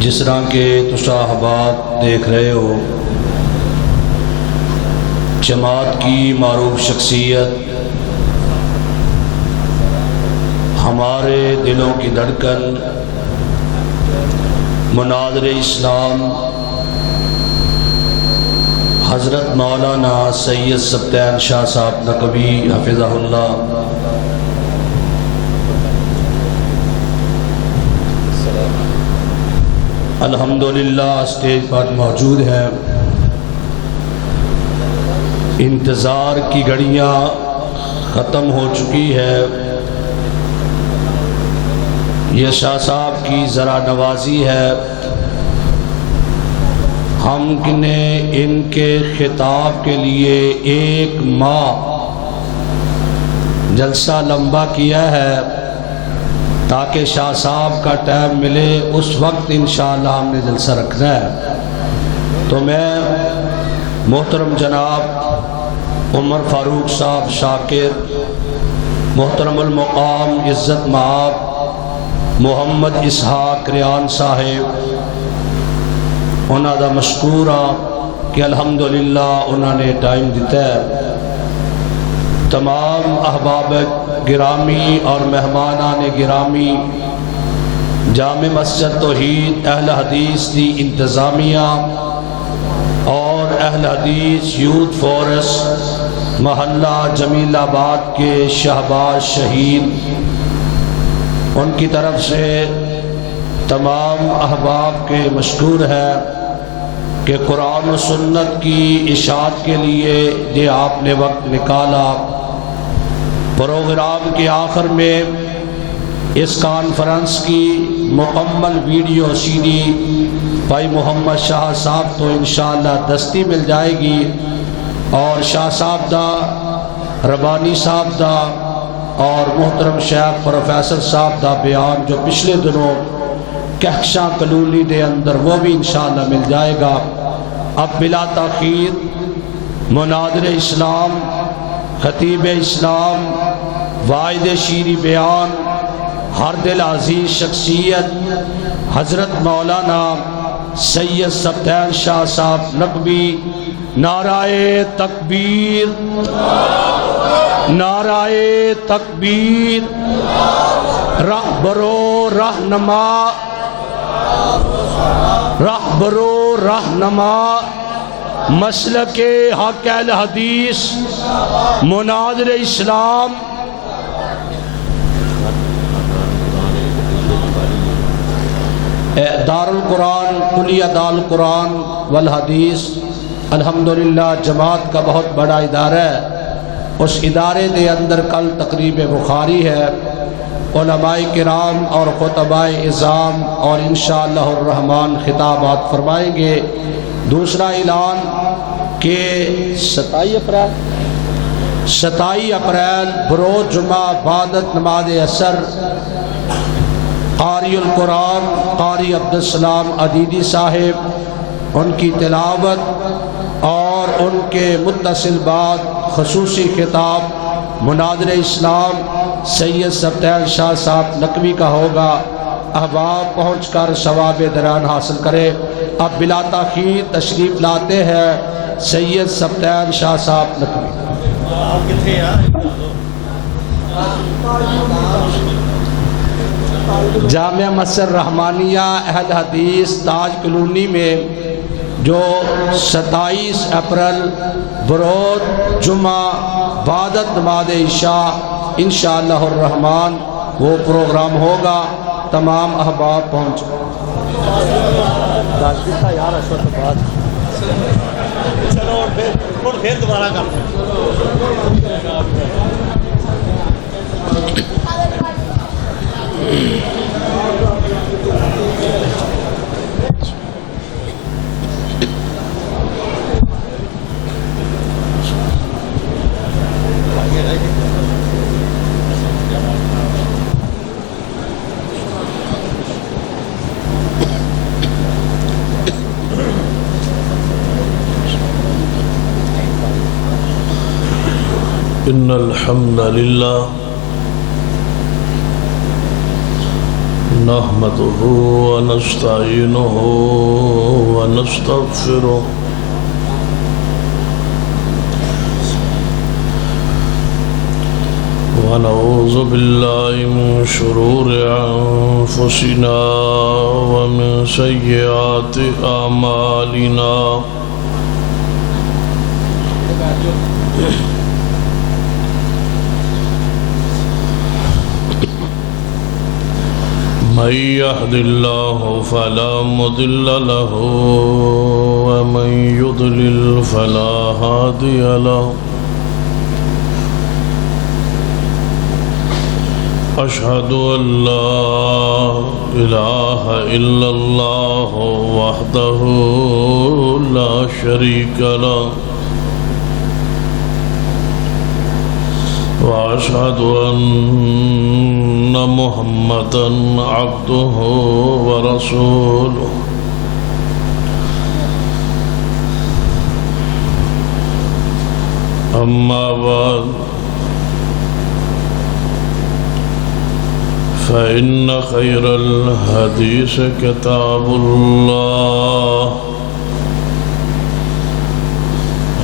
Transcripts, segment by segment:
جس طرح کے تسا احباب دیکھ رہے ہو، جماعت کی معروف شخصیت ہمارے دلوں کی دھڑکن مناظر اسلام حضرت مولانا سید سبطین شاہ صاحب نقوی حفظہ اللہ الحمدللہ اسٹیج پر موجود ہے۔ انتظار کی گھڑیاں ختم ہو چکی ہے۔ یہ شاہ صاحب کی ذرا نوازی ہے، ہم نے ان کے خطاب کے لیے 1 ماہ جلسہ لمبا کیا ہے تاکہ شاہ صاحب کا ٹائم ملے، اس وقت انشاءاللہ ہم نے جلسہ رکھنا ہے۔ تو میں محترم جناب عمر فاروق صاحب شاکر، محترم المقام عزت مآب محمد اسحاق ریان صاحب، انہوں دا مشکورہ کہ الحمدللہ انہوں نے ٹائم دیتا ہے۔ تمام احباب گرامی اور مہمانان گرامی، جامع مسجد توحید اہل حدیث دی انتظامیہ اور اہل حدیث یوتھ فورس محلہ جمیل آباد کے شہباز شہید، ان کی طرف سے تمام احباب کے مشکور ہے کہ قرآن و سنت کی اشاعت کے لیے یہ آپ نے وقت نکالا۔ پروگرام کے آخر میں اس کانفرنس کی مکمل ویڈیو سی ڈی بھائی محمد شاہ صاحب تو انشاءاللہ دستی مل جائے گی، اور شاہ صاحب دا، ربانی صاحب دا اور محترم شیخ پروفیسر صاحب دا بیان جو پچھلے دنوں کہکشاں کلونی دے اندر، وہ بھی انشاءاللہ مل جائے گا۔ اب بلا تاخیر مناظر اسلام، خطیب اسلام، واعظ شیریں بیان، ہر دل عزیز شخصیت حضرت مولانا سید سبطین شاہ صاحب نقوی، نعرہ تکبیر، نعرہ تکبیر، رہبرو رہنما، رہبرو رہنما مسلک حق اہل حدیث مناظر اسلام، دار القرآن کلیہ دار القرآن والحدیث الحمدللہ جماعت کا بہت بڑا ادارہ ہے۔ اس ادارے دے اندر کل تقریب بخاری ہے، علماء کرام اور خطباء اعظام اور انشاءاللہ الرحمن خطابات فرمائیں گے۔ دوسرا اعلان کہ 27 اپریل بروز جمعہ بعد نماز عصر قاری القرآن قاری عبدالسلام عدیدی صاحب، ان کی تلاوت اور ان کے متصل بعد خصوصی خطاب مناظر اسلام سید سبطین شاہ صاحب نقوی کا ہوگا۔ احباب پہنچ کر ثواب دران حاصل کرے۔ اب بلا تاخیر تشریف لاتے ہیں سید سبطین شاہ صاحب نقوی۔ جامع مسجد رحمانیہ اہل حدیث تاج کلونی میں جو 27 اپریل بروز جمعہ بعد نماز عشاء انشاءاللہ الرحمن وہ پروگرام ہوگا۔ تمام احباب پہنچ چلو پھر دوبارہ کرتے ان الحمد للہ نحمده ونستعينه ونستغفره ونعوذ بالله من شرور أنفسنا ومن سيئات أعمالنا من يهد الله فلا مضل له ومن يضلل فلا هادي له أشهد أن لا إله إلا الله وحده لا شريك له وأشهد أن محمدًا عبده ورسوله أما بعد فإن خير الحديث كتاب الله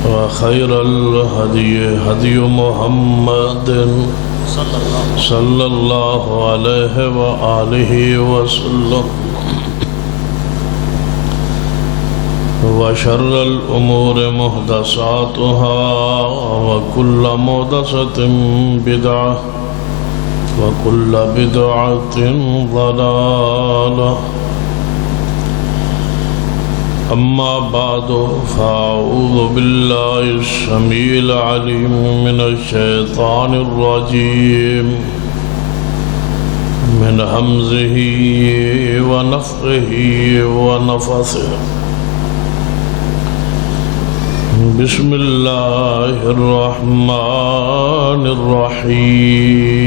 وخير الهدي هدي محمد صلى الله عليه وآله وسلم وشر الأمور محدثاتها وكل محدثة بدعة وكل بدعة ضلالة أما بعد فأعوذ بالله السميع العليم من الشيطان الرجيم من همزه ونفخه ونفثه بسم الله الرحمن الرحيم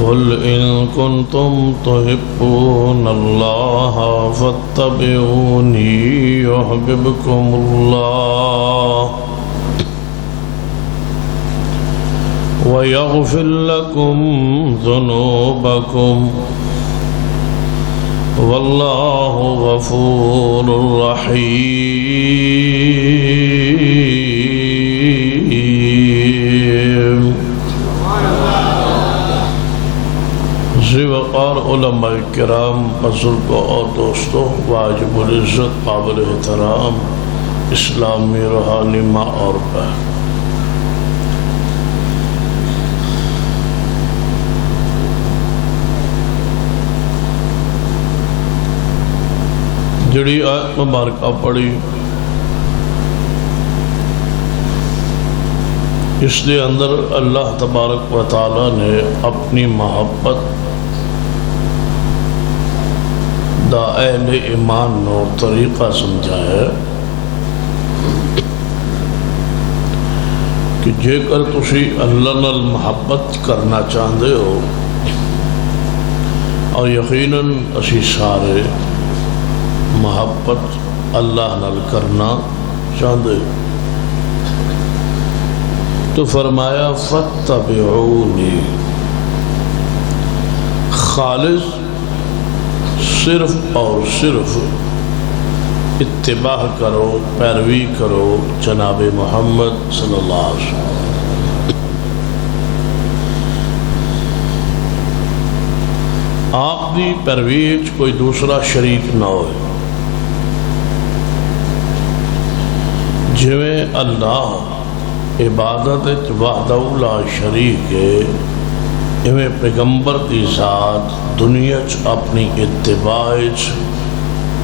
قل إن كنتم تحبون الله فاتبعوني يحببكم الله ويغفر لكم ذنوبكم والله غفور رحيم. وقار علماء کرام بزرگ اور دوستوں، واجب العزت قابل احترام اسلامی روحانی ماں اور بہن، جڑی آیت مبارکہ پڑھی اس دے اندر اللہ تبارک و تعالی نے اپنی محبت دا اہل ایمان نو طریقہ سمجھا ہے کہ جے کر تسی اللہ نال محبت کرنا چاہندے ہو، اور یقیناً اسی سارے محبت اللہ نال کرنا چاہندے، تو فرمایا فاتبعونی، خالص صرف اور صرف اتباع کرو، پیروی کرو جناب محمد صلی اللہ علیہ وسلم. آپ دی پیروی وچ کوئی دوسرا شریک نہ ہوئے. جویں اللہ عبادت وحدہ لا شریک ہے، ایویں پیغمبر دی ذات دنیا چ اپنی اتباع چ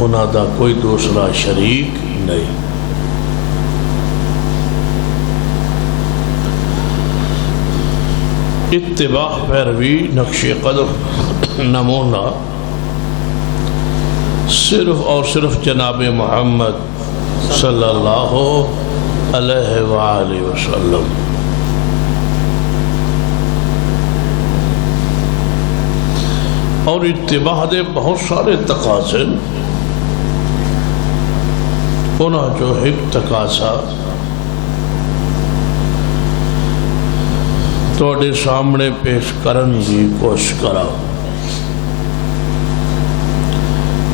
انہاں دا کوئی دوسرا شریک نہیں. اتباع پیروی نقش قدم نمونہ صرف اور صرف جناب محمد صلی اللہ علیہ وآلہ وسلم. اور اتباع دے بہت سارے تقاضے، انہاں جو ایک تقاضا تواڈے سامنے پیش کرن دی کوشش کرا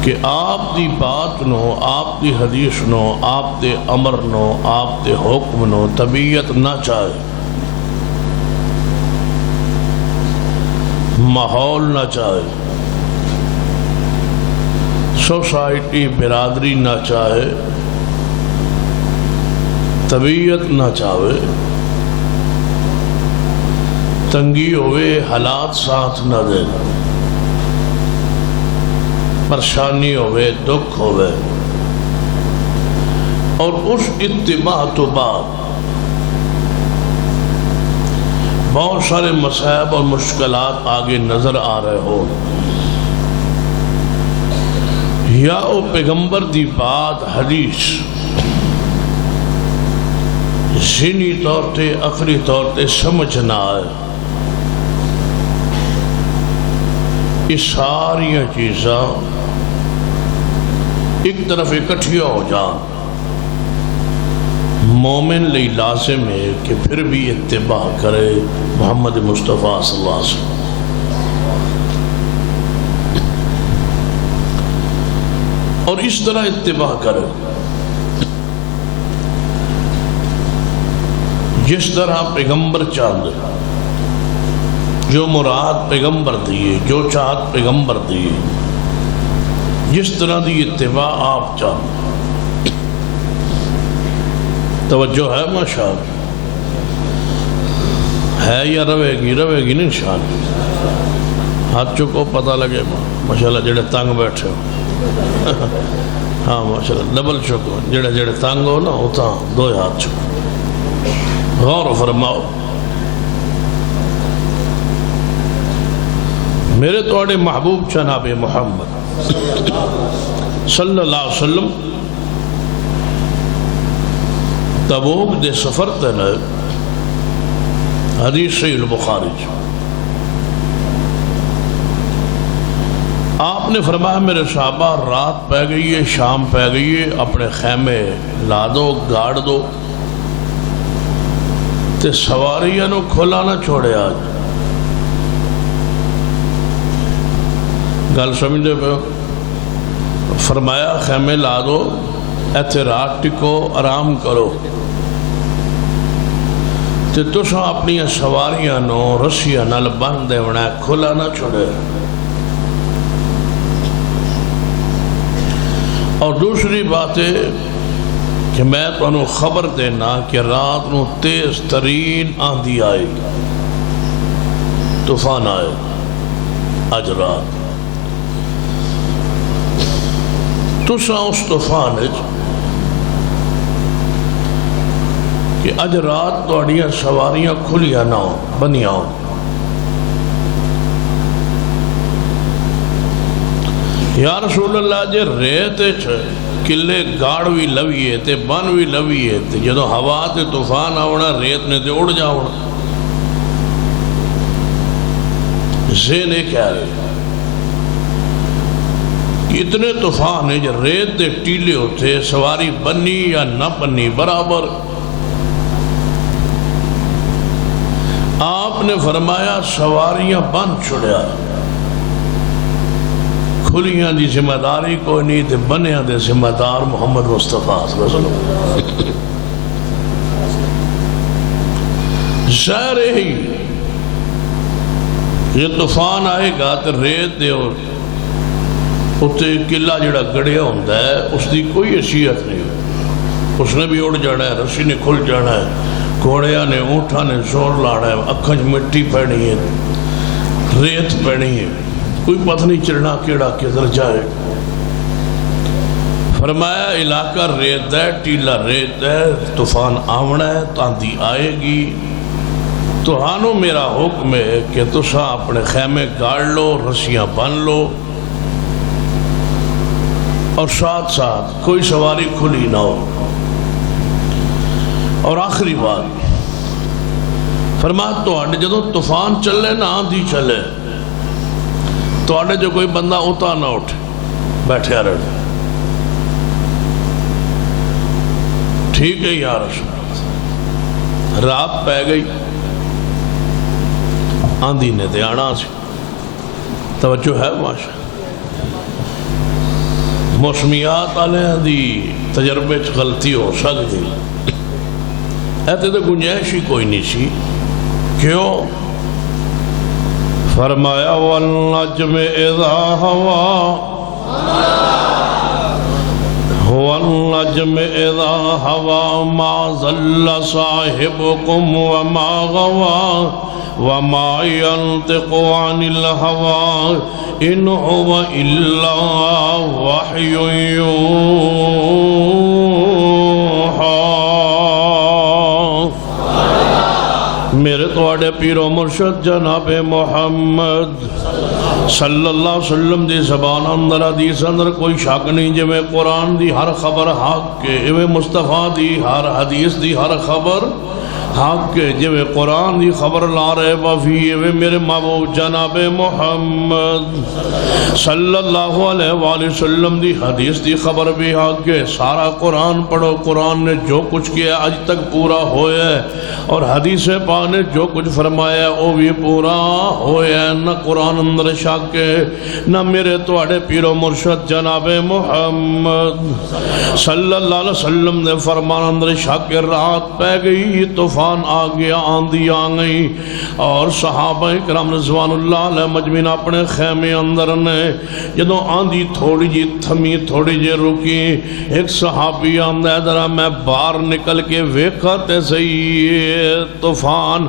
کہ آپ دی بات نو، آپ دی حدیث نو، آپ دے امر نو، آپ دے حکم نو طبیعت نہ چاہے، ماحول نہ چاہے، سوسائٹی برادری نہ چاہے، طبیعت نہ چاہے، تنگی ہوئے، حالات ساتھ نہ دے، پریشانی ہوئے، دکھ ہوئے، اور اس اتباع تو بعد بہت سارے مصائب اور مشکلات آگے نظر آ رہے ہو، یا او پیغمبر دی بات حدیث ذہنی طور تے عقلی طور تے سمجھ نہ آئے، یہ ساری چیزاں ایک طرف اکٹھیا ہو جان، مومن لئی لازم ہے کہ پھر بھی اتباع کرے محمد مصطفیٰ صلی اللہ علیہ وسلم، اور اس طرح اتباع کرے جس طرح پیغمبر چاہتے، جو مراد پیغمبر دیے، جو چاہت پیغمبر دیے، جس طرح دی اتباع آپ چاہتے۔ توجہ ہے ماشاءاللہ؟ ہے یا روے گی نہیں انشاءاللہ؟ ہاتھ چکو پتہ لگے ماشاءاللہ جڑے تنگ بیٹھے ہو، ہاں ماشاءاللہ ڈبل چکو، جڑے تنگ ہو نا اتنا دو ہاتھ چکو، غور فرماؤ۔ میرے توڑے محبوب جناب محمد صلی اللہ علیہ وسلم تبوک دے سفر تن حدیث صحیح البخاری، آپ نے فرمایا میرے صحابہ رات پہ گئی ہے، شام پہ گئی ہے، اپنے خیمے لا دو، گاڑ دو، تے سواریاں نو کھلا نہ چھوڑے۔ آج گل سمجھے پہ فرمایا خیمے لا دو، ایتھے رات ٹکو، آرام کرو، تے تساں اپنی سواریاں نو رسیاں نال بن دے ونا، کھلا نہ چھوڑے۔ اور دوسری بات ہے کہ میں تو انہوں خبر دینا کہ رات نو تیز ترین آندھی آئے، طوفان آئے آج رات، تساں اس طوفان کہ اج رات توڑیاں سواریاں کھلیاں نہ ہوں، بنیاں ہوں۔ یا رسول اللہ جے ریت کلے گاڑ بھی لویے تے بن بھی لویے تے جدو ہوا تے طوفان آونا ریت نے تے اڑ جاونا، ذہن کیا ہے کہ اتنے طوفان ہیں جو ریت دے ٹیلے ہوتے، سواری بنی یا نہ بنی برابر۔ آپ نے فرمایا سواریاں بن چھڑیا، کھلیاں دی ذمہ داری کوئی نہیں، تے بنیاں دے ذمہ دار محمد مصطفیٰ صلی اللہ علیہ وسلم۔ ظاہر ہی یہ طوفان آئے گا تے ریت دے اتے قلعہ جڑا گڑیا ہوتا ہے اس دی کوئی حیثیت نہیں، اس نے بھی اڑ جانا ہے، رسی نے کھل جانا ہے، گھوڑیاں نے اونٹاں نے زور لانا ہے، اکھاں چ مٹی پینی ہے، ریت پینی ہے، کوئی پتہ نہیں چلنا کیڑا کدھر جائے۔ فرمایا علاقہ ریت ہے، ٹیلا ریت ہے، طوفان آونا ہے، آندھی آئے گی، تو ہانو میرا حکم ہے کہ تساں اپنے خیمے گاڑ لو، رسیاں بن لو، اور ساتھ ساتھ کوئی سواری کھلی نہ ہو۔ اور آخری بات فرمایا تو آنے جدو طوفان چلے نہ آندھی چلے تو آنے جو کوئی بندہ اتا نہ اٹھے، بیٹھے رہے، ٹھیک ہے یا رسول اللہ۔ رات پہ گئی، آندھی نے تے آنا سی، توجہ ہے ماشاء موسمیات علیہ دی تجربے چ غلطی ہو سکتی، ایتے تو گنجائش ہی کوئی نہیں سی۔ کیوں؟ فرمایا والنجم اذا ہوا، والنجم اذا ہوا ما ضل صاحبكم وما غوا وما ينطق عن الهوى ان هو الا وحي میرے توڑے پیر و مرشد جناب محمد صلی اللہ علیہ وسلم دی زبان اندر حدیث اندر کوئی شک نہیں، جو میں قرآن دی ہر خبر حق کے، جو مصطفیٰ دی ہر حدیث دی ہر خبر حق کے، جو قرآن دی خبر لا رہے وفی، جو میرے محبوب جناب محمد صلی اللہ علیہ وآلہ وسلم دی حدیث دی خبر بھی حق کے۔ سارا قرآن پڑھو، قرآن نے جو کچھ کیا آج تک پورا ہویا ہے، اور حدیث پاک نے جو کچھ فرمایا وہ بھی پورا ہویا ہے۔ نہ قرآن اندر شک ہے، نہ میرے توڑے پیر و مرشد جناب محمد صلی اللہ علیہ وسلم نے فرمان اندر شک۔ رات پہ گئی، طوفان آ گیا، آندھی آ گئی، اور صحابہ کرام رضوان اللہ علیہ مجمعین اپنے خیمے اندر نے جدوں آندھی تھوڑی جی تھمی، تھوڑی جی رکی، ایک صحابی آندہ ذرا میں باہر نکل کے ویکھا تے صحیح طوفان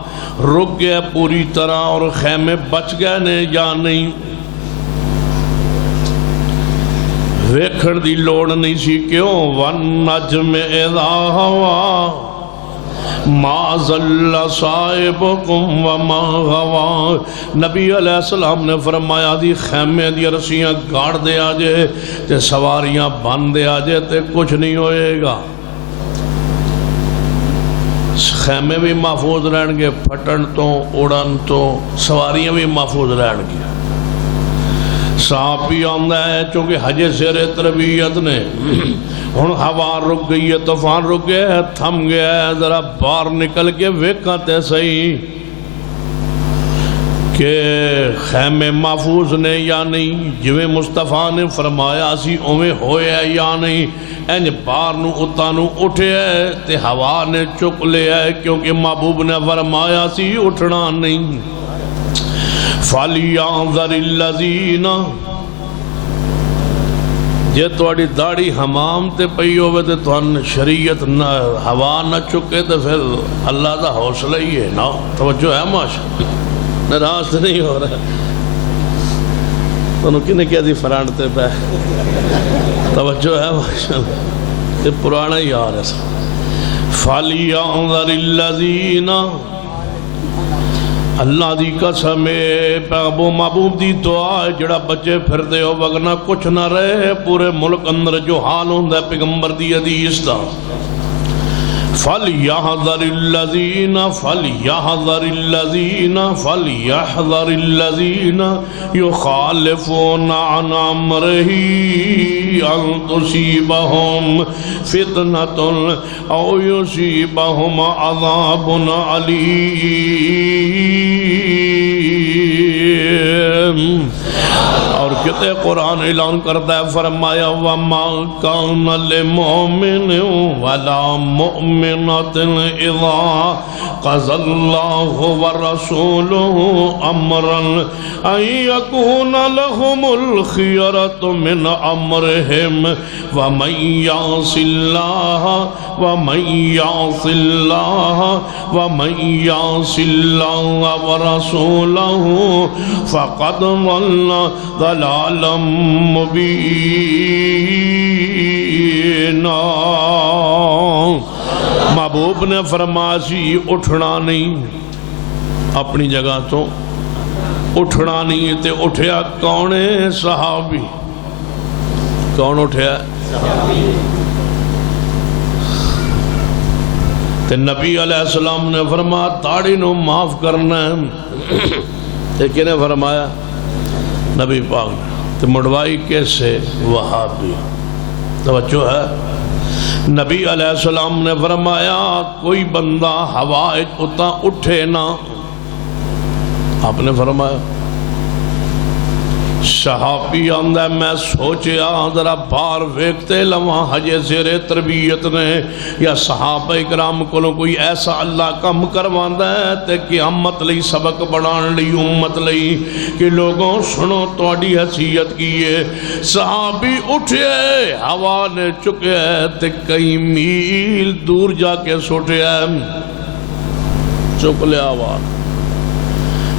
رک گیا پوری طرح، اور خیمے بچ گئے نے یا نہیں، ویکھن دی لوڑ نہیں سی۔ کیوں؟ والنجم اذا ہوا ما ضل صاحبكم وما غوا، نبی علیہ السلام نے فرمایا دی خیمے دی رسیاں گاڑ دے آجے تے سواریاں بند دے آجے تے کچھ نہیں ہوئے گا، خیمے بھی محفوظ رہن گے، پھٹن تو اڑن تو، سواریاں بھی محفوظ رہن گی۔ صاحب بھی آمدہ ہے چونکہ حج زیر تربیت نے ہن ہوا رک گئی ہے، طوفان رک گیا ہے، تھم گیا ہے، ذرا باہر نکل کے ویکھتے صحیح کہ خیمے محفوظ نے یا نہیں، جویں مصطفیٰ نے فرمایا سی اویں ہویا ہے یا نہیں۔ انج باہر نو اتا نو اٹھے ہے تے ہوا نے چک لے ہے، کیونکہ محبوب نے فرمایا سی اٹھنا نہیں۔ فَلْيَعْذَرِ الَّذِينَ، جے توڑی داڑھی حمام تے پئی ہوئے تے توہن شریعت ہوا نہ چکے تے پھر اللہ دا حوصلہ ہی ہے نا، توجہ ہے ماشاء نراست نہیں ہو رہا، تو کنے کیا دی فرانٹتے پہ توجہ ہے ماشاء یہ پرانا ہی آ رہا ہے۔ فَلْيَعْذَرِ الَّذِينَ، اللہ دی قسم ابو محبوب دی دعا جڑا بچے پھر دے ہو وگنا کچھ نہ رہے پورے ملک اندر جو حال ہوندہ ہے پیغمبر دی حدیث دا۔ فَلْيَحْذَرِ الَّذِينَ فَلْيَحْذَرِ الَّذِينَ فَلْيَحْذَرِ الَّذِينَ يُخَالِفُونَ عَنْ أَمْرِهِ أَن تُصِيبَهُمْ فِتْنَةٌ أَوْ يُصِيبَهُمْ عَذَابٌ عَلِيمٌ۔ اور کہتے قرآن اعلان کرتا ہے، فرمایا وَمَا كَانَ لِمُؤْمِنٍ وَلَا مُؤْمِنَةٍ إِذَا قَضَى اللَّهُ وَرَسُولُهُ أَمْرًا أَن يَكُونَ لَهُمُ الْخِيَرَةُ مِنْ أَمْرِهِمْ وَمَن يَعْصِ اللَّهَ وَمَن يَعْصِ اللَّهَ وَرَسُولَهُ فَقَدْ ضَلَّ ضلالا مبینا۔ محبوب نے فرمایا اٹھنا نہیں، اپنی جگہ تو اٹھنا نہیں، تے اٹھیا کون ہے؟ صحابی۔ کون اٹھیا؟ تے نبی علیہ السلام نے فرمایا داڑھی نو معاف کرنا ہے، تے کنے فرمایا؟ نبی پاک تے مڑوائی کیسے؟ وہابی۔ توجہ ہے؟ نبی علیہ السلام نے فرمایا کوئی بندہ ہوا اتا اٹھے نہ. آپ نے فرمایا صحابی آندہ میں سوچیا ذرا بار ویکتے لواں ہجے زیرے تربیت نے یا صحابہ اکرام کو کوئی ایسا اللہ کم کرواندہ ہے تے قیامت لئی سبق بڑھان لئی امت لئی کہ لوگوں سنو توڑی حیثیت کیے. صحابی اٹھے ہوا نے چکے تے کئی میل دور جا کے سوٹے چک لیا ہوا.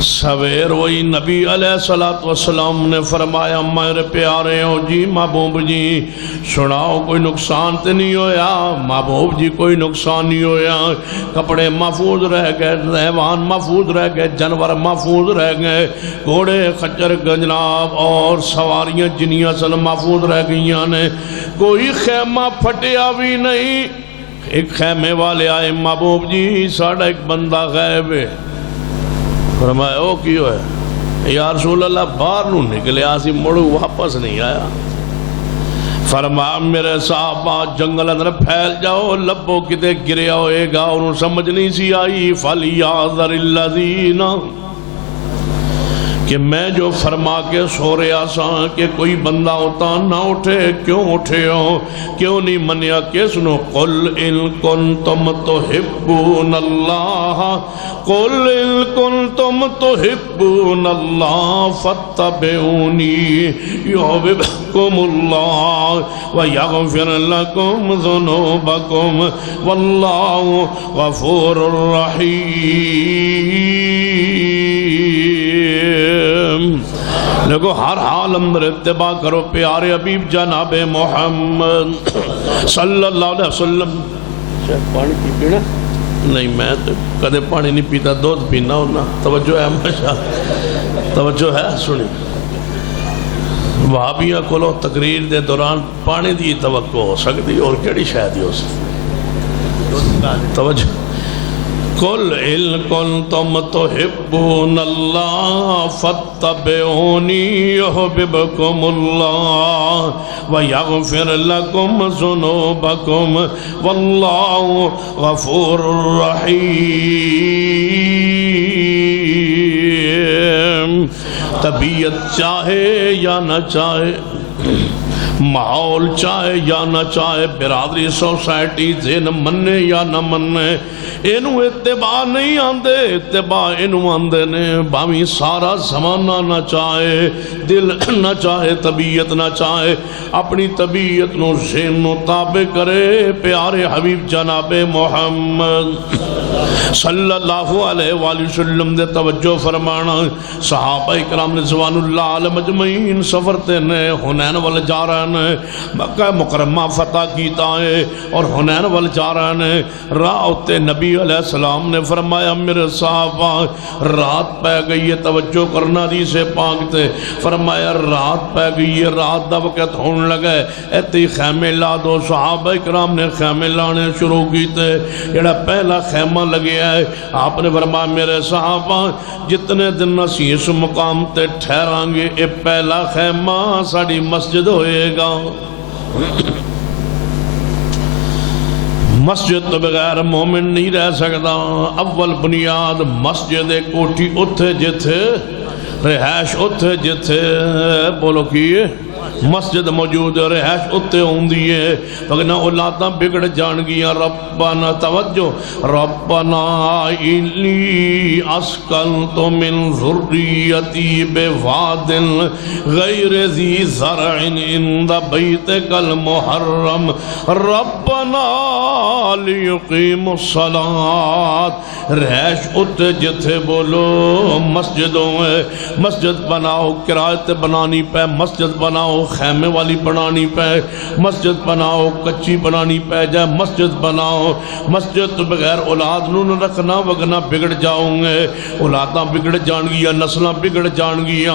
سویر وہی نبی علیہ السلام نے فرمایا میرے پیارے ہو جی محبوب جی سناؤ کوئی نقصان تے نہیں ہویا. محبوب جی کوئی نقصان نہیں ہویا. کپڑے محفوظ رہ گئے, حیوان محفوظ رہ گئے, جانور محفوظ رہ گئے, گھوڑے خچر جناب اور سواریاں جنیاں سن محفوظ رہ گئیاں نے. کوئی خیمہ پھٹیا بھی نہیں. ایک خیمے والے آئے محبوب جی ساڑھا ایک بندہ غائب ہے. فرمایا او کیوں ہے؟ یا رسول اللہ باہر نو نکلے آسی مڑو واپس نہیں آیا. فرمایا میرے صحابہ جنگل اندر پھیل جاؤ لبو کتے گریا ہوئے گا انہوں سمجھ نہیں سی آئی. فَلْيَعْذَرِ الَّذِينَ کہ میں جو فرما کے سو رہا سا کہ کوئی بندہ ہوتا نہ اٹھے. کیوں اٹھے ہو کیوں نہیں منیا کس نو قُلْ إِن كُنْتُمْ تُحِبُّونَ اللَّهَ قُلْ إِن كُنْتُمْ تُحِبُّونَ اللَّهَ فَاتَّبِعُونِي يُحْبِبْكُمُ اللَّهُ وَيَغْفِرْ لَكُمْ ذُنُوبَكُمْ وَاللَّهُ غَفُورٌ رَحِيمٌ. لوگو ہر حال اندر اتباع کرو پیارے حبیب جناب محمد صلی اللہ علیہ وسلم. پانی کی پینا نہیں میں تو کدے پانی نہیں پیتا دودھ پینا ہونا. توجہ ہے ہمیشہ توجہ ہے. سنی وہابیاں کولو تقریر دے دوران پانی دی توقع ہو سکتی اور کیڑی شاید ہو سکتی. توجہ قُلْ إِن كُنْتُمْ تُحِبُّونَ اللَّهَ فَاتَّبِعُونِي يُحْبِبْكُمُ اللَّهُ وَيَغْفِرْ لَكُمْ ذُنُوبَكُمْ وَاللَّهُ غَفُورٌ رَحِيمٌ. طبیعت چاہے یا نہ چاہے, ماحول چاہے یا نہ چاہے, برادری سوسائٹی ذہن مننے یا نہ مننے, اینو اتباع نہیں آندے. اتباع اینو آندے نے بامی سارا زمانہ نہ چاہے, دل نہ چاہے, طبیعت نہ چاہے, اپنی طبیعت نو ذہن نو تابع کرے پیارے حبیب جناب محمد صلی اللہ علیہ وآلہ وسلم دے توجہ فرمانا. صحابہ اکرام رضوان اللہ علیہ مجمعین سفر تے نے حنین وال جا رہے ہیں, مکہ مکرمہ فتح کیتا ہے اور حنین وال جا رہے ہیں. راہ تے نبی علیہ السلام نے فرمایا میرے صحابہ رات پہ گئی ہے. توجہ کرنا دی سے پانکتے فرمایا رات پہ گئی ہے, رات دا وقت ہون لگے ایتی خیمے لا دو. صحابہ اکرام نے خیمے لانے شروع کیتے. جڑا پہلا خیمہ لگے ہے آپ نے فرمایا میرے صحابہ جتنے دن اسی اس مقام تے ٹھہران گے اے پہلا خیمہ ساڑی مسجد ہوئے گا. مسجد تو بغیر مومن نہیں رہ سکتا. اول بنیاد مسجد کوٹھی اتھے جتھے رہائش اتھے جتھے بولو کیے مسجد موجود ہے, رہائش اتھے ہوں دیئے وگرنہ اولاداں بگڑ جان گیا. ربنا توجہ ربنا انی اسکنت من ذریتی بواد غیر ذی زرع عند بیتک المحرم ربنا لیقیم الصلاة. رہائش اتھے جتھے بولو مسجدوں میں. مسجد بناؤ کرایت بنانی پہ, مسجد بناؤ خیمے والی بنانی پہ, مسجد بناؤ کچی بنانی پہ جائے, مسجد بناؤ. مسجد تو بغیر اولاد نہ رکھنا وگرنہ بگڑ جاؤں گے. اولاداں بگڑ جان گیا, نسلیں بگڑ جان گیا.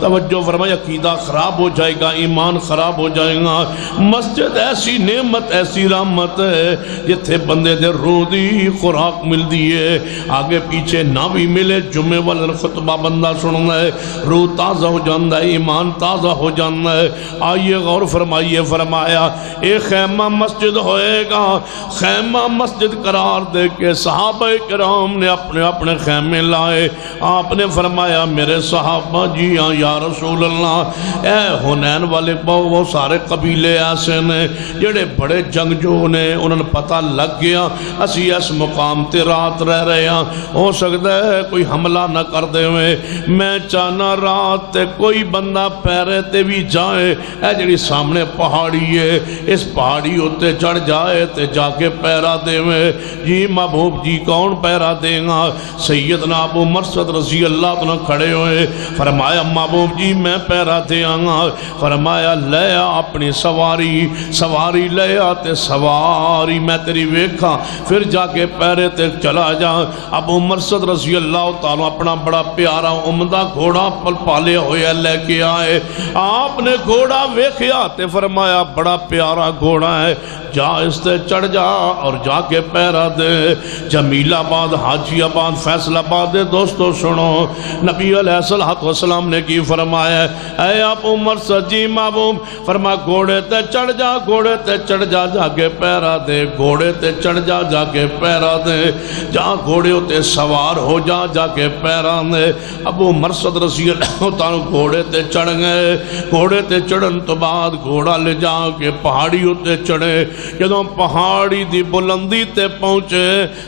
توجہ فرمایا عقیدہ خراب ہو جائے گا, ایمان خراب ہو جائے گا. مسجد ایسی نعمت ایسی رحمت ہے جتھے بندے دے روح دی خوراک مل دیئے آگے پیچھے نہ بھی ملے جمعے والا خطبہ بندہ سننا ہے روح تازہ ہو جاندہ ہے ایمان تازہ ہو جاندہ ہے آئیے غور فرمائیے فرمایا ایک خیمہ مسجد ہوئے گا خیمہ مسجد قرار دے کے صحابہ کرام نے اپنے اپنے خیمے لائے آپ نے فرمایا میرے صحابہ جی ہاں یا رسول اللہ اے حنین والے وہ سارے قبیلے ایسے نے جڑے بڑے جنگجو نے انہوں نے پتہ لگ گیا اسی اس مقام تے رات رہ رہے ہیں ہو سکتا ہے کوئی حملہ نہ کر دے ہوئے میں چاہنا رات تے کوئی بندہ پیرے تے بھی جائے اے جڑی سامنے پہاڑی ہے اس پہاڑی ہوتے چڑھ جائے تے جا کے پیرا دے ہوئے جی محبوب جی کون پیرا دے گا سیدنا ابو مرثد رضی اللہ عنہ کھڑے ہوئے فرمایا محبوب جی میں پیرا دے آنگا فرمایا لے اپنی سواری لے آتے سواری میں تیری ویکھا پھر جا کے پیرے تے چلا جا ابو مرثد رضی اللہ تعالیٰ اپنا بڑا پیارا عمدہ گھوڑا پل پالے ہوئے لے کے آئے آپ نے گھوڑا ویکھیا تے فرمایا بڑا پیارا گھوڑا ہے جا اس تے چڑھ جا اور جا کے پیرا دے جمیل آباد حاجی آباد فیصل آباد دوستو سنو نبی علیہ السلام نے کی فرمایا اے ابو مرثد جی محبوب فرما گھوڑے تے چڑھ جا گھوڑے تے چڑھ جا جا کے پیرا دے گھوڑے تے چڑھ جا جا کے پیرا دے جا گھوڑے تے سوار ہو جا جا کے پیرا دے ابو مرثد رضی اللہ تعالیٰ گھوڑے تے چڑھ گئے گھوڑے تے چڑھن تو بعد گھوڑا لے جا کے پہاڑی تے چڑھے جدوں پہاڑی دی بلندی تے پہنچے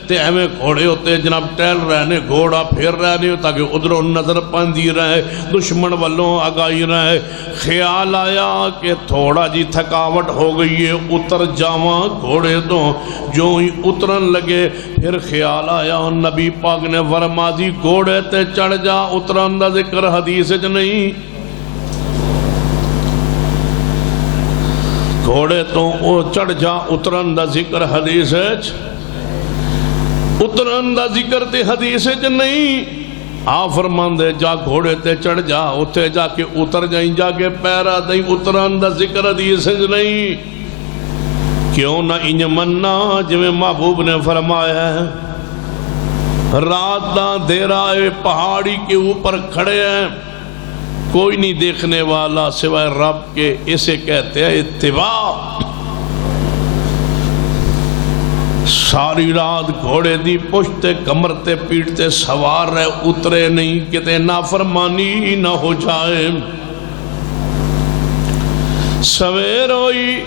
تے ایویں گھوڑے ہوتے جناب ٹہل رہنے گھوڑا پھر رہنے تاکہ ادھروں نظر پندی رہے دشمن والوں آگائی رہے خیال آیا کہ تھوڑا جی تھکاوٹ ہو گئی ہے اتر جاواں گھوڑے تو جو ہی اترن لگے پھر خیال آیا نبی پاک نے فرما دی گھوڑے تے چڑھ جا اترن دا ذکر حدیث چ نہیں گھوڑے تو چڑھ جا اترن دا ذکر حدیث اترن دا ذکر تے حدیث نہیں فرمان دے جا گھوڑے تے چڑھ جا اتھے جا کے اتر جائیں جا کے پیرا دیں اترن دا ذکر حدیث نہیں کیوں نہ انج مننا جو محبوب نے فرمایا ہے رات دا دیرائے پہاڑی کے اوپر کھڑے ہیں کوئی نہیں دیکھنے والا سوائے رب کے اسے کہتے ہیں اتباع ساری رات گھوڑے دی پشتے کمرتے پیٹتے سوار رہے اترے نہیں کہتے نافرمانی نہ ہو جائے سویر ہوئی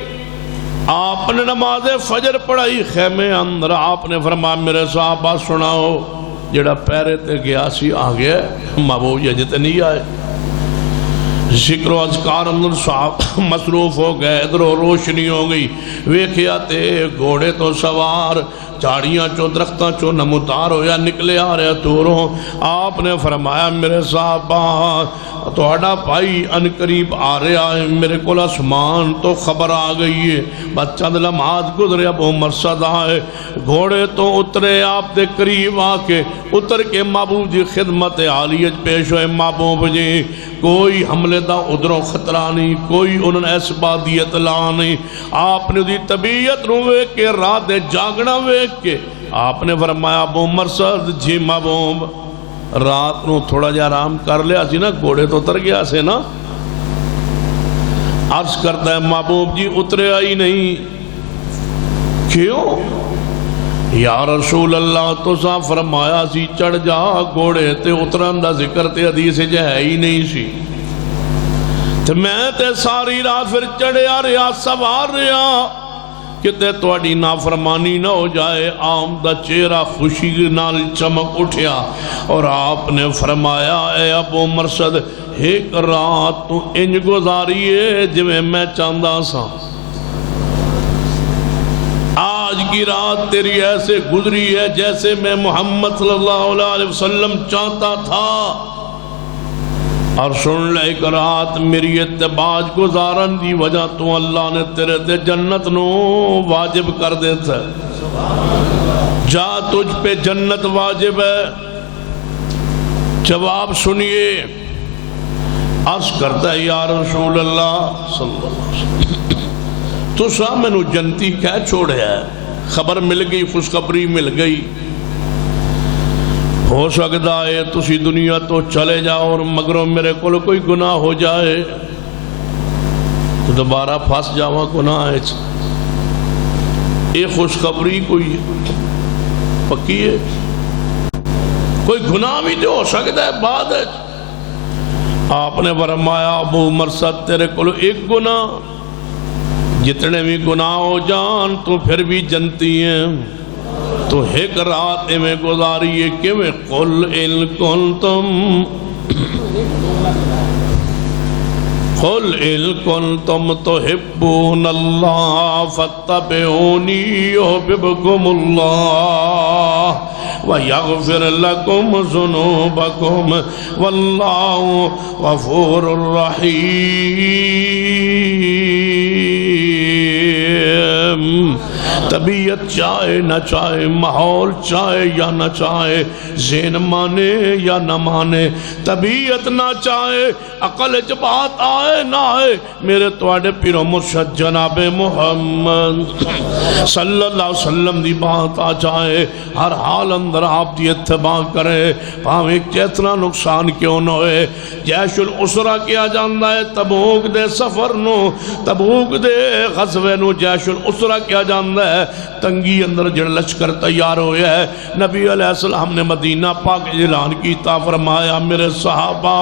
آپ نے نماز فجر پڑھائی خیمے اندر آپ نے فرمایا میرے صحابہ سناؤ جڑا پیرے تے گیا سی آگیا محبوب یہ جتے نہیں آئے ذکر و اذکار اندر صاحب مصروف ہو گئے ادھر روشنی ہو گئی ویکھیا تے گھوڑے تو سوار چاڑیاں چو درختاں چو نمودار ہویا نکلے آ رہے دوروں آپ نے فرمایا میرے صحابہ توڑا بھائی ان قریب آ رہا ہے میرے کول آسمان تو خبر آ گئی ہے بس چند لمحات گزرے ابو مرثد آئے گھوڑے تو اترے آپ دے قریب آ کے اتر کے محبوب جی خدمت عالیت پیش ہوئے محبوب جی کوئی حملے دا ادھروں خطرہ نہیں کوئی انہوں نے اس بات دی اطلاع نہیں آپ نے دی طبیعت روے کے رات جاگنا ویک کے آپ نے فرمایا ابو مرثد جی محبوب رات نو تھوڑا جا آرام کر لیا سی نا گھوڑے تو اتر گیا سے نا عرض کرتا ہے محبوب جی اترے آئی نہیں کیوں یا رسول اللہ تو سا فرمایا سی چڑھ جا گھوڑے تے اترن دا ذکر تے حدیث جے ہے ہی نہیں سی تے میں تے ساری رات پھر چڑھے آ رہا سوار رہا کتے توڑی نافرمانی نہ ہو جائے عام دا چہرہ خوشی نال چمک اٹھیا اور آپ نے فرمایا اے ابو مرثد ایک رات تو انج گزاریے جویں میں چاندہ سا آج کی رات تیری ایسے گزری ہے جیسے میں محمد صلی اللہ علیہ وسلم چاہتا تھا اور سن لے ایک رات میری اتباج گزارن دی وجہ تو اللہ نے تیرے دے جنت نو واجب کر دیتا ہے جا تجھ پہ جنت واجب ہے جواب سنیے عرض کرتا ہے یا رسول اللہ صلی اللہ علیہ وسلم تو سا میں نو جنتی کہہ چھوڑے ہے خبر مل گئی، خوشخبری مل گئی، ہو سکتا ہے تسی دنیا تو چلے جاؤ اور مگروں میرے کو کوئی گناہ ہو جائے تو دوبارہ پھنس جاوا گناہ ہے۔ یہ خوشخبری کوئی پکی ہے؟ کوئی گناہ بھی تو ہو سکتا ہے بعد ہے۔ آپ نے فرمایا ابو مرثد تیرے کو ایک گناہ، جتنے بھی گناہ ہو جان تو پھر بھی جنتی ہیں، تو ایک رات میں گزاری کہ میں قل ان کنتم تحبون اللہ فاتبعونی یحببکم اللہ وَيَغْفِرْ لَكُمْ ذُنُوبَكُمْ وَاللَّهُ غَفُورٌ رَحِيمٌ۔ طبیعت چاہے نہ چاہے، ماحول چاہے یا نہ چاہے، ذہن مانے یا نہ مانے، طبیعت نہ چاہے، عقل چ بات آئے نہ آئے، میرے تواڈے پیرو مرشد جناب محمد صلی اللہ علیہ وسلم دی بات آ جائے، ہر حال اندر آپ دی اتباع کرے، پاویں کتنا نقصان کیوں نہ ہوئے۔ جیش الاسرہ کیا جاندہ ہے تبوک دے سفر نو، تبوک دے غزوے نو جیش الاسرہ کیا جاندہ ہے، تنگی اندر جڑ لشکر تیار ہویا ہے۔ نبی علیہ السلام نے مدینہ پاک اعلان کیتا، فرمایا میرے صحابہ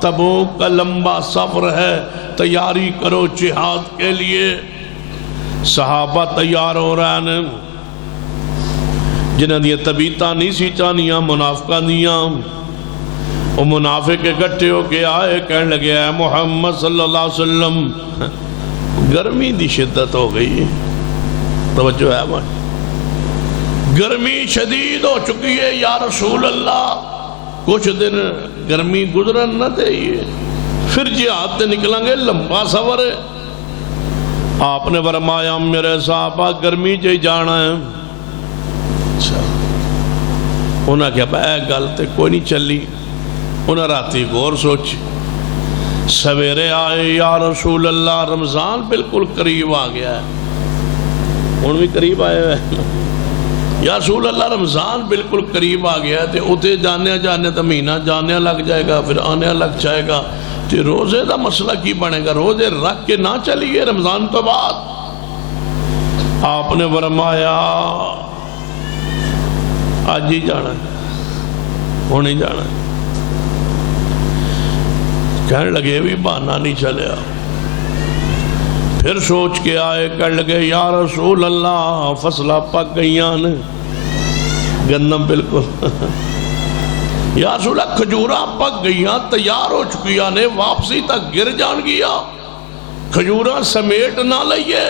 تبوک کا لمبا سفر ہے، تیاری کرو جہاد کے لیے۔ صحابہ تیار ہو رہے ہیں، جنہاں دیا طبیعتاں نہیں سی چانیاں منافقہ دیاں، وہ منافق کے گٹھے ہو کے آئے، کہنے لگے اے محمد صلی اللہ علیہ وسلم گرمی دی شدت ہو گئی، توجہ ہے ہماری، گرمی شدید ہو چکی ہے یا رسول اللہ، کچھ دن گرمی گزرن نہ دے، پھر جہاد تے نکلیں گے، لمبا سفر ہے۔ آپ نے فرمایا میرے صحابہ گرمی جے جانا ہے۔ اچھا انہاں کہا اے گل تے کوئی نہیں چلی، انہاں راتی غور سوچ، سویرے آئے یا رسول اللہ رمضان بالکل قریب آ گیا ہے، ان بھی قریب آئے ہوئے یا رسول اللہ رمضان بالکل قریب آ گیا ہے، تے اتھے جانے تو مہینہ جانے لگ جائے گا، پھر آنے لگ جائے گا، تے روزے دا مسئلہ کی بنے گا، روزے رکھ کے نہ چلیے رمضان تو بعد۔ آپ نے فرمایا آج ہی جانا ہے، ہوں نہیں جانا ہے۔ کہنے لگے بھی بہانہ نہیں چلیا، پھر سوچ کے آئے، کہنے لگے یا رسول اللہ فصلہ پک گئیاں نے، گندم بالکل یا رسول اللہ کھجوراں پک گئیاں، تیار ہو چکیاں نے، واپسی تک گر جان گیا، کھجوراں سمیٹ نہ لئیے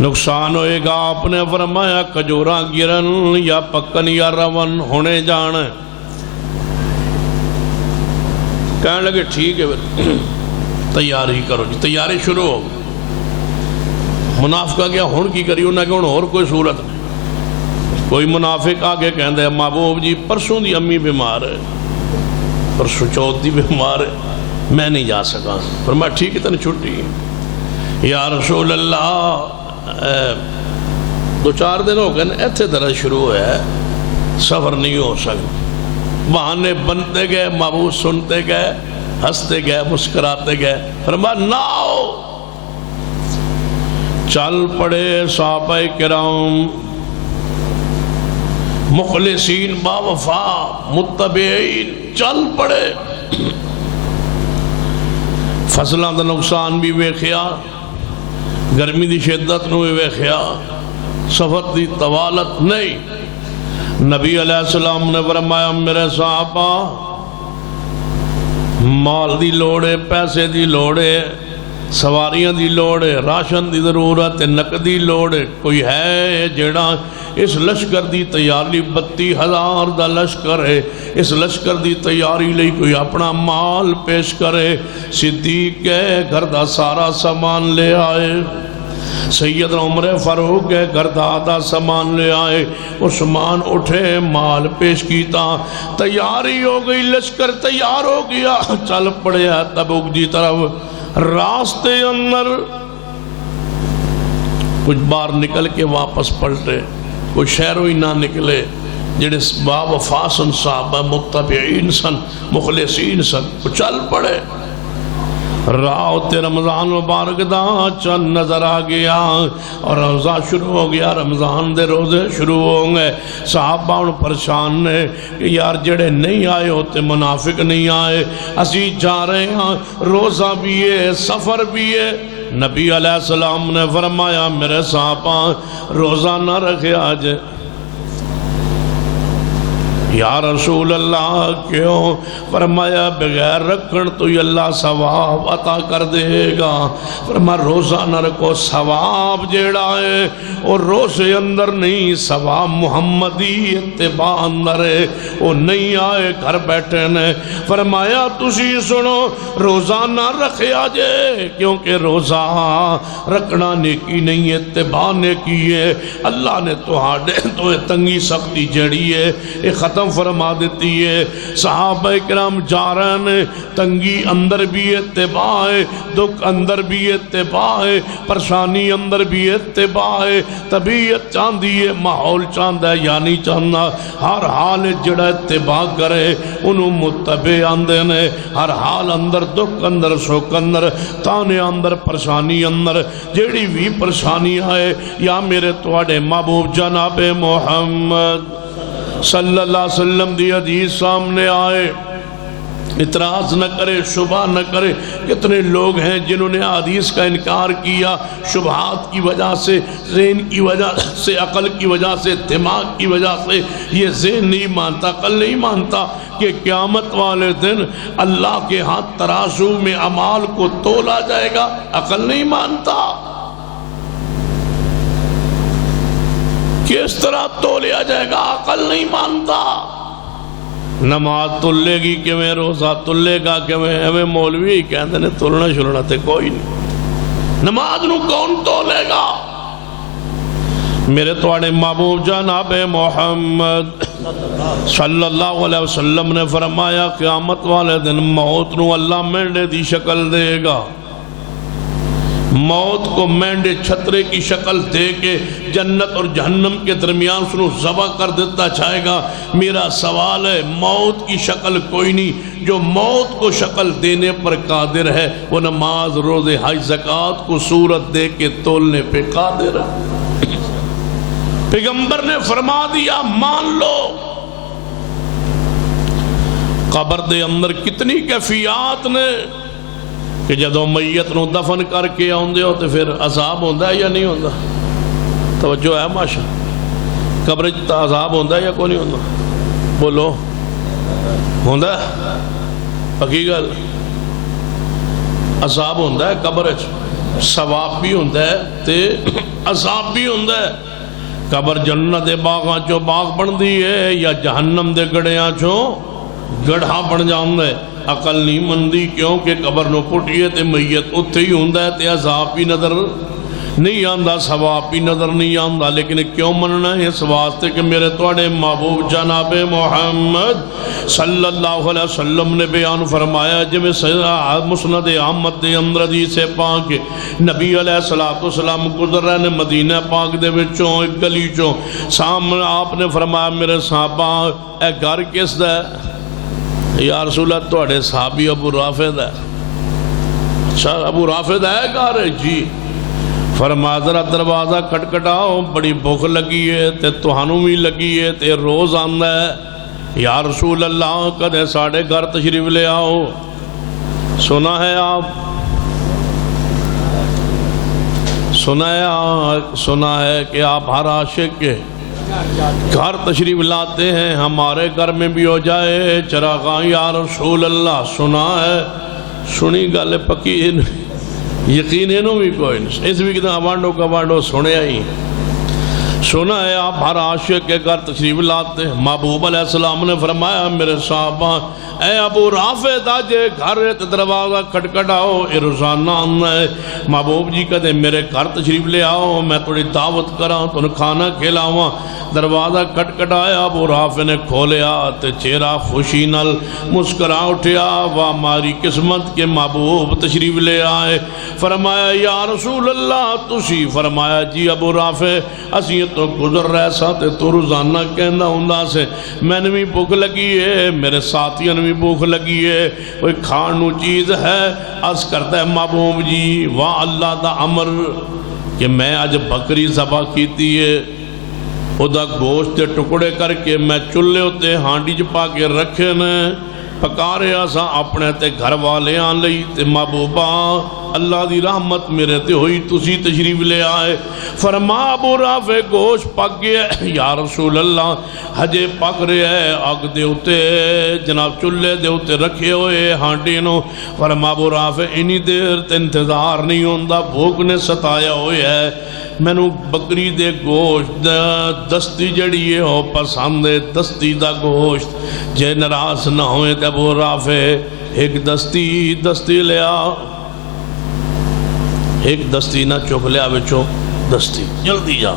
نقصان ہوئے گا۔ آپ نے فرمایا کھجوراں گرن یا پکن یا رون ہونے جانا ہے۔ کہنے لگے ٹھیک ہے پھر تیاری کرو جی، تیاری شروع ہو گئی۔ منافقہ کیا ہون کی کری، انہیں کہ ہون اور کوئی صورت نہیں۔ کوئی منافق آگے کہندے ہیں محبوب جی پرسوں دی امی بیمار ہے، پرسوں چوتھ دی بیمار ہے، میں نہیں جا سکا۔ فرمایا ٹھیک ہے تن چھٹی۔ یا رسول اللہ دو چار دن ہو گئے ایتھے درد شروع ہوا ہے، سفر نہیں ہو سکتا۔ بہانے بنتے گئے، محبوب سنتے گئے، ہنستے گئے، مسکراتے گئے۔ فرمایا نہ آؤ۔ چل پڑے صحابہ کرام مخلصین با وفا متبعین، چل پڑے۔ فصلوں دا نقصان بھی ویکھیا، گرمی دی شدت نو بھی ویکھیا، سفر دی طوالت نہیں۔ نبی علیہ السلام نے فرمایا میرے صحابہ مال دی لوڑے، پیسے دی لوڑے، سواریاں دی لوڑے، راشن دی ضرورت، نقدی لوڑے، کوئی ہے جیڑا اس لشکر دی تیاری 32,000 دا لشکر ہے، اس لشکر دی تیاری لئی کوئی اپنا مال پیش کرے؟ صدیق کے گھر دا سارا سامان لے آئے، سیدنا عمر فاروق کے گھر دا آدھا سامان لے آئے، عثمان اٹھے مال پیش کیتا، تیاری ہو گئی، لشکر تیار ہو گیا، چل پڑے تبوک دی طرف۔ راستے اندر کچھ باہر نکل کے واپس پلٹے، کچھ شہروں ہی نہ نکلے، جڑے با وفا سن، صحابہ متبعین سن، مخلصین سن، وہ چل پڑے۔ راہ تے رمضان مبارک دا چند نظر آ گیا اور روزہ شروع ہو گیا، رمضان دے روزے شروع ہو گئے۔ صحابہ ان پریشان نے کہ یار جڑے نہیں آئے ہوتے منافق نہیں آئے، اسی جا رہے ہیں، روزہ بھی ہے، سفر بھی ہے۔ نبی علیہ السلام نے فرمایا میرے صحابہ روزہ نہ رکھے آج۔ یا رسول اللہ کیوں؟ فرمایا بغیر رکھن تو اللہ ثواب عطا کر دے گا۔ فرمایا روزہ نہ رکھو، ثواب جیڑا ہے اور روزے اندر نہیں، ثواب محمدی اتباع اندر ہے، وہ نہیں آئے گھر بیٹھے نے۔ فرمایا تسی سنو روزہ نہ رکھے آجے، کیونکہ روزہ رکھنا نیکی نہیں، اتباع نیکی ہے۔ اللہ نے تو تنگی سختی جڑی ہے یہ ختم فرما دیتی ہے۔ صحابہ کرام جا رہے ہیں، تنگی اندر بھی اتباع ہے، دکھ اندر بھی اتباع ہے، پریشانی اندر بھی اتباع ہے، طبیعت چاندی ہے، ماحول چاندہ ہے یا نہیں چاندہ، ہر حال جڑا اتباع کرے انہوں متبع آندے نے۔ ہر حال اندر دکھ اندر سکھ اندر تانے اندر پریشانی اندر جیڑی بھی پریشانی آئے، یا میرے تواڈے محبوب جناب محمد صلی اللہ علیہ وسلم دی حدیث سامنے آئے، اعتراض نہ کرے، شبہ نہ کرے۔ کتنے لوگ ہیں جنہوں نے حدیث کا انکار کیا شبہات کی وجہ سے، ذہن کی وجہ سے، عقل کی وجہ سے، دماغ کی وجہ سے۔ یہ ذہن نہیں مانتا، عقل نہیں مانتا کہ قیامت والے دن اللہ کے ہاتھ ترازو میں اعمال کو تولا جائے گا، عقل نہیں مانتا۔ کس طرح تولیا جائے گا، عقل نہیں مانتا۔ نماز تلے گی کیویں، روزہ تلے گا کیویں، ہمیں مولوی ہی کہندے نے تلنا شلنا تے کوئی نہیں، نماز نو کون تولے گا؟ میرے تواڈے محبوب جناب محمد صلی اللہ علیہ وسلم نے فرمایا قیامت والے دن موت نو اللہ مینڈے دی شکل دے گا۔ موت کو مینڈے چھترے کی شکل دے کے جنت اور جہنم کے درمیان سنو ذبح کر دیتا جائے گا۔ میرا سوال ہے موت کی شکل کوئی نہیں، جو موت کو شکل دینے پر قادر ہے وہ نماز روزے حج زکوٰۃ کو صورت دے کے تولنے پہ قادر ہے۔ پیغمبر نے فرما دیا مان لو۔ قبر دے اندر کتنی کیفیات نے کہ جدو میت نو دفن کر کے آندے ہو تو پھر عذاب ہوندہ ہے یا نہیں ہوندہ؟ توجہ ہے ماشا، قبر تا عذاب ہوندہ ہے یا کوئی نہیں ہوندہ؟ بولو ہوندہ ہے؟ پکی گل عذاب ہوندہ ہے قبر، ثواب بھی ہوندہ ہے تے عذاب بھی ہوندہ ہے۔ قبر جنت دے باغاں چو باغ بن دی ہے یا جہنم دے گڑیاں چو گڑھا بن جاندہ ہے۔ عقل نہیں مندی کیونکہ قبر نو پٹھیے تے میت اتھے ہی ہوندہ ہے تے عذاب بھی نظر نہیں آندہ، ثواب بھی نظر نہیں آندہ۔ لیکن کیوں مننا ہے؟ اس واسطے کہ میرے تواڈے محبوب جناب محمد صلی اللہ علیہ وسلم نے بیان فرمایا، جب مسند احمد دے اندر حدیث پاک نبی علیہ السلام گزر رہے ہیں مدینہ پاک دے وچوں ایک گلی چوں، سامنے آپ نے فرمایا میرے صحابہ اے گھر کس دا ہے؟ یا رسول اللہ توڑے صحابی ابو رافد ہے۔ اچھا ابو رافد ہے گھر؟ جی۔ فرمایا ذرا دروازہ کھٹکھٹاؤ، بڑی بھوک لگی ہے تے تہانوں بھی لگی ہے تے روز آندا ہے۔ یا رسول اللہ کدے ساڑھے گھر تشریف لے آؤ۔ سنا ہے کہ آپ ہر عاشق کے گھر تشریف لاتے ہیں، ہمارے گھر میں بھی ہو جائے چراغاں یا رسول اللہ۔ سنا ہے، سنی گل پکی یقین انہوں بھی کوئی نہیں، اس بھی کتنا وانڈو کا وانڈو سنے آئی۔ سنا ہے آپ ہر عاشق کے گھر تشریف لاتے ہیں. محبوب علیہ السلام نے فرمایا میرے صحابہ اے ابو رافع دا جے گھر دروازہ کھٹکھٹاؤ اے روزانہ آنا ہے. محبوب جی کہتے میرے گھر تشریف لے آؤ میں تھوڑی دعوت کراں تو کھانا کھلاواں. دروازہ کھٹکھٹایا ابو رافع نے کھولیا تے چہرہ خوشی نال مسکرا اٹھیا. واہ ہماری قسمت کے محبوب تشریف لے آئے. فرمایا یا رسول اللہ تسی؟ فرمایا جی ابو رافع اسی تو گزر رہے سا تے تو روزانہ کہنا ہوندا سے میں نے بھی بھوک لگی ہے میرے ساتھیاں نے بھی بھوک لگی ہے کوئی کھانو چیز ہے. عرض کرتا ہے محبوب جی واہ اللہ دا امر کہ میں آج بکری ذبح کیتی ہے او دا گوشت دے ٹکڑے کر کے میں چلے ہوتے ہانڈی چ پا کے رکھے نے پکا رہا سا اپنے تے گھر والے آن لئی تے محبوبہ اللہ دی رحمت میرے تے ہوئی تسی تشریف لے آئے. فرما ابو رافع گوشت پک گیا. یا رسول اللہ ہجے پک رہا ہے اگ دے اتے جناب چلے دے اتے رکھے ہوئے ہانڈی نو. فرما ابو رافع انی دیر تے انتظار نہیں ہوندا بھوک نے ستایا ہوئے ہے میں نو بکری دے گوشت دستی جڑی ہے ہو پسند ہے دستی دا گوشت جے نراز نہ ہوئے تے ابو رافع ایک دستی لیا ایک دستی نہ چک لیا بچوں دستی جلدی جا.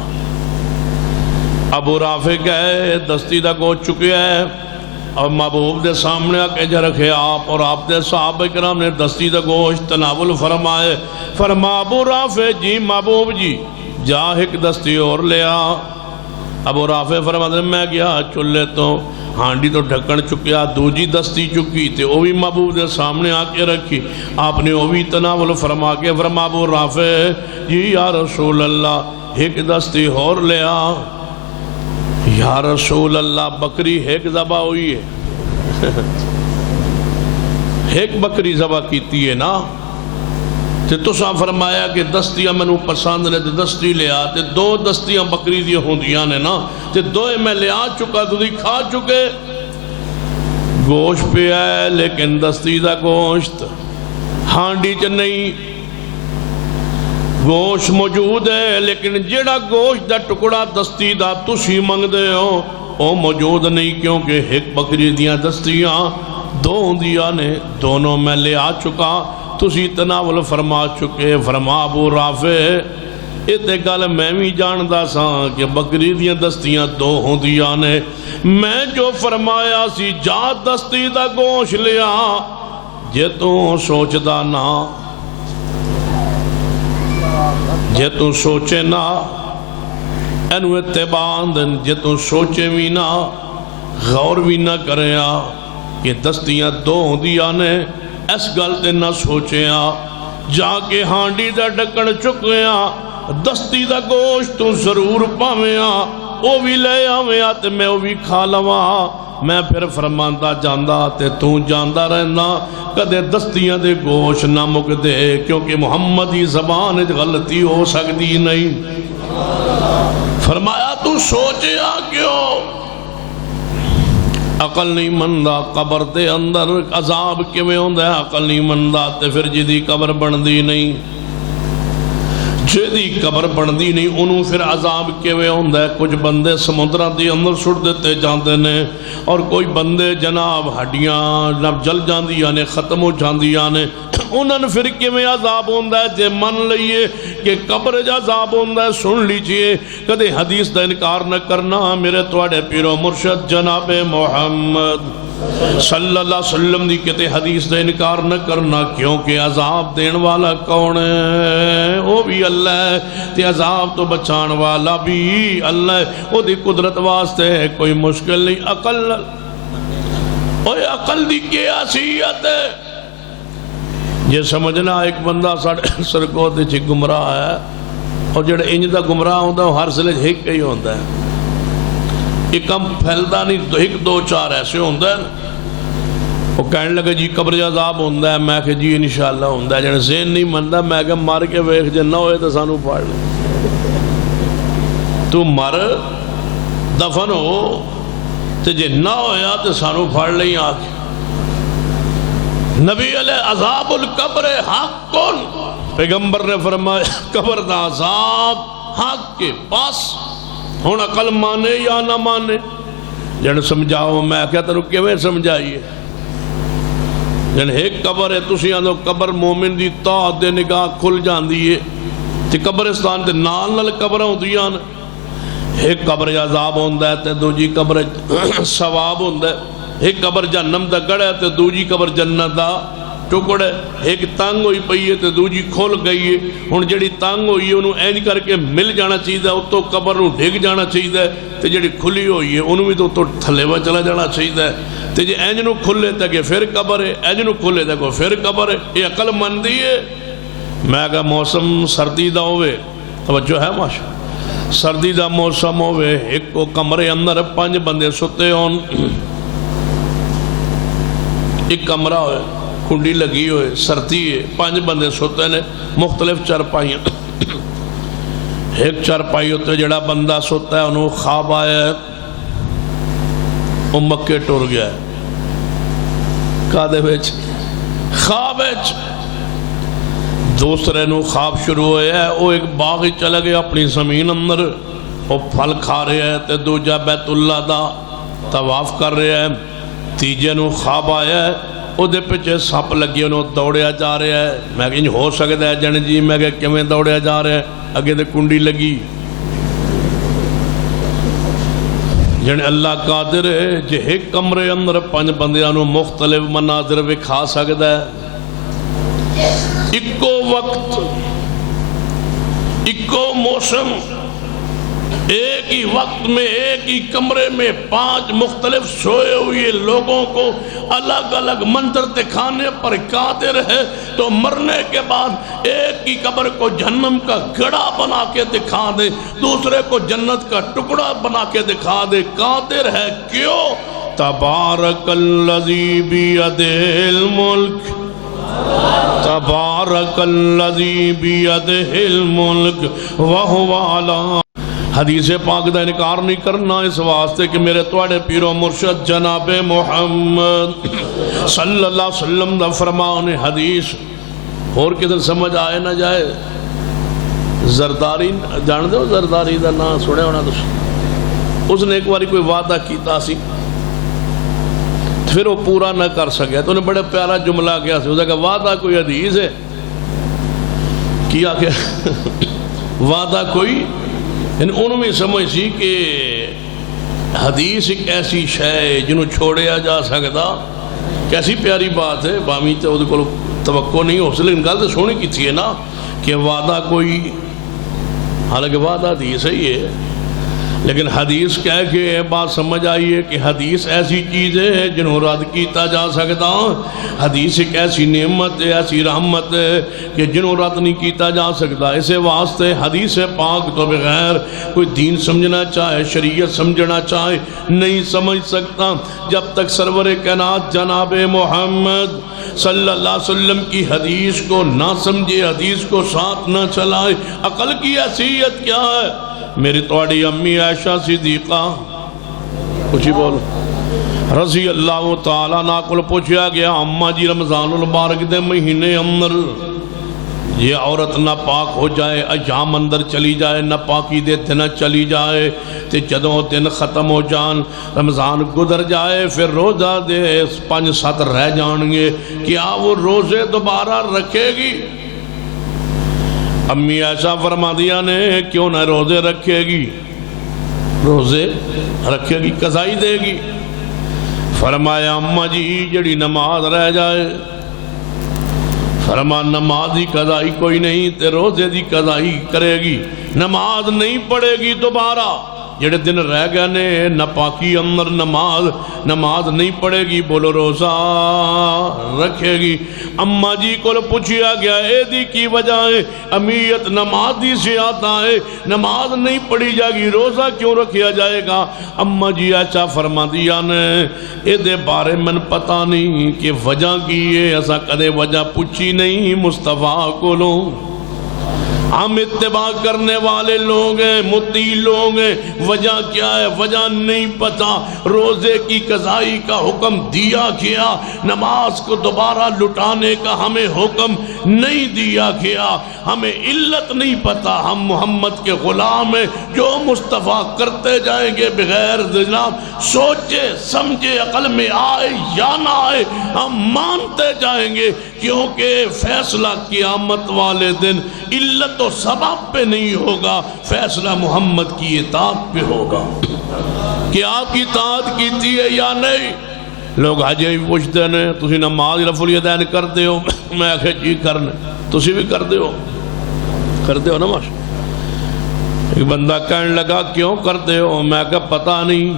ابو رافع کہے دستی دا گوشت چکیا ہے اور محبوب دے سامنے آکے جا رکھے آپ اور آپ دے صحابہ کرام نے دستی دا گوشت تناول فرمائے. فرما ابو رافع جی محبوب جی جا ایک دستی اور لیا. ابو رافع فرماتے میں گیا چلے تو ہانڈی تو ڈھکن چکیا دوجی دستی چکی تے وہ بھی محبوب دے سامنے آ کے رکھی. آپ نے وہ بھی تناول فرما کے فرما ابو رافع جی یا رسول اللہ ایک دستی اور لیا. یا رسول اللہ بکری ایک ذبح ہوئی ہے ایک بکری ذبح کیتی ہے نا تے تساں فرمایا کہ دستیاں منو پسند نے تے دستی لیا تے دو دستیاں بکری دی ہوندیاں نے نا تے دوئے میں لیا چکا تو دی کھا چکے. گوشت پہ ہے لیکن دستی دا گوشت ہانڈی چ نہیں. گوشت موجود ہے لیکن جیڑا گوشت دا ٹکڑا دستی دا تسی منگ دے ہو او موجود نہیں کیونکہ ایک بکری دیاں دستیاں دو ہوندیاں نے دونوں میں لے آ چکا تسی تناول فرما چکے. فرما ابو رافع اتے گل میں بھی جاندہ سا کہ بکری دیاں دستیاں دو ہوندیاں نے میں جو فرمایا سی جا دستی دا گوشت لیا جے تو سوچدا نا جے تو سوچے نا اینو اتباع دن جے تو سوچے بھی نا غور بھی نہ کریا کہ دستیاں دو ہوندیاں نے اس گل تے نہ سوچیا جا کے ہانڈی دا ڈکن چکیا دستی دا گوشت تو ضرور پاویا او بھی لے آویا تے میں او بھی کھا لوا. میں پھر فرماندہ جاندہ تے تو جاندہ رہنا کدے دستیاں دے گوشت نہ مک دے کیونکہ محمدی زبان غلطی ہو سکتی نہیں. فرمایا تو سوچیا کیوں عقل نہیں مندہ قبر دے اندر عذاب کیویں ہوندا ہے عقل نہیں مندہ تے پھر جدی قبر بندی نہیں جدی قبر بندی نہیں انہوں پھر عذاب کیویں ہوندا ہے. کچھ بندے سمندرہ دی اندر سٹ دیتے جاندے نے اور کوئی بندے جناب ہڈیاں جل جاندیاں نے ختم ہو جاندیاں نے انہوں پھر کیویں عذاب ہوندا ہے جے من لئیے کہ قبر جا عذاب ہوندا ہے سن لیجئے کدے حدیث دا انکار نہ کرنا. میرے توڑے پیرو مرشد جناب محمد صلی اللہ علیہ وسلم دی کہتے حدیث دا انکار نہ کرنا کیونکہ عذاب دین والا کون ہے وہ بھی اللہ ہے تے عذاب تو بچان والا بھی اللہ ہے. وہ دی قدرت واسطے ہے کوئی مشکل نہیں. عقل دی کیا حیثیت ہے یہ سمجھنا ایک بندہ ساڑھے سرکو دے چھ گمراہ ہے اور جڑے انج دا گمراہ ہوندہ ہر سلے ایک کئی ہوندہ ہے ایک کم پھیلدہ نہیں ایک دو چار ایسے ہوندہ ہے. وہ کہنے لگے جی قبر عذاب ہوندہ ہے میں کہ جی انشاءاللہ ہوندہ ہے جنہیں ذہن نہیں مندہ میں کہ مار کے ویخ جن نہ ہوئے تو سانو پاڑ لیں تو مر دفن ہو تو جن نہ ہویا تو سانو پاڑ لیں آکے. نبی علیہ عذاب القبر حق کن پیغمبر نے فرمایا قبر دا عذاب حق کے پاس ہن عقل مانے یا نہ مانے؟ جن سمجھاؤ، میں کیا تینوں کیویں سمجھائیے؟ جن ایک قبر ہے، تسی آندو قبر مومن دی طاعت دے نگاہ کھل جاندی ہے، تے قبرستان دے نال نال قبراں ہوندیاں نے، ایک قبر عذاب ہوندا ہے تے دوجی قبر ثواب ہوندا ہے، ایک قبر جہنم دا گڑھ ہے تے دوجی قبر جنت دا ٹکڑ ہے، ایک تنگ ہوئی پئی ہے تے دوجی کھل گئی ہے۔ ہن جڑی تنگ ہوئی ہے انہوں اینج کر کے مل جانا چاہیے، اتوں قبر نوں ڈگ جانا چاہیے، تے جڑی کھلی ہوئی ہے انہوں بھی تو اتوں تھلے وا چلا جانا چاہیے، تے جی اینج نوں کھلے تے کہ پھر قبر ہے، اینج نوں کھلے تے کہ پھر قبر ہے۔ یہ عقل مندی ہے؟ میں کہا موسم سردی دا ہوئے، توجہ ہے ماشاء، سردی دا موسم ہوئے، ایک کو کمرے اندر 5 بندے ستے ہون، ایک کمرہ ہوئے، کنڈی لگی ہوئے، سردی ہے، 5 بندے سوتے نے، مختلف چارپائیاں، ایک چارپائی ہوتے جڑا بندہ سوتا ہے انہوں خواب آیا ہے، وہ مکے ٹور گیا ہے، کادے بیچ خواب بیچ، دوسرے نو خواب شروع ہویا ہے، وہ ایک باغ چلا گیا اپنی زمین اندر، وہ پھل کھا رہے ہیں، تے دوجہ بیت اللہ دا طواف کر رہے ہیں، تیجے نو خواب آیا ہے، وہ دے پچھے سپ لگی انہوں دوڑیا جا رہے ہیں۔ میں کہا انج ہو سکتا ہے جن جی؟ میں کہا کیویں دوڑیا جا رہے ہیں؟ اگے دے کنڈی لگی، جن اللہ قادر ہے جے ایک کمرے اندر 5 بندیاں نو مختلف مناظر وکھا سکتا ہے، اکو وقت، اکو موسم، ایک ہی وقت میں ایک ہی کمرے میں 5 مختلف سوئے ہوئے لوگوں کو الگ الگ منظر دکھانے پر قادر ہے، تو مرنے کے بعد ایک ہی قبر کو جہنم کا گڑھا بنا کے دکھا دے، دوسرے کو جنت کا ٹکڑا بنا کے دکھا دے، قادر ہے۔ کیوں؟ تبارک الذی بیدہ الملک، تبارک الذی بیدہ الملک وہو علی۔ حدیث پاک دا انکار نہیں کرنا اس واسطے کہ میرے توڑے پیر و مرشد جناب محمد صلی اللہ علیہ وسلم دا فرمان حدیث اور کدھر سمجھ آئے نہ جائے۔ زرداری جان دو، زرداری دا نا سنے ہونا تو اس نے ایک باری کوئی وعدہ کیتا سی، پھر وہ پورا نہ کر سکیا، تو انہیں بڑے پیارا جملہ کیا سی، اسے کہا وعدہ کوئی حدیث ہے کیا کہ وعدہ کوئی، انہوں میں سمجھ سی کہ حدیث ایک ایسی شے جنہوں چھوڑیا جا سکتا، کیسی پیاری بات ہے، بامی تے وہ کو توقع نہیں ہو سکتا، لیکن گل تو سونی کی تھی ہے نا کہ وعدہ کوئی، حالانکہ وعدہ حدیث ہی ہے، لیکن حدیث کہہ کے یہ بات سمجھ آئیے کہ حدیث ایسی چیز ہے جنہوں رد کیتا جا سکتا، حدیث ایک ایسی نعمت ہے، ایسی رحمت ہے کہ جنہوں رد نہیں کیتا جا سکتا۔ اسے واسطے حدیث پاک تو بغیر کوئی دین سمجھنا چاہے، شریعت سمجھنا چاہے، نہیں سمجھ سکتا جب تک سرور کائنات جناب محمد صلی اللہ علیہ وسلم کی حدیث کو نہ سمجھے، حدیث کو ساتھ نہ چلائے۔ عقل کی حیثیت کیا ہے؟ میری توڑی امی عائشہ صدیقہ کچھ ہی بولو رضی اللہ تعالیٰ ناکل پوچھیا گیا، اماں جی رمضان المبارک دے مہینے اندر یہ عورت نہ پاک ہو جائے، ایام اندر چلی جائے، نہ پاکی دے دن چلی جائے، تے جدوں دن ختم ہو جان، رمضان گزر جائے، پھر روزہ دے 5-7 رہ جانگے، کیا وہ روزے دوبارہ رکھے گی؟ امی عائشہ فرما دیا نے کیوں نہ روزے رکھے گی، روزے رکھے گی، قضائی دے گی۔ فرمایا اماں جی جڑی نماز رہ جائے، فرما نماز دی قضائی کوئی نہیں تے روزے دی قضائی کرے گی، نماز نہیں پڑھے گی دوبارہ، جڑے دن رہ گئے نے نہ پاکی اندر نماز نہیں پڑھے گی، بولو روزہ رکھے گی۔ اماں جی کو پوچھیا گیا اے دی کی وجہ ہے؟ امیت نماز دی سے آتا ہے، نماز نہیں پڑھی جائے گی، روزہ کیوں رکھیا جائے گا؟ اماں جی ایسا فرما دیا نے اے دے بارے من پتہ نہیں کہ وجہ کی ہے، ایسا کدے وجہ پوچھی نہیں مصطفیٰ کو لوں، ہم اتباع کرنے والے لوگ ہیں، مطیع لوگ ہیں. وجہ کیا ہے؟ وجہ نہیں پتا. روزے کی قضائی کا حکم دیا گیا، نماز کو دوبارہ لٹانے کا ہمیں حکم نہیں دیا گیا. ہمیں علت نہیں پتا. ہم محمد کے غلام ہیں، جو مصطفیٰ کرتے جائیں گے بغیر جناب سوچے سمجھے، عقل میں آئے یا نہ آئے، ہم مانتے جائیں گے. کیونکہ فیصلہ قیامت والے دن علت و سبب پہ نہیں ہوگا، فیصلہ محمد کی اطاعت پہ ہوگا کہ آپ کی اطاعت کیتی ہے یا نہیں. لوگ حجے بھی پوچھتے ہیں تسی نماز رفع الیدین کرتے ہو؟ میں کہ جی کرنے. تسی بھی کرتے ہو نا ماشاء. ایک بندہ کہنے لگا کیوں کرتے ہو؟ میں کہا پتہ نہیں.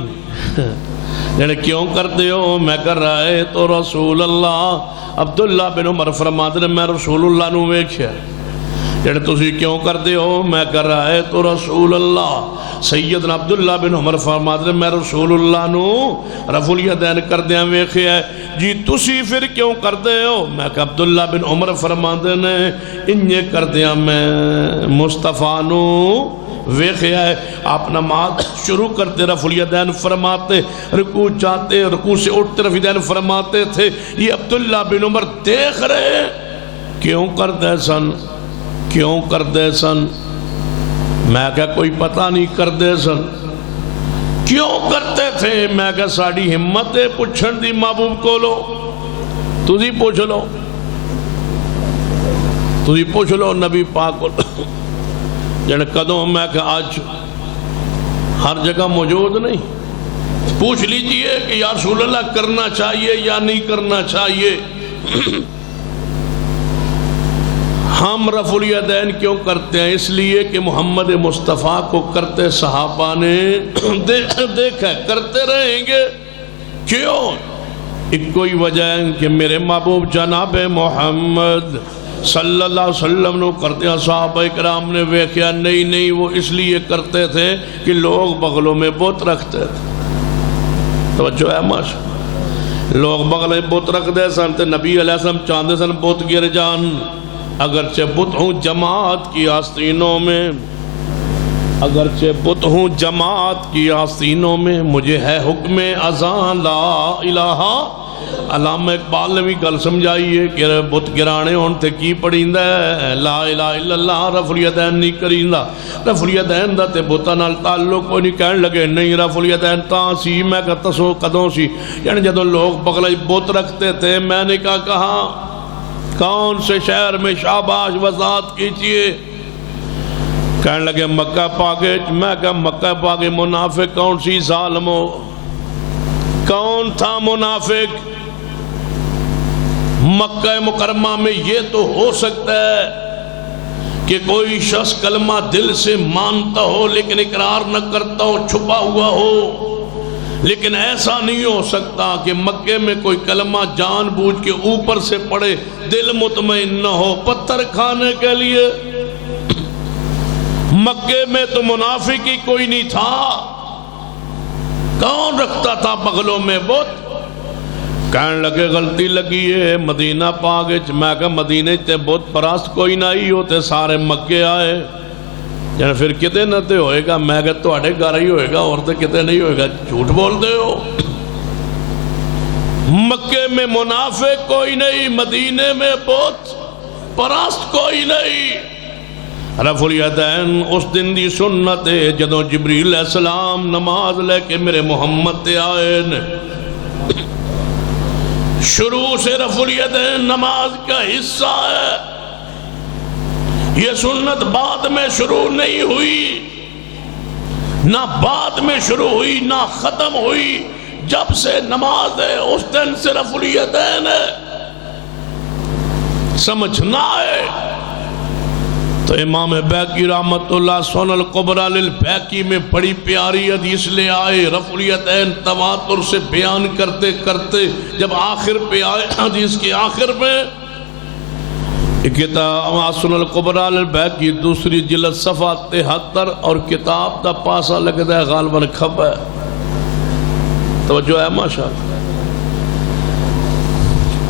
یعنی کیوں کرتے ہو؟ میں کہہ رہے تو رسول اللہ. عبداللہ بن عمر فرماتے ہیں میں رسول اللہ نو ویکھیا. یعنی تسی کیوں کرتے ہو؟ میں کہہ رہے تو رسول اللہ. سیدنا عبداللہ بن عمر فرماتے ہیں میں رسول اللہ نو رفع الیدین کردیاں ویکھیا ہے. جی تسی پھر کیوں کرتے ہو؟ میں کہا عبداللہ بن عمر فرماتے ہیں انجے کردیاں میں مصطفیٰ نو ویکھیا ہے. آپ نماز شروع کرتے رفع الیدین فرماتے، رکوع جاتے رکوع سے اٹھتے رفع الیدین فرماتے تھے. یہ عبداللہ بن عمر دیکھ رہے کیوں کرتے سن، کیوں کرتے سن. میں کہا کوئی پتہ نہیں کرتے سن. کیوں کرتے تھے؟ میں کہا ساڑی ہمت ہے پوچھن دی محبوب کو لو. تُسی پوچھ لو، تُسی پوچھ لو نبی پاک کو. جن قدوں میں کہ آج ہر جگہ موجود نہیں. پوچھ لیجئے کہ یا رسول اللہ کرنا چاہیے یا نہیں کرنا چاہیے. ہم رفع الیدین کیوں کرتے ہیں؟ اس لیے کہ محمد مصطفیٰ کو کرتے صحابہ نے دیکھا کرتے رہیں گے. کیوں؟ ایک کوئی وجہ ہے کہ میرے محبوب جناب محمد صلی اللہ علیہ وسلم نے کرتے ہیں، صحابہ اکرام نے ویکھیا نہیں وہ اس لیے کرتے تھے کہ لوگ بغلوں میں بت رکھتے تھے. توجہ ہے ماشاء. لوگ بغل میں بت رکھتے سن تے نبی علیہ السلام چاہتے سن بت گر جان. اگرچہ بت ہوں جماعت کی آستینوں میں، اگرچہ بت ہوں جماعت کی آستینوں میں، مجھے ہے حکم اذان لا الہ. علامہ اقبال نے بھی گل سمجھائیے کہ بت گرانے ہون تے کی پڑھیندا ہے لا الہ الا اللہ. رفع الیدین نہیں کریندا. رفع الیدین دا تے بتاں نال تعلق کوئی نہیں. کہن لگے نہیں رفع الیدین تاں سی. میں کہتا سو کدوں سی؟ یعنی جدوں لوگ بغل بت رکھتے تھے میں نے کہا کون سے شہر میں شاباش وضاحت کیجئے. کہنے لگے مکہ پاکے. میں کہا مکہ پاکے منافق کون سی ظالمو؟ کون تھا منافق؟ مکہ مکرمہ میں یہ تو ہو سکتا ہے کہ کوئی شخص کلمہ دل سے مانتا ہو لیکن اقرار نہ کرتا ہو، چھپا ہوا ہو. لیکن ایسا نہیں ہو سکتا کہ مکے میں کوئی کلمہ جان بوجھ کے اوپر سے پڑھے دل مطمئن نہ ہو پتھر کھانے کے لیے. مکے میں تو منافق ہی کوئی نہیں تھا. کون رکھتا تھا بغلوں میں بت؟ کہنے لگے غلطی لگی ہے مدینہ پاک. میں کہا مدینہ تے بت پرست کوئی نہ ہی ہوتے، سارے مکے آئے. یعنی پھر کتے نہ تے ہوئے گا. میں کہا تو اڑے گھر ہی ہوئے گا اور تے کتے نہیں ہوئے گا. جھوٹ بول دے ہو. مکے میں منافق کوئی نہیں، مدینے میں بت پرست کوئی نہیں. رفع الیدین اس دن دی سنت ہے جدوں جبریل علیہ السلام نماز لے کے میرے محمد تے آئے نے. شروع سے رفع الیدین نماز کا حصہ ہے. یہ سنت بعد میں شروع نہیں ہوئی، نہ بعد میں شروع ہوئی نہ ختم ہوئی. جب سے نماز ہے اس دن سے رفع الیدین ہے. سمجھنا ہے تو امام بیہقی رحمت اللہ سنن الکبریٰ للبیہقی میں بڑی پیاری حدیث لے آئے. رفع الیدین تواتر سے بیان کرتے کرتے جب آخر پہ آئے حدیث کے آخر میں کتاب سنن الکبریٰ للبیہقی دوسری جلد صفحہ 73 اور کتاب دا پاسا لگتا ہے غالباً کھبا ہے. توجہ ہے ماشاءاللہ.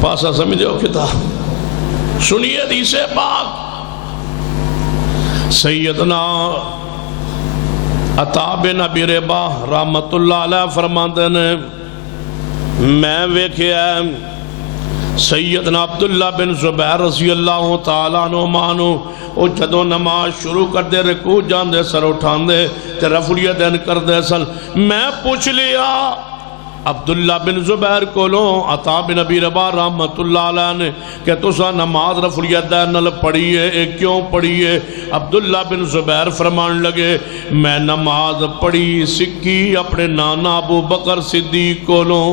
پاسا سمجھے ہو کتاب. سنیے حدیث پاک. سیدنا عطا بن ابی رباح رحمت اللہ علیہ فرماتے نے میں ویکھیا سیدنا عبداللہ بن زبیر رضی اللہ تعالیٰ عنہ مانو او جدو نماز شروع کر دے رکوع جان دے سر اٹھان دے تے رفع الیدین کر دے سن میں پوچھ لیا عبداللہ بن زبیر کو لو عطا بن ابی رباح رحمت اللہ علیہ نے کہ تسا نماز رفع الیدین نل پڑھی ہے کیوں پڑھی ہے؟ عبداللہ بن زبیر فرمان لگے میں نماز پڑھی سکھی اپنے نانا ابو بکر صدیق کو لو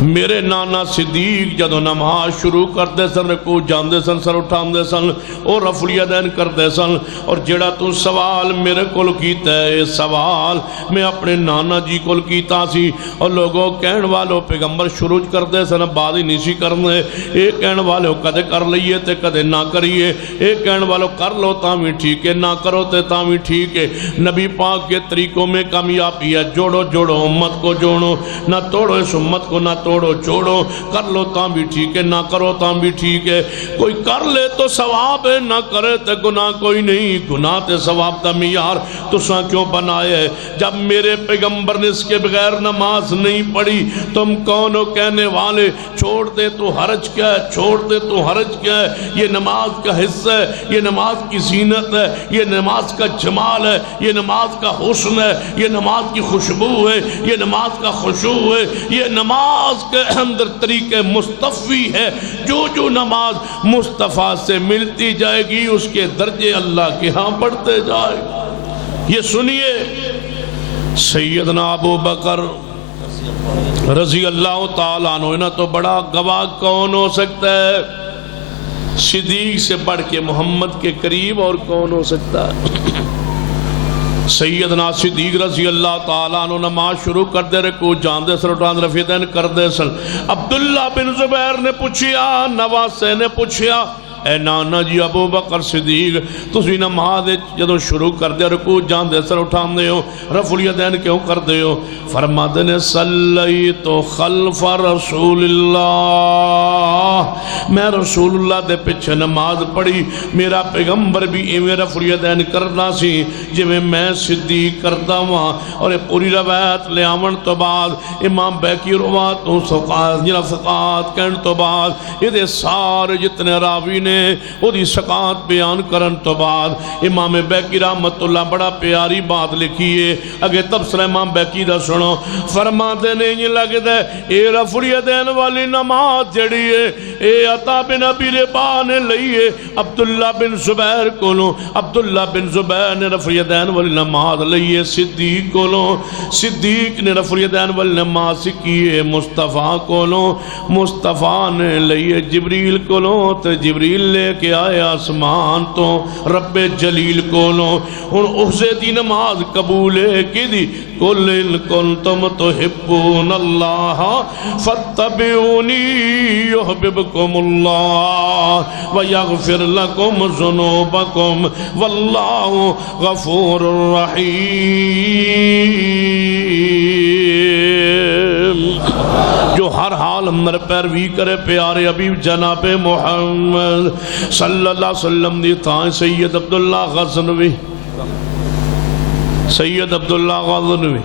میرے نانا صدیق جدو نماز شروع کرتے سن رکوع جاندے سن سر اٹھاندے سن اور رفع الیدین کرتے سن اور جڑا تو سوال میرے کول کیتا ہے سوال میں اپنے نانا جی کول کیتا سی اور لوگوں کہن والوں پیغمبر شروع کرتے سن بعد ہی نہیں سی کرنے ایک کہن والوں کدے کر لئیے تے کدے نہ کریے ایک کہن والوں کر لو تاوی ٹھیک ہے نہ کرو تے تاوی ٹھیک ہے نبی پاک کے طریقوں میں کامیابی ہے جوڑو جوڑو امت کو جوڑو نہ توڑو اس امت کو نہ توڑو جوڑو کر لو تاں بھی ٹھیک ہے نہ کرو تاں بھی ٹھیک ہے کوئی کر لے تو ثواب ہے نہ کرے تے گناہ کوئی نہیں گناہ تے ثواب دا معیار تساں کیوں بنائے ہے جب میرے پیغمبر نے اس کے بغیر نماز نہیں پڑھی تم کون ہو کہنے والے چھوڑ دے تو حرج کیا ہے چھوڑ دے تو حرج کیا ہے یہ نماز کا حصہ ہے یہ نماز کی زینت ہے یہ نماز کا جمال ہے یہ نماز کا حسن ہے یہ نماز کی خوشبو ہے یہ نماز کا خشوع ہے یہ نماز کے اندر طریقے مصطفی ہے جو نماز مصطفیٰ سے ملتی جائے گی اس کے درجے اللہ کے ہاں بڑھتے جائے یہ سنیے سیدنا ابو بکر رضی اللہ تعالیٰ عنہ نا تو بڑا گواہ کون ہو سکتا ہے صدیق سے بڑھ کے محمد کے قریب اور کون ہو سکتا ہے سیدنا صدیق رضی اللہ تعالیٰ عنہ نماز شروع کر دے رکوع جاندے سر اٹھان رفع الیدین کر دے سن عبداللہ بن زبیر نے پوچھیا نواسے نے پوچھیا اے نانا جی ابو بکر صدیق تسی نماز جدو شروع کر دے رکوع جاندے سر اٹھان دے ہو رفع الیدین کیوں کر دے ہو فرماتے نے صلیت خلف رسول اللہ میں رسول اللہ دے پچھے نماز پڑھی میرا پیغمبر بھی ایویں رفع الیدین کرنا سی جی میں صدیق کرتا ہوا اور پوری روایت لے آون تو بعد امام بیکی روایت تو سقات کہن تو بعد یہ سارے جتنے راوی نے وہ دی سقات بیان کرن تو بعد امام بیکی رحمت اللہ بڑا پیاری بات لکھیے اگے تبصرہ امام بیکی دا سنو فرماتے نہیں لگتا ہے اے رفع الیدین والی نماز جڑی ہے اے عطا بن ابی رباح نے لئیے عبداللہ بن زبیر کو لو عبداللہ بن زبیر نے رفع الیدین والی نماز لئیے صدیق کو لو صدیق نے رفع الیدین والی نماز سکیے مصطفیٰ کو لو مصطفیٰ نے لئیے جبریل کو لو تو جبریل لے کے آئے آسمان تو رب جلیل کو لو ان احسے دی نماز قبول ہے کی دی قُلْ إِن كُنْتُمْ تُحِبُّونَ اللَّهَ فَاتَّبِعُونِي يُحْبِبْكُمُ اللَّهُ وَيَغْفِرْ لَكُمْ ذُنُوبَكُمْ وَاللَّهُ غَفُورٌ رَحِيمٌ جو ہر حال اندر پیروی کرے پیارے حبیب جناب محمد صلی اللہ علیہ وسلم دی تھائیں سید عبداللہ غزنوی سید عبداللہ غزنوی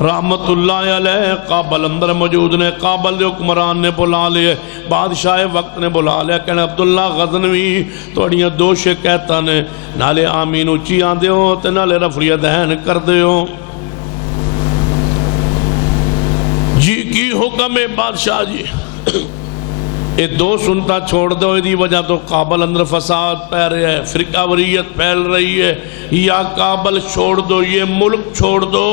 رحمت اللہ علیہ قابل اندر موجود نے قابل دے حکمران نے بلا لے بادشاہ وقت نے بلا لے کہنے عبداللہ غزنوی توڑیاں دو شکایتاں نے نالے آمین اچھی آن دے ہو تے نالے رفع الیدین کر دے ہو جی کی حکم ہے بادشاہ جی یہ دو سنتا چھوڑ دو دی وجہ تو قابل اندر فساد پہ رہے ہے فرقہ وریت پھیل رہی ہے یا قابل چھوڑ دو یہ ملک چھوڑ دو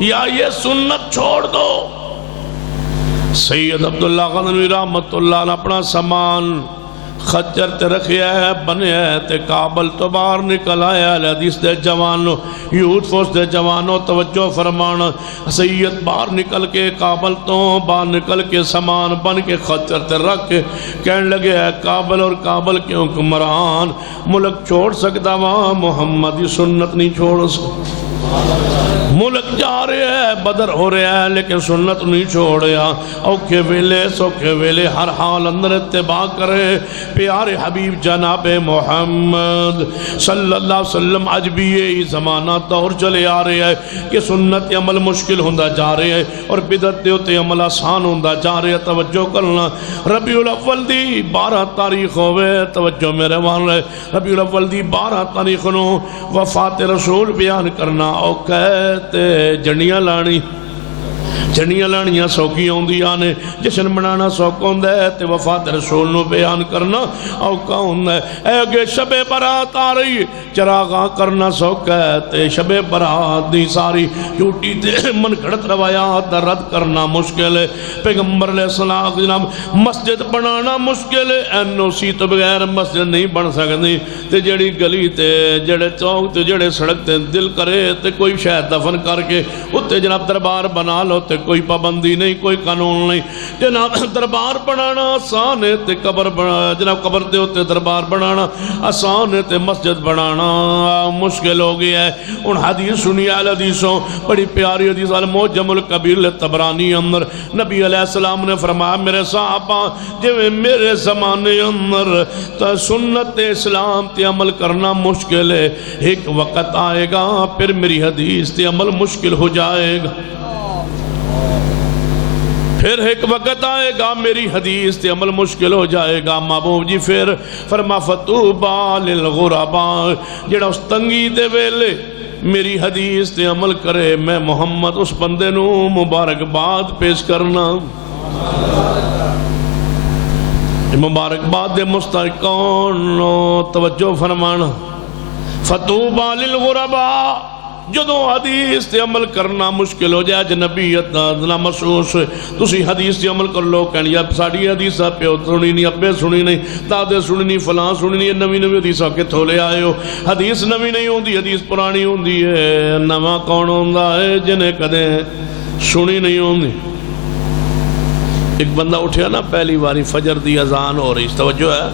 یا یہ سنت چھوڑ دو سید عبداللہ غزنوی رحمت اللہ نے اپنا سامان خچر تے رکھیا ہے بنے ہے تے قابل تو باہر نکل آیا ہے حدیث دے جوانوں یہود فوس دے جوانوں توجہ فرمانا سید باہر نکل کے قابل تو باہر نکل کے سامان بن کے خچر تے رکھ کے کہنے لگے ہے قابل اور قابل کے حکمران ملک چھوڑ سکتا وہاں محمدی سنت نہیں چھوڑ سکتا ملک جا رہے ہیں بدر ہو رہا ہے لیکن سنت نہیں چھوڑیا اوکھے ویلے سوکھے ویلے ہر حال اندر اتباع کرے پیارے حبیب جناب محمد صلی اللہ علیہ وسلم اج بھی یہی زمانہ دور چلے آ رہے ہے کہ سنت عمل مشکل ہوندہ جا رہے ہے اور بدعت ہوتے عمل آسان ہوندہ جا رہے ہے توجہ کرنا ربیع الاول دی 12 تاریخ ہوئے توجہ میرے وہاں رہے ربیع الاول دی 12 تاریخ نو وفات رسول بیان کرنا او کہتے جنیاں لانی جنیاں لانیاں سوکیاں ہوندیاں نے جشن منانا سوک ہوندہ ہے تے وفات رسول نو بیان کرنا اوکا ہوندہ ہے اے اگے شب برات آ رہی چراغاں کرنا سوک ہے تے شب برات دی ساری جھوٹی تے من گھڑت روایات دا رد کرنا مشکل ہے پیغمبر علیہ السلام جناب مسجد بنانا مشکل ہے این او سی تو بغیر مسجد نہیں بن سکتی تے جڑی گلی تے جڑے چوک تے جڑے سڑک تے دل کرے تے کوئی شاید دفن کر کے اتے جناب دربار بنا لو تے کوئی پابندی نہیں کوئی قانون نہیں جناب دربار بنانا آسان ہے تے قبر بنا جناب قبر دے ہوتے دربار بنانا آسان ہے تے مسجد بنانا مشکل ہو گیا ہے ان حدیث سنی اہل حدیثوں بڑی پیاری حدیث المعجم الکبیر طبرانی اندر نبی علیہ السلام نے فرمایا میرے صحابہ جو میرے زمانے اندر سنت اسلام تے عمل کرنا مشکل ہے ایک وقت آئے گا پھر میری حدیث تے عمل مشکل ہو جائے گا پھر ایک وقت آئے گا میری حدیث تے عمل مشکل ہو جائے گا محبوب جی پھر فرما فتوبا للغربا جڑا اس تنگی دے ویلے میری حدیث تے عمل کرے میں محمد اس بندے نو مبارکباد پیش کرنا مبارکباد دے مستحقون توجہ فرمانا فتوبا للغربا جدو حدیث تے عمل کرنا مشکل ہو جائے جنبیت نہ محسوس تسی حدیث تے عمل کر لو کہنے یا ساڑی حدیث پیو سنی نہیں ابے سنی نہیں دادے سنی نہیں فلان سنی نہیں نوی نوی حدیث کے تھولے آئے ہو حدیث نوی نہیں ہوندی حدیث پرانی ہوندی ہے نواں کون ہوندہ ہے جنہیں کدے سنی نہیں ہوندی ایک بندہ اٹھیا نا پہلی باری فجر دی اذان ہو رہی توجہ ہے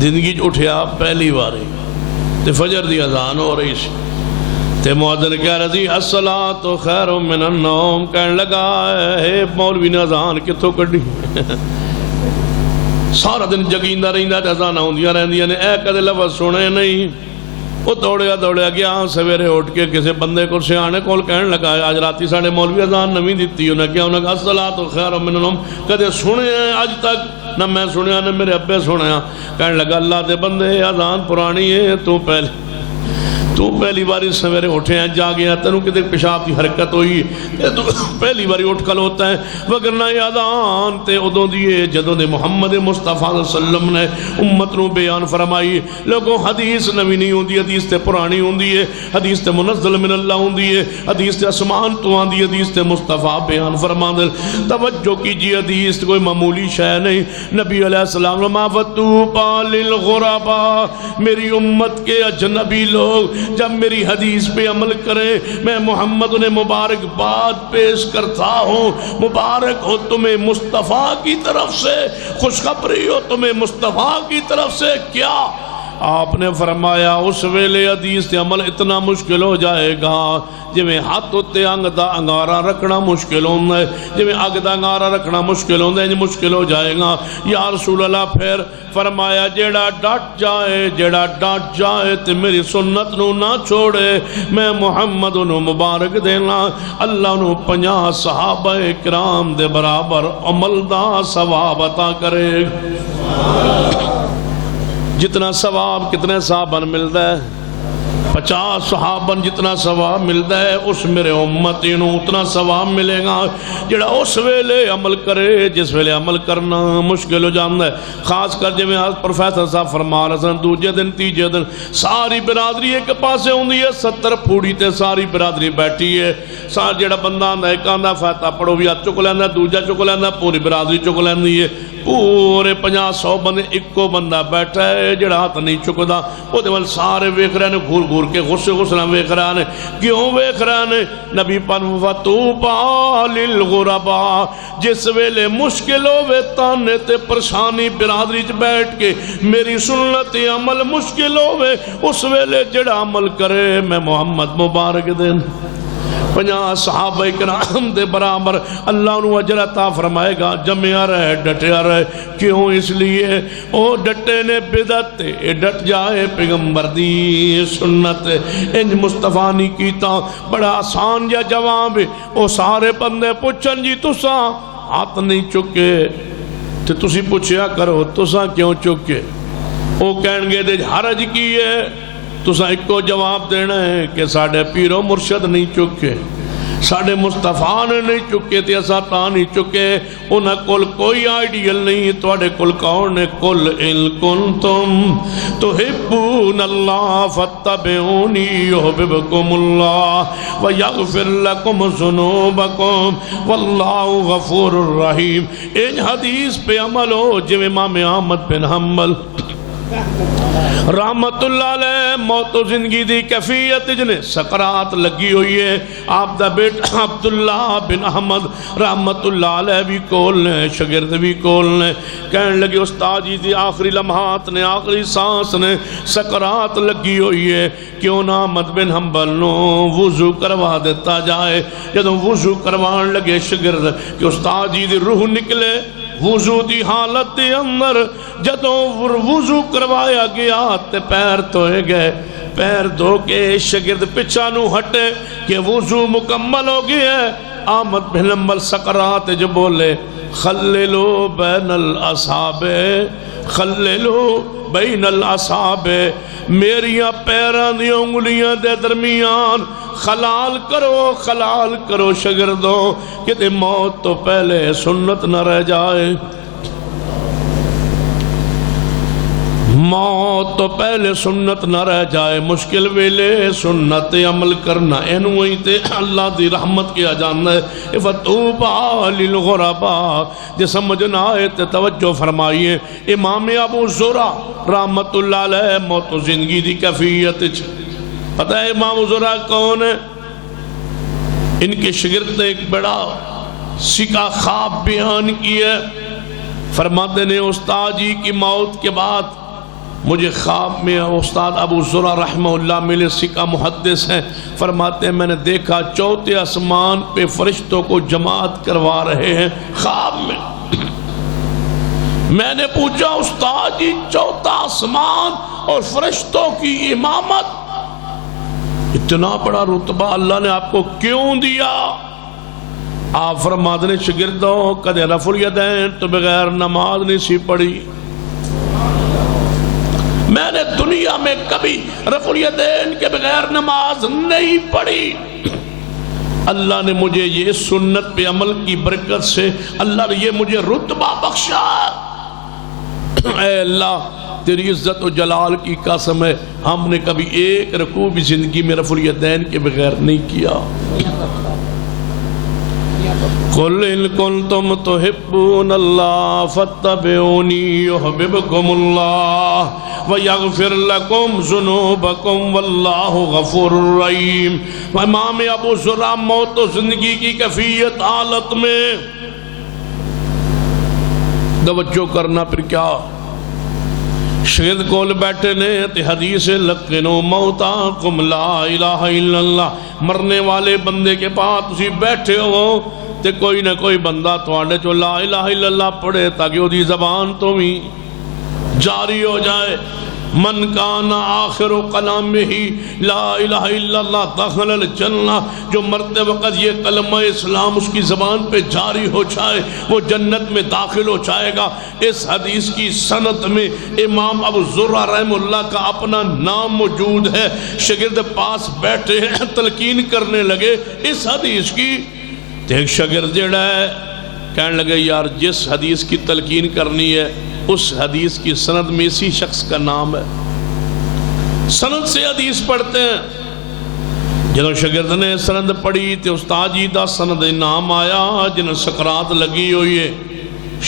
زندگی اٹھیا پہلی باری تے فجر دی اذان ہو رہی تے مؤذن کہہ رہی الصلاۃ خیر من النوم کہنے لگا اے مولوی نے اذان کتھوں کڈی سارا دن جگیندہ رہندا تے اذان ہوندیاں رہندیاں نے اے کدے لفظ سنے نہیں وہ دوڑیا گیا سویرے اٹھ کے کسی بندے کو سیانے کول کہنے لگا آج راتی ساڑے مولوی اذان نویں دیتی انہیں کیا انہیں کہا الصلاۃ خیر من النوم کدے سنے ہیں آج تک نہ میں سنیا نہ میرے ابے سنیا کہنے لگا اللہ دے بندے اذان پرانی ہے تو پہلی باری سویرے اٹھے ہیں جا گیا تینوں کدے پیشاب کی حرکت ہوئی تو پہلی باری اٹھ کل ہوتا ہے وگرنہ اذان تے ادوں دیئے جدوں دے محمد مصطفیٰ صلی اللہ علیہ وسلم نے امت نو بیان فرمائی لوگوں حدیث نوی نہیں ہوندی حدیث تے پرانی ہوندی ہے حدیث تے منزل من اللہ ہوندی ہے حدیث تے اسمان تو آندی حدیث تے مصطفیٰ بیان فرما دل توجہ کیجئے حدیث تے کوئی معمولی شے نہیں نبی علیہ السلام ما فتوبا للغربا میری امت کے اجنبی لوگ جب میری حدیث پہ عمل کرے میں محمد انہیں مبارکباد پیش کرتا ہوں مبارک ہو تمہیں مصطفیٰ کی طرف سے خوشخبری ہو تمہیں مصطفیٰ کی طرف سے کیا آپ نے فرمایا اس ویلے حدیث تے عمل اتنا مشکل ہو جائے گا جی میں ہاتھ ہوتے انگ دا انگارہ رکھنا مشکل ہوندہ ہے جی میں اگ دا انگارہ رکھنا مشکل ہوندہ ہے مشکل ہو جائے گا یا رسول اللہ پھر فرمایا جیڑا ڈٹ جائے تے میری سنت نو نہ چھوڑے میں محمد نو مبارک دینا اللہ نو 50 صحابہ کرام دے برابر عمل دا ثواب عطا کرے جتنا ثواب کتنے صحابن ملتا ہے 50 صحابن جتنا ثواب ملتا ہے اس میرے امتینوں اتنا ثواب ملے گا جڑا اس ویلے عمل کرے جس ویلے عمل کرنا مشکل ہو جاندہ ہے خاص کر جب آج پروفیسر صاحب فرما رہے ہیں دوجہ دن تیجہ دن ساری برادری ایک پاسے ہوندی ہے 70 پھوڑی تے ساری برادری بیٹھی ہے سارا جڑا بندہ آندہ ایک آندہ فاتحہ پڑھو بھی چک لیندہ دوجہ چک لیندہ پوری برادری چک لیندی ہے پورے 50-100 بندے ایکو بندہ بیٹھا ہے جڑا ہاتھ نہیں چکدا وہ دیوال سارے ویکھ رہے ہیں گھور گھور کے غصے ویکھ رہے ہیں کیوں ویکھ رہے ہیں نبی پن وَتُوبَا لِلْغُرَبَا جس ویلے مشکل ہوئے تانے تے پریشانی برادری چ بیٹھ کے میری سنت عمل مشکل ہوئے اس ویلے جڑا عمل کرے میں محمد مبارک دین 50 صحابہ کرام دے برابر اللہ انہوں اجر عطا فرمائے گا. جمعہ رہے ڈٹیا رہے. کیوں؟ اس لیے او ڈٹے نے بدعت ڈٹ جائے پیغمبر دی سنت. انج مصطفیٰ نہیں کیتا. بڑا آسان یا جواب. او سارے بندے پوچھن جی تساں ہاتھ نہیں چکے تو تسی پوچھیا کرو تساں کیوں چکے؟ او کہن گے دے حرج کی ہے. تساں ایک کو جواب دینا ہے کہ ساڑھے پیرو مرشد نہیں چکے ساڑھے مصطفیٰ نے نہیں چکے تے اسا تا نہیں چکے. انہاں کل کوئی آئیڈیل نہیں. توڑے کل کون نے کل ان کنتم تحبون اللہ فاتبعونی یحببکم اللہ ویغفر لکم ذنوبکم واللہ غفور الرحیم. ان حدیث پہ عمل ہو جو امام احمد بن حنبل رحمت اللہ علیہ موت و زندگی دی کیفیت جنے سکرات لگی ہوئی ہے. آپ دا بیٹا عبداللہ بن احمد رحمت اللہ علیہ بھی کول نے شگرد بھی کول نے. کہنے لگے استاد جی دی آخری لمحات نے آخری سانس نے سکرات لگی ہوئی ہے. کیوں نہ احمد بن حنبل نو وضو کروا دیتا جائے. جدوں وضو کروان لگے شگرد کہ استاد جی دی روح نکلے وضو دی حالت دے اندر. جدوں وضو کروایا گیا تے پیر دھوئے گئے. پیر دھو کے شگرد پچھا نو ہٹے کہ وضو مکمل ہو گیا ہے. احمد بن حنبل سکرات جو بولے خللو بین الاصابع خللو بین الاصابع. میریاں پیران دی انگلیاں دے درمیان خلال کرو شگردوں کہ تے موت تو پہلے سنت نہ رہ جائے. موت تو پہلے سنت نہ رہ جائے. مشکل ویلے سنت عمل کرنا اینوئی تے اللہ دی رحمت کیا جاننا ہے. فَتُوبَى لِلْغُرَبَا جے سمجھنا ہے تے توجہ فرمائیے. امام ابو زرع رحمت اللہ علیہ موت و زندگی دی کیفیت. پتہ ہے امام ابو زرع کون ہے؟ ان کے شگرد نے ایک بڑا سکا خواب بیان کیا. فرماتے نے استاد جی کی موت کے بعد مجھے خواب میں استاد ابو زرع رحمہ اللہ ملے. سکا محدث ہیں. فرماتے ہیں میں نے دیکھا چوتھے آسمان پہ فرشتوں کو جماعت کروا رہے ہیں خواب میں. میں نے پوچھا استاد جی چوتھا آسمان اور فرشتوں کی امامت اتنا بڑا رتبہ اللہ نے آپ کو کیوں دیا؟ آپ فرماتے ہیں شگردوں کدے رفع الیدین تو بغیر نماز نہیں سی پڑھی. میں نے دنیا میں کبھی رفع الیدین کے بغیر نماز نہیں پڑھی. اللہ نے مجھے یہ سنت پہ عمل کی برکت سے اللہ نے یہ مجھے رتبہ بخشا. اے اللہ تیری عزت و جلال کی قسم ہے ہم نے کبھی ایک رکوع بھی زندگی میں رفع الیدین کے بغیر نہیں کیا. قُلْ إِن كُنْتُمْ تُحِبُّونَ اللَّهَ فَاتَّبِعُونِي يُحْبِبْكُمُ اللَّهُ وَيَغْفِرْ لَكُمْ ذُنُوبَكُمْ وَاللَّهُ غَفُورٌ رَحِيمٌ. امام ابو زرع موت و زندگی کی کیفیت حالت میں توجہ کرنا. پھر کیا شہد کول بیٹھے نے تے حدیث لقنو موتاکم لا الہ الا اللہ. مرنے والے بندے کے پاس تسی بیٹھے ہو تے کوئی نہ کوئی بندہ تواڈے چو لا الہ الا اللہ پڑھے تاکہ وہ دی زبان تو بھی جاری ہو جائے. من کان آخر کلامہ لا الہ الا اللہ دخل الجنہ. جو مرتے وقت یہ کلمہ اسلام اس کی زبان پہ جاری ہو جائے وہ جنت میں داخل ہو جائے گا. اس حدیث کی سند میں امام ابو زرع رحمہ اللہ کا اپنا نام موجود ہے. شاگرد پاس بیٹھے ہیں تلقین کرنے لگے اس حدیث کی. ایک شاگرد جڑا ہے کہنے لگے یار جس حدیث کی تلقین کرنی ہے اس حدیث کی سند میں اسی شخص کا نام ہے. سند سے حدیث پڑھتے ہیں. جنہوں شاگرد نے سند پڑھی تے استاد جی دا سند نام آیا جنہوں سکرات لگی ہوئی ہے.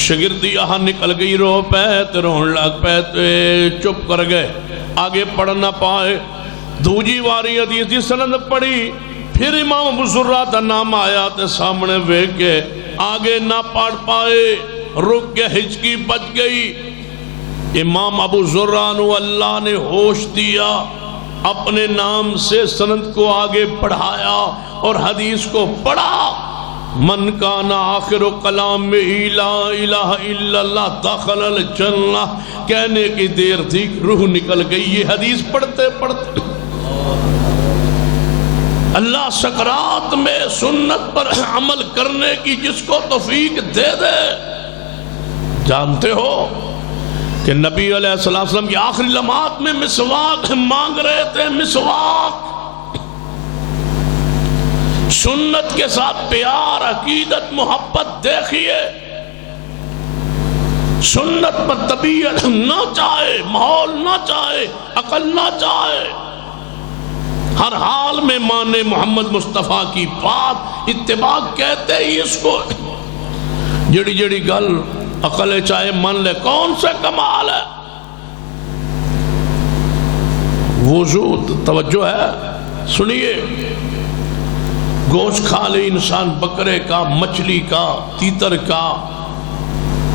شاگردی آہاں نکل گئی رو پہ تے روہن لگ پہ تے چپ کر گئے آگے پڑھ نہ پائے. دوجی واری حدیث دی سند پڑھی پھر امام ابو زرع دا نام آیا تے سامنے ویکھ کے آگے نہ پڑھ پائے رک کے ہچکی بچ گئی. امام ابو زرع نو اللہ نے ہوش دیا اپنے نام سے سند کو آگے پڑھایا اور حدیث کو پڑھا، من کان آخر کلام لا الہ الا اللہ دخل الجنہ، کہنے کی دیر تھی روح نکل گئی یہ حدیث پڑھتے پڑھتے۔ اللہ سکرات میں سنت پر عمل کرنے کی جس کو توفیق دے دے۔ جانتے ہو کہ نبی علیہ السلام کی آخری لمحات میں مسواک مانگ رہے تھے، مسواک۔ سنت کے ساتھ پیار، عقیدت، محبت دیکھیے، سنت پر طبیعت نہ چاہے، ماحول نہ چاہے، عقل نہ چاہے، ہر حال میں مانے محمد مصطفیٰ کی بات، اتباع کہتے ہی اس کو۔ جڑی جڑی گل عقل چاہے من لے، کون سے کمال ہے؟ وضو، توجہ ہے، سنیے، گوشت کھا لے انسان بکرے کا، مچھلی کا، تیتر کا،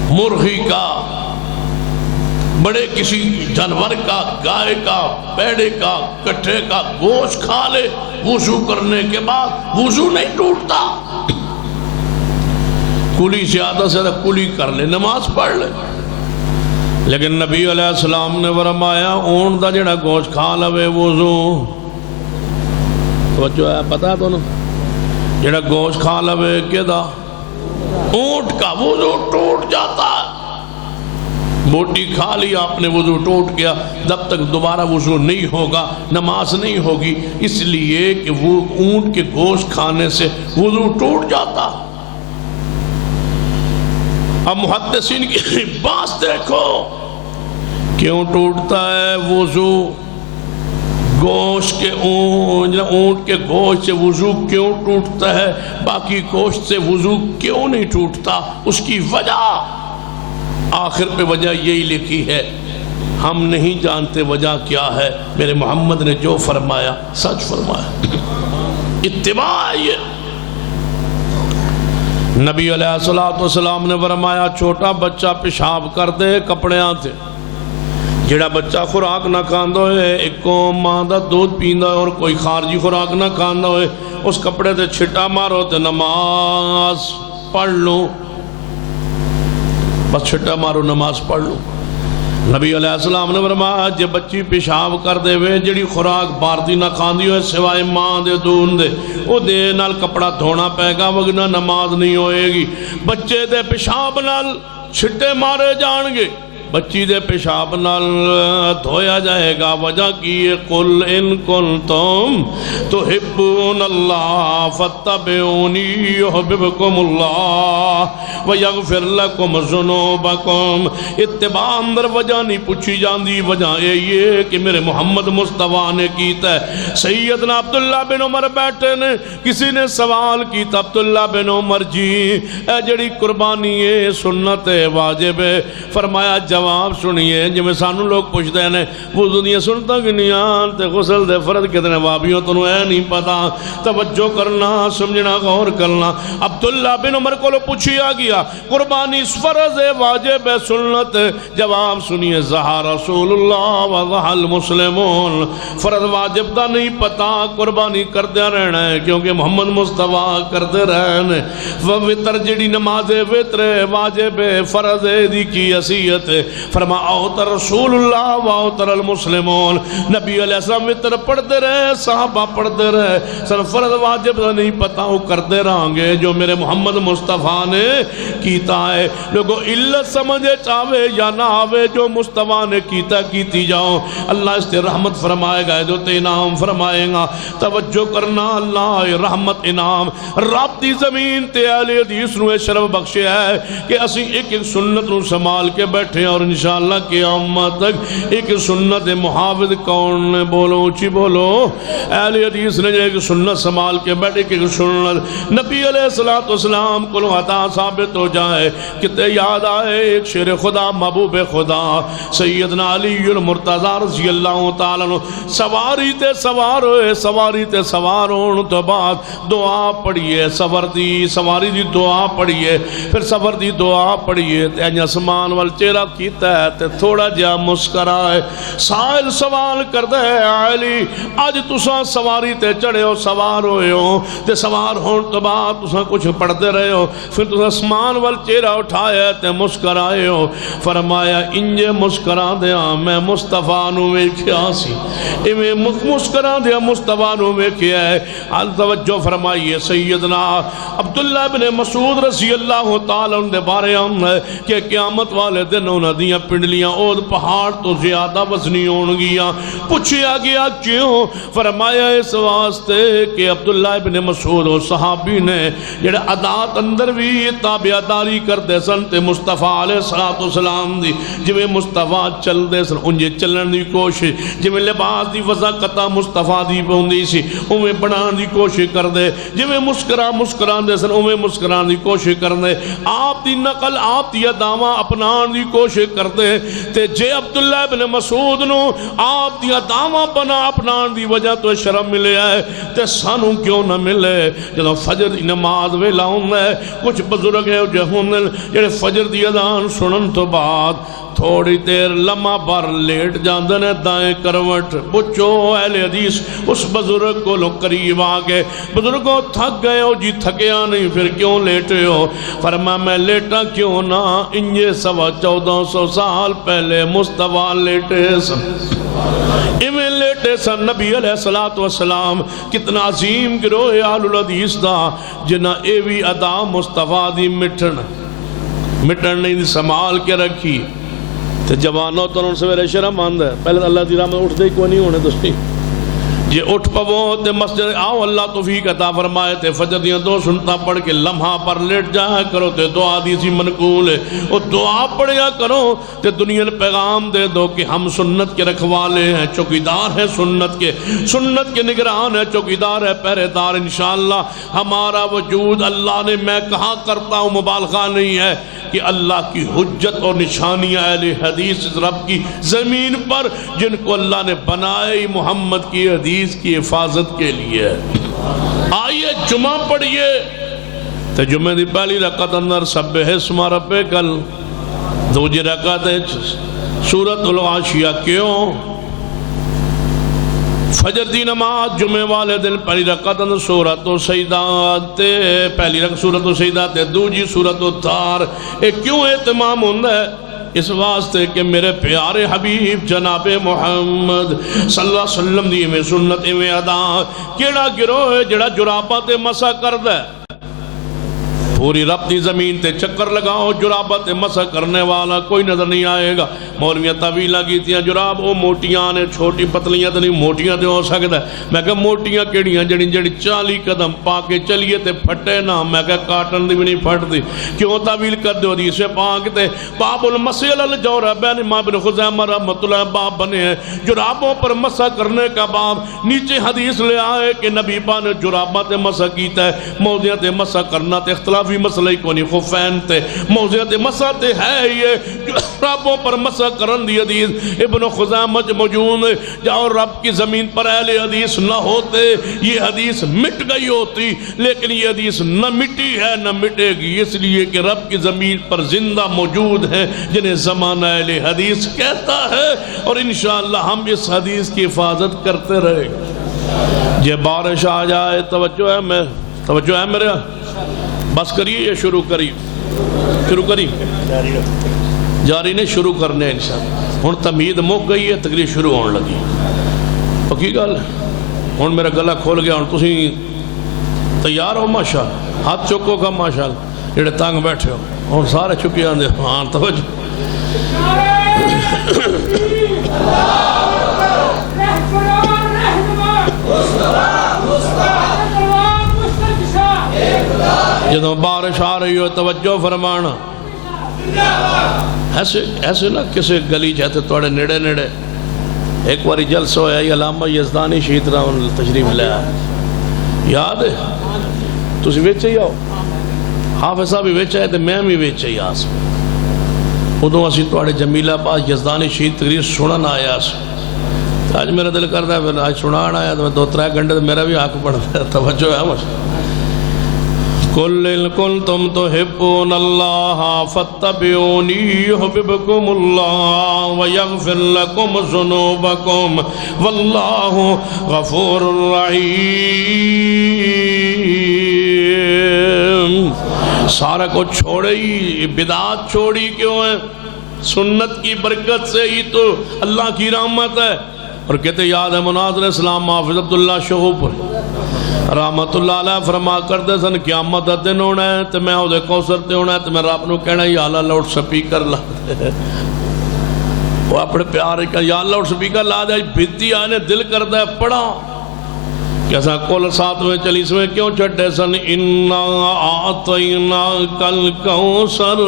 مرغی کا، بڑے کسی جانور کا، گائے کا، پیڑے کا، کٹھے کا گوشت کھا لے، وضو کرنے کے بعد وضو نہیں ٹوٹتا۔ کلی زیادہ سے زیادہ کلی کر لے، نماز پڑھ لے، لیکن نبی علیہ السلام نے فرمایا اونٹ دا جڑا گوشت کھا لوے وضو، توجہ ہے، پتہ ہے تو نا، جڑا گوشت کھا لوے کدا اونٹ کا، وضو ٹوٹ جاتا ہے۔ بوٹی کھا لی آپ نے، وضو ٹوٹ گیا، جب تک دوبارہ وضو نہیں ہوگا نماز نہیں ہوگی، اس لیے کہ وہ اونٹ کے گوشت کھانے سے وضو ٹوٹ جاتا۔ اب محدثین کی بات دیکھو، کیوں ٹوٹتا ہے وضو؟ گوشت کے اونٹ کے گوشت سے وضو کیوں ٹوٹتا ہے، باقی گوشت سے وضو کیوں نہیں ٹوٹتا؟ اس کی وجہ آخر پہ وجہ یہی لکھی ہے، ہم نہیں جانتے وجہ کیا ہے، میرے محمد نے جو فرمایا سچ فرمایا، اتباع یہ۔ نبی علیہ السلام نے فرمایا چھوٹا بچہ پیشاب کر دے کپڑے آتے، جڑا بچہ خوراک نہ کھاندا ہوئے، ایک ماں دا دودھ پیندا ہوئے اور کوئی خارجی خوراک نہ کھاندا ہوئے، اس کپڑے تے چھٹا مارو تے نماز پڑھ لو، بس چھٹا مارو نماز پڑھ لو۔ نبی علیہ السلام نے فرمایا جے بچی پیشاب کر دے وے، جڑی خوراک بھارتی نہ کھاندی ہوئے سوائے ماں دے دودھ دے، او دے نال کپڑا دھونا پے گا، ورنہ نماز نہیں ہوئے گی۔ بچے دے پیشاب نال چھٹے مارے جان گے، بچی دے پیشاب نال دھویا جائے گا، وجہ کی قل ان کنتم تحبون اللہ فاتبعونی یحببکم اللہ ویغفر لکم ذنوبکم۔ اتباع اندر وجہ نہیں پوچھی جاندی، وجہ یہ کہ میرے محمد مصطفیٰ نے کیتا ہے۔ سیدنا عبداللہ بن عمر بیٹھے نے، کسی نے سوال کیتا عبداللہ بن عمر جی اے جڑی قربانی ہے سنت ہے واجب ہے؟ فرمایا جواب سنیے، جی میں سانو لوگ پوچھتے ہیں وضو دیاں سنتا گنیاں تے غسل دے فرض کتنے وابیوں تو اے نہیں پتا، توجہ کرنا، سمجھنا، غور کرنا۔ عبداللہ بن عمر کو لو پوچھیا گیا قربانی فرض ہے واجب ہے سنت؟ جواب سنیے، زہا رسول اللہ وضحا المسلمون، فرض واجب دا نہیں پتا، قربانی کردے رہنا ہے کیونکہ محمد مصطفیٰ کردے رہنے۔ وطر جڑی نماز وطر واجب فرض دی کی حیثیت، فرما اوتر رسول اللہ و اوتر المسلمون، نبی علیہ السلام وطر پڑھتے رہے، صحابہ پڑھتے رہے، سر فرض واجب نہیں پتا وہ کرتے رہیں گے جو میرے محمد مصطفیٰ نے کیتا ہے۔ لوگوں علت سمجھے چاہے یا نہ آوے، جو مصطفیٰ نے کیتا کیتی جاؤ، اللہ اس تے رحمت فرمائے گا، جو تے انعام فرمائے گا۔ توجہ کرنا، اللہ رحمت انعام رب دی زمین تے اہل حدیث نو شرف بخشے ہے کہ اسی ایک ایک سنت نو سنبھال کے بیٹھے اور انشاءاللہ قیامت تک ایک سنت محافظ کون نے؟ بولو اونچی بولو، اہل حدیث نے ایک سنت سنبھال کے بیٹھے، ایک سنت نبی علیہ السلام کو عطا ثابت ہو جائے کتے یاد آئے ایک شیر خدا محبوب خدا سیدنا علی المرتضی رضی اللہ تعالیٰ عنہ سواری تے سوار ہوئے سواری تے سوار ہون تو بعد دعا پڑھیے سواری دی دعا پڑھیے پھر سفر دی دعا پڑھیے تے انج اسمان وال چہرہ کیتا ہے تے تھوڑا جہا مسکرائے سائل سوال کردے علی اج تساں سواری تے چڑھے ہو سوار ہوئے ہو تے سوار ہون تو بعد تساں کچھ پڑھتے رہے ہو پھر تساں اسمان وال چہرہ اٹھایا تے مسکرائے ہو فرمایا انجے مسکرا دیا میں مصطفیٰ نو ویکھیا سی ایویں مسکرا دیا مصطفیٰ نو ویکھیا ہے حال توجہ فرمائیے سیدنا عبداللہ بن مسعود رضی اللہ تعالیٰ عنہ دے بارے ہم ہے کہ قیامت والے دن انہاں دیاں پنڈلیاں اود پہاڑ تو زیادہ وزنی ہون گیا پوچھیا گیا کیوں فرمایا اس واسطے کہ عبداللہ بن مسعود و صحابی نے جڑے عادات اندر بھی تابعداری کردے سن تے مصطفیٰ علیہ السلام دی جویں مصطفیٰ چل دے سن انجے چلن دی کوشش جویں لباس دی وضاقتہ مصطفیٰ دی ہوندی سی اویں بنان دی کوشش کردے جویں مسکران دے سن اویں مسکران دی کوشش کردے آپ دی نقل آپ دی اداواں اپنان دی کوشش کردے تے جے عبداللہ بن مسعود نو آپ دی اداواں بنا اپنان دی وجہ تو شرم ملے ہے تے سانوں کیوں نہ ملے جدوں فجر دی نماز ویلا ہوندا ہے کچھ بزرگ ہے جو ہوندے جڑے فجر دی اذان سنن تو بعد تھوڑی دیر لمحہ بھر لیٹ جاندے نے دائیں کروٹ پوچھو اہل حدیث اس بزرگ کو لوگ قریب آگئے بزرگوں تھک گئے ہو جی تھکیا نہیں پھر کیوں لیٹے ہو فرمایا میں لیٹا کیوں نہ انجے 1400 سال پہلے مصطفیٰ لیٹے سن ایویں لیٹے سن نبی علیہ السلام کتنا عظیم گروہ اہل الحدیث دا جنہ ایوی ادا مصطفیٰ دی مٹن نہیں سنبھال کے رکھی تے جوانوں تو انہوں سویرے شرم آندہ ہے پہلے اللہ دی راہ میں اٹھ دے ہی کوئی نہیں ہونے دوستی جے اٹھ پو تے مسجد آؤ اللہ توفیق عطا فرمائے تے فجر دیاں دو سنتا پڑھ کے لمحہ پر لیٹ جایا کرو تے دعا دیسی منقول ہے وہ دعا پڑھیا کرو تے دنیا نے پیغام دے دو کہ ہم سنت کے رکھوالے ہیں چوکیدار ہیں سنت کے نگران ہیں چوکیدار ہے پہرے دار انشاءاللہ ہمارا وجود اللہ نے میں کہاں کرتا ہوں مبالغہ نہیں ہے کہ اللہ کی حجت اور نشانیاں اہل حدیث رب کی زمین پر جن کو اللہ نے بنائے محمد کی حدیث کی حفاظت کے لیے آئیے جمعہ پڑھئے تو جمعہ دی پہلی رکعت اندر سبح اسم ربکل دوجی رکعت سورۃ الغاشیہ کیوں فجر دی نماز جمعے والے دن پہلی رکعت اندر سورۃ السجدہ پہلی رکعت سورۃ السجدہ دوجی سورۃ الطار کیوں اہتمام ہوندہ ہے اس واسطے کہ میرے پیارے حبیب جناب محمد صلی اللہ علیہ وسلم دی میں سنت میں ادا کیڑا گروہ ہے جڑا جرابات مسح کردہ ہے پوری رب دی زمین تے چکر لگاؤ جرابت مسح کرنے والا کوئی نظر نہیں آئے گا مولویاں طویلہ گیتیاں جراب وہ موٹیاں نے چھوٹی پتلیاں تے نہیں موٹیاں تے ہو سکتا ہے میں کہا موٹیاں کیڑیاں جڑی 40 قدم پا کے چلیے تے پھٹے نہ میں کہا کاٹن دی بھی نہیں پھٹ دی کیوں طویل کر دو حدیث پاک تے باب المسح الجوربین امام ابن خزیمہ رحمۃ اللہ باب بنے ہیں جرابوں پر مسح کرنے کا باب نیچے حدیث لے آئے کہ نبی پاک نے جرابات مسح کیتا ہے موضوعات مسح کرنا تے اختلاف مسئلہ کو نہیں خفین تے موضوعات مسح تے ہے یہ جرابوں پر مسح کرن دی حدیث ابن خزیمہ موجود جاؤ رب کی زمین پر اہل حدیث نہ ہوتے یہ حدیث مٹ گئی ہوتی لیکن یہ حدیث نہ مٹی ہے نہ مٹے گی اس لیے کہ رب کی زمین پر زندہ موجود ہیں جنہیں زمانہ اہل حدیث کہتا ہے اور انشاءاللہ ہم اس حدیث کی حفاظت کرتے رہے یہ بارش آ جائے توجہ ہے میرے بس کریے یا شروع کریے جاری نے شروع کرنے انشاءاللہ ہن تمہید مک گئی ہے تقریر شروع ہونے لگی پکی گل ہن میرا گلا کھول گیا ہن تسی تیار ہو ماشاءاللہ ہاتھ چکو کا ماشاءاللہ جڑے تنگ بیٹھے ہو ہن سارے چکے آندے ہاں توجہ جدوں بارش آ رہی ہو توجہ فرمانا ایسے نہ کسی گلی چاہتے توڑے نیڑے ایک باری جلسہ ہویا یہ علامہ یزدانی شہید راہن تشریف لے آئے یاد ہے تسی ویچے ہی آؤ حافظ صاحب بھی ویچا ہے تو میں بھی ویچا ہی آس ادو اسی تواڈے جمیلہ پاس یزدانی شہید تقریر سنن آیا آج میرا دل کرتا ہے پھر آج سنان آیا تو میں 2-3 گھنٹے تو میرا بھی حق پڑتا ہے توجہ ہے مجھے قل ان کنتم تحبون اللہ فاتبعونی یحببکم اللہ ویغفر لکم ذنوبکم واللہ غفور رحیم۔ سارا کو چھوڑے ہی بدعات چھوڑی کیوں ہے؟ سنت کی برکت سے ہی تو اللہ کی رحمت ہے۔ اور کہتے یاد ہے مناظر اسلام حافظ عبداللہ شہوپر رحمت اللہ علیہ فرما کرتے سن قیامت دا دن ہونا ہے تو میں دے کوثر تے ہونا ہے تو میں رب نو کہنا یا اللہ لاؤڈ سپیکر لا دے وہ اپنے پیارے کا یا اللہ لاؤڈ سپیکر لا دے بھتی آنے دل کرتا ہے پڑھا کیسا کل 7ویں 40ویں کیوں چھٹے سن اِنَّا آتَيْنَاكَ الْكَوْثَرَ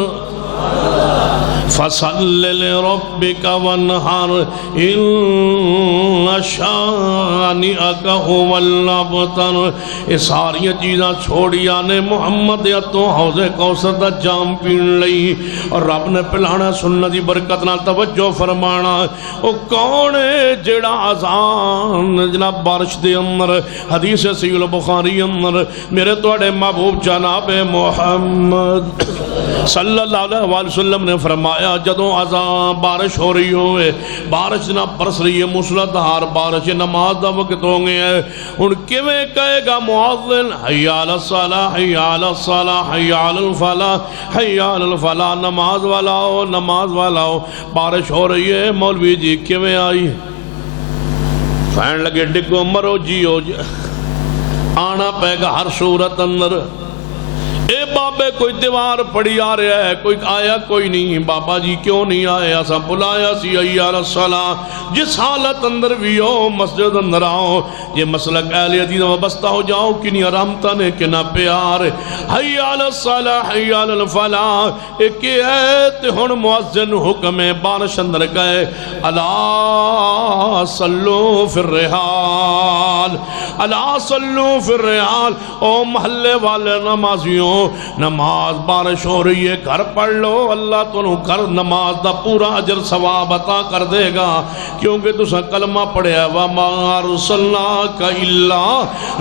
فَصَلِّ لِرَبِّكَ وَانْحَرْ إِنَّ شَانِئَكَ هُوَ الْأَبْتَرُ۔ یہ ساری چیزاں چھوڑی آنے محمد یا تو حوض کوثر دا جام پین لئی اور رب نے پلانا سنت دی برکت نہ توجہ فرمانا۔ وہ کون ہے جڑا اذان جناب بارش دے اندر حدیث صحیح البخاری اندر میرے توڑے محبوب جناب محمد صلی اللہ علیہ وسلم نے فرمایا جدوں اذان بارش ہو رہی ہوئے بارش نہ برس رہی ہے موسلادھار بارش نماز دا وقت ہو گیا ہے ان کیویں کہے گا مؤذن حی علی الصلاۃ حی علی الصلاۃ حی علی الفلاح حی علی الفلاح نماز والا ہو نماز والا ہو بارش ہو رہی ہے مولوی جی کیویں آئی فین لگے ڈگو مرو جیو آنا پے گا ہر صورت اندر اے بابے کوئی دیوار پڑی آ رہا ہے کوئی آیا کوئی نہیں بابا جی کیوں نہیں آئے ایسا بلایا سی حی علی الصلاۃ جس حالت اندر بھی ہو مسجد اندر آؤ یہ مسلک اہل حدیث میں بستہ ہو جاؤ کنی آرامتا نے کنا پیار حی علی الصلاۃ حی علی الفلاح ایک ایت ہن مؤذن حکم بارش اندر گئے الا صلو فی الرحال الا صلو فی الرحال او محلے والے نمازیوں نماز بارش ہو رہی ہے گھر پڑھ لو اللہ تنہوں گھر نماز دا پورا اجر ثواب عطا کر دے گا کیونکہ تسا کلمہ پڑھیا وَمَا أَرْسَلْنَاكَ إِلَّا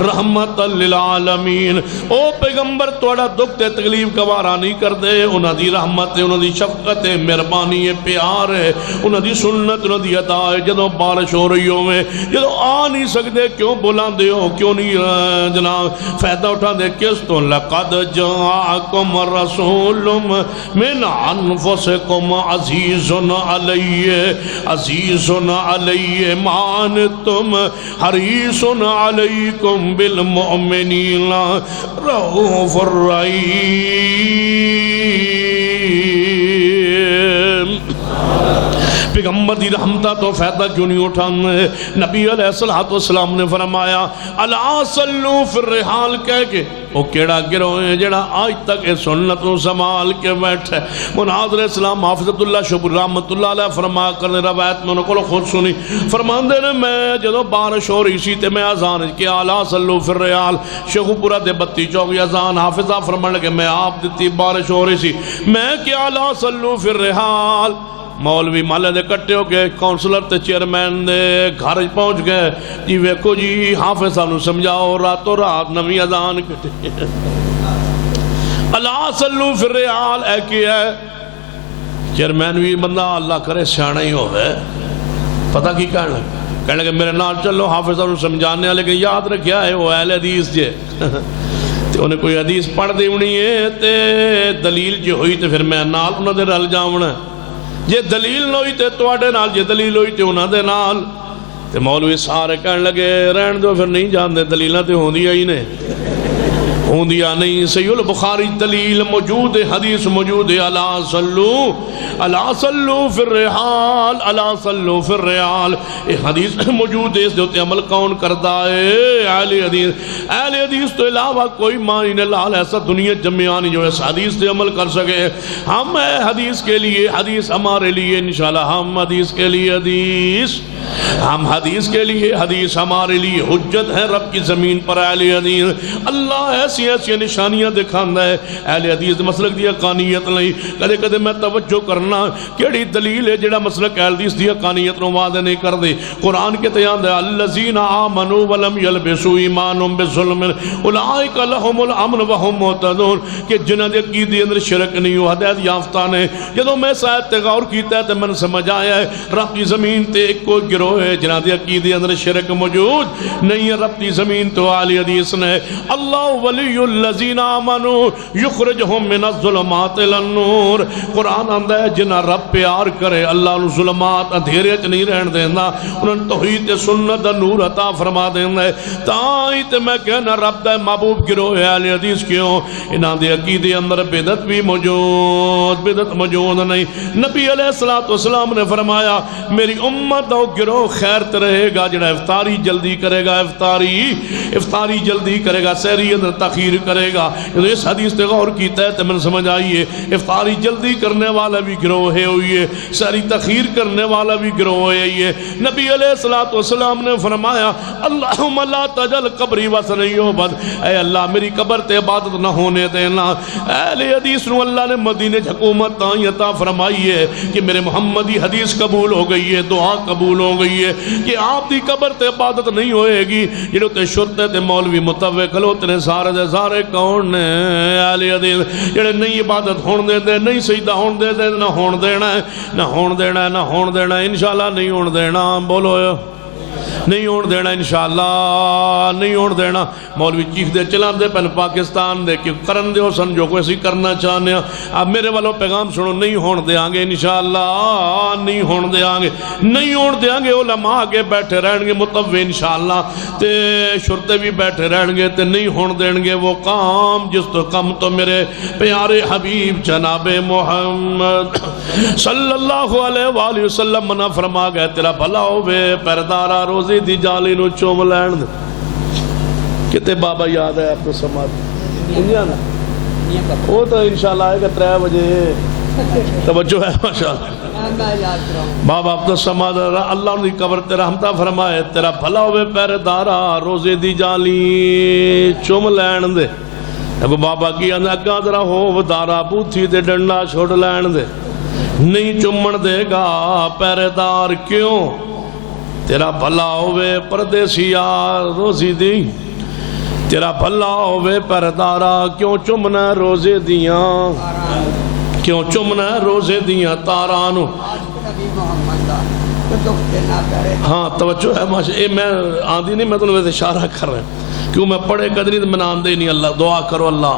رَحْمَةً لِلْعَالَمِينَ او پیغمبر توڑا دکھ تے تکلیف گوارا نہیں کر دے انہاں دی رحمت ہے انہاں دی شفقت ہے مہربانی ہے پیار ہے انہاں دی سنت انہاں دی عطا ہے جدوں بارش ہو رہی ہو میں جدوں آ نہیں سکتے کیوں بلان دے ہو کیوں نہیں جناب فائدہ اٹھا دے کس تو لَقَدْ جاءکم رسول من انفسکم عزیز علیہ ما عنتم حریص علیکم بالمؤمنین رؤوف الرحیم۔ پیغمبر دی رحمتہ تو فائدہ کیوں نہیں اٹھانے نبی علیہ السلام نے فرمایا الا صلو فی الرحال کہہ کے وہ کیڑا گروہ ہے جڑا آج تک اس سنت کو سنبھال کے بیٹھے مناظر اسلام حافظ عبداللہ شبر رحمت اللہ علیہ فرما کرنے روایت میں انہوں کو خود سنی فرمان دے نے میں جدو بارش ہو رہی سی تے میں آزان کہ الا صلو فی الرحال شیخو پورا دے بتی چوکی آزان حافظہ فرمان لگے میں آپ دیتی بارش ہو رہی سی میں کہ الا صلو فی الرحال مولوی مالے دے کٹے ہو گئے کونسلر تے چیئرمین دے گھر پہنچ گئے جی ویکو جی حافظ صاحب نو سمجھاؤ راتوں رات نوی اذان کٹے الا صلو فی الرحال اے کی ہے چیئرمین بھی بندہ اللہ کرے سیانا ہی ہوئے پتہ کی کہنے لگے میرے نال چلو حافظ صاحب نو سمجھانے لیکن یاد رکھیا ہے وہ اہل حدیث جے تو انہیں کوئی حدیث پڑھ دی ہونی ہے تے دلیل جو ہوئی تے پھر میں نال انہوں دے رل جاؤنا جے دلیل نہ ہوئی تے توڑے نال جے دلیل ہوئی تے انہوں دے نال تے مولوی سارے کہنے لگے رہن دو پھر نہیں جاندے دلیلہ تے ہوں دیا ہی نہیں صحیح البخاری دلیل موجود ہے حدیث موجود ہے الا صلو فی الرحال الا صلو فی الرحال یہ حدیث موجود ہے اس دیوتے عمل کون کرتا ہے اہل حدیث تو علاوہ کوئی معنی نے لال ایسا دنیا جمعانی جو اس حدیث سے عمل کر سکے ہم حدیث کے لیے حدیث ہمارے لیے انشاءاللہ ہم حدیث کے لیے حدیث ہم حدیث کے لیے، حدیث ہمارے لیے حجت ہے رب کی زمین پر۔ اہل حدیث اللہ ایسی ایسی نشانیاں دکھاندہ ہے۔ اہل حدیث مسلک دی حقانیت نہیں، کدے کدے میں توجہ کرنا کیڑی دلیل ہے جڑا مسلک اہل حدیث دی حقانیت نو وعدے نہیں کر دے۔ قرآن کے تیان دے الذین آمنوا ولم یلبسوا ایمانہم بظلم اولئک لہم الامن وہم مہتدون، کہ جنہاں دے عقیدے اندر شرک نہیں ہو، ہدایت یافتہ نے۔ جدوں میں اس آیت تے غور کیتا ہے تے من سمجھ آیا ہے رب کی زمین تے ایک کوئی گروہ ہے جنہاں دے عقیدے اندر شرک موجود نہیں ہے۔ رب کی زمین تو اہل حدیث نے اللہ ولی الذین آمنوا یخرجہم من الظلمات الی النور۔ قرآن آندا ہے جنہاں رب پیار کرے اللہ انہوں ظلمات اندھیرے چ نہیں رہن دینا، انہوں توحید سنت دا نور عطا فرما دینا ہے۔ تائی تے میں کہنا رب دا محبوب گروہ ہے اہل حدیث کیوں؟ انہاں دے عقیدے اندر بدعت بھی موجود، بدعت موجود نہیں۔ نبی علیہ السلام نے فرمایا میری امت دا گروہ خیر تے رہے گا جڑا افطاری جلدی کرے گا، افطاری جلدی کرے گا، سحری اندر تاخیر کرے گا۔ اس حدیث تے غور کیتا ہے تے من سمجھ آئیے افطاری جلدی کرنے والا بھی گروہ ہے ہوئی ہے، سحری تاخیر کرنے والا بھی گروہ ہے یہ۔ نبی علیہ السلام نے فرمایا اللہم لا تجل قبری وثن یعبد، اے اللہ میری قبر تے عبادت نہ ہونے دینا۔ اہل حدیث نو اللہ نے مدینہ حکومت تائیں عطا فرمائی ہے کہ میرے محمدی حدیث قبول ہو گئی ہے، دعا قبول ہو گئی ہے کہ آپ دی قبر تے عبادت نہیں ہوئے گی۔ جنہوں تے شرطے تے مولوی متوق کھلوتے نے سارے دے سارے کون نے اہل حدیث جڑے نہیں عبادت ہون دے دے، نہیں سجدہ ہون دے دے، نہ ہون دینا ہے، نہ ہون دینا ہے، نہ ہون دینا ہے، انشاءاللہ نہیں ہون دینا۔ بولو نہیں ہون دینا، انشاءاللہ نہیں ہون دینا۔ مولوی چیخ دے چلان دے پہن پاکستان دے کہ کرن دے ہو سن جو کوئی سی کرنا چاہنے ہیں۔ اب میرے والوں پیغام سنو نہیں ہون دے آنگے، انشاءاللہ نہیں ہون دے آنگے، نہیں ہون دے آنگے۔ علماء آگے بیٹھے رہن گے متوے انشاءاللہ تے شرطے بھی بیٹھے رہن گے تے نہیں ہون دیں گے وہ کام جس تو کم تو میرے پیارے حبیب جناب محمد صلی اللہ علیہ وآلہ وسلم منع فرما گئے تیرا بھلا ہوئے پردارہ روزی دی جالی نو چوم لین دے۔ کتے بابا یاد ہے آپ کو سماعت انجا نا وہ تو انشاءاللہ آئے گا 3 بجے توجہ ہے ماشاءاللہ۔ بابا عبد الصمد اللہ انہی قبر تے رحمتہ فرمائے تیرا بھلا ہوئے پہردارا روزے دی جالی چوم لین دے۔ اگو بابا کی اگا ذرا ہو دارا بوتھی دے ڈنڈا چھوڑ لین دے، نہیں چومن دے گا پہردار کیوں؟ تیرا بھلا ہوئے پردیسیا روزی دی، تیرا بھلا ہوئے پہردارا کیوں چومنا روزے دیاں، کیوں چومنا روزے دیاں تارانو۔ ہاں توجہ ہے ماشاء میں آندھی نہیں، میں تو ویسے اشارہ کر رہا ہوں کیوں میں پڑھے قدری تو میں آندھے نہیں۔ اللہ دعا کرو اللہ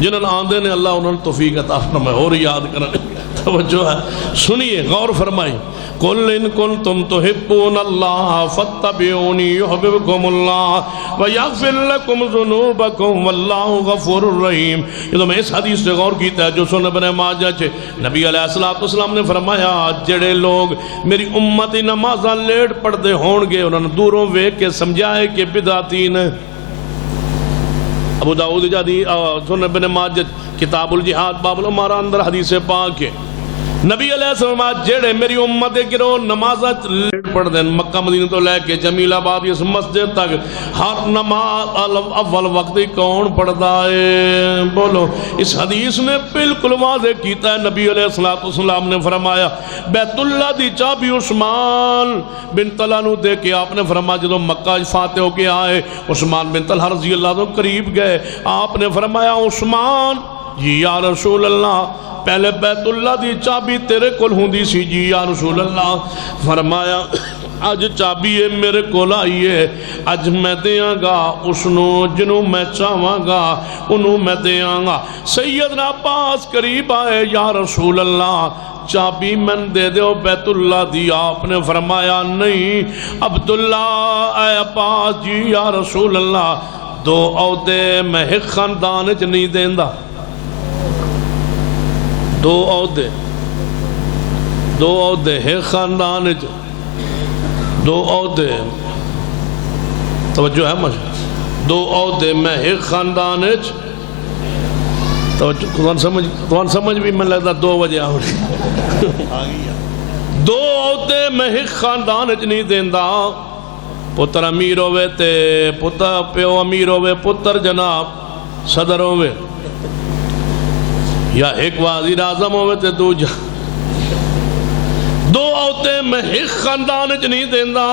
جنہوں آندھے نے اللہ انہوں نے توفیق عطا فرمائے اور یاد کرنے۔ توجہ ہے سنیے غور فرمائیں قُلْ إِن كُنْتُمْ تُحِبُّونَ اللَّهَ فَاتَّبِعُونِي يُحْبِبْكُمُ اللَّهُ وَيَغْفِرْ لَكُمْ ذُنُوبَكُمْ وَاللَّهُ غَفُورٌ رَحِيمٌ۔ یہ تو میں اس حدیث سے غور کیتا ہے جو سن ابن ماجہ چھے نبی علیہ السلام نے فرمایا جڑے لوگ میری امتی نمازہ لیٹ پڑھ دے ہون گے انہوں نے دوروں ویک کے سمجھائے کہ بدعتین ہے۔ ابو داؤد جادی سن ابن ماجہ کتاب الجہاد باب الامارہ اندر حدیث پاک ہے نبی علیہ السلام جڑے میری امت گروہ نمازت لیٹ پڑھ دیں مکہ مدینہ تو لے کے جمیل آباد اس مسجد تک ہر نماز اول وقت کون پڑھتا ہے؟ بولو اس حدیث نے بالکل واضح کیتا ہے۔ نبی علیہ السلام نے فرمایا بیت اللہ دی چابی عثمان بن طلحہ نو دے کے آپ نے فرمایا جدو مکہ فاتح ہو کے آئے عثمان بن طلحہ رضی اللہ عنہ قریب گئے، آپ نے فرمایا عثمان جی یا رسول اللہ پہلے بیت اللہ دی چابی تیرے کول ہوندی سی جی یا رسول اللہ۔ فرمایا اج چابی ہے میرے کول آئی ہے، اج میں دیاں گا اسنو جنوں میں چاہواں گا انہوں میں دیاں گا۔ سیدنا عباس قریب آئے یا رسول اللہ چابی من دے دے بیت اللہ دی۔ آپ نے فرمایا نہیں عبداللہ اے عباس جی یا رسول اللہ 2 عہدے میں ایک خاندان چ نہیں دیندہ، 2 عہدے ہے خاندان 2 عہدے توجہ ہے مجھے 2 عہدے میں ایک خاندان توجہ تمہن سمجھ بھی میں لگتا 2 بجے آؤں دو عورتیں میں ایک خاندان اچ نہیں دیندا، پتر امیر ہوئے تے پتر پیو امیر ہوئے، پتر جناب صدر ہوئے، یا ایک وزیر اعظم ہوئے تے دوجا، دو عورتیں میں ایک خاندان اچ نہیں دیندا۔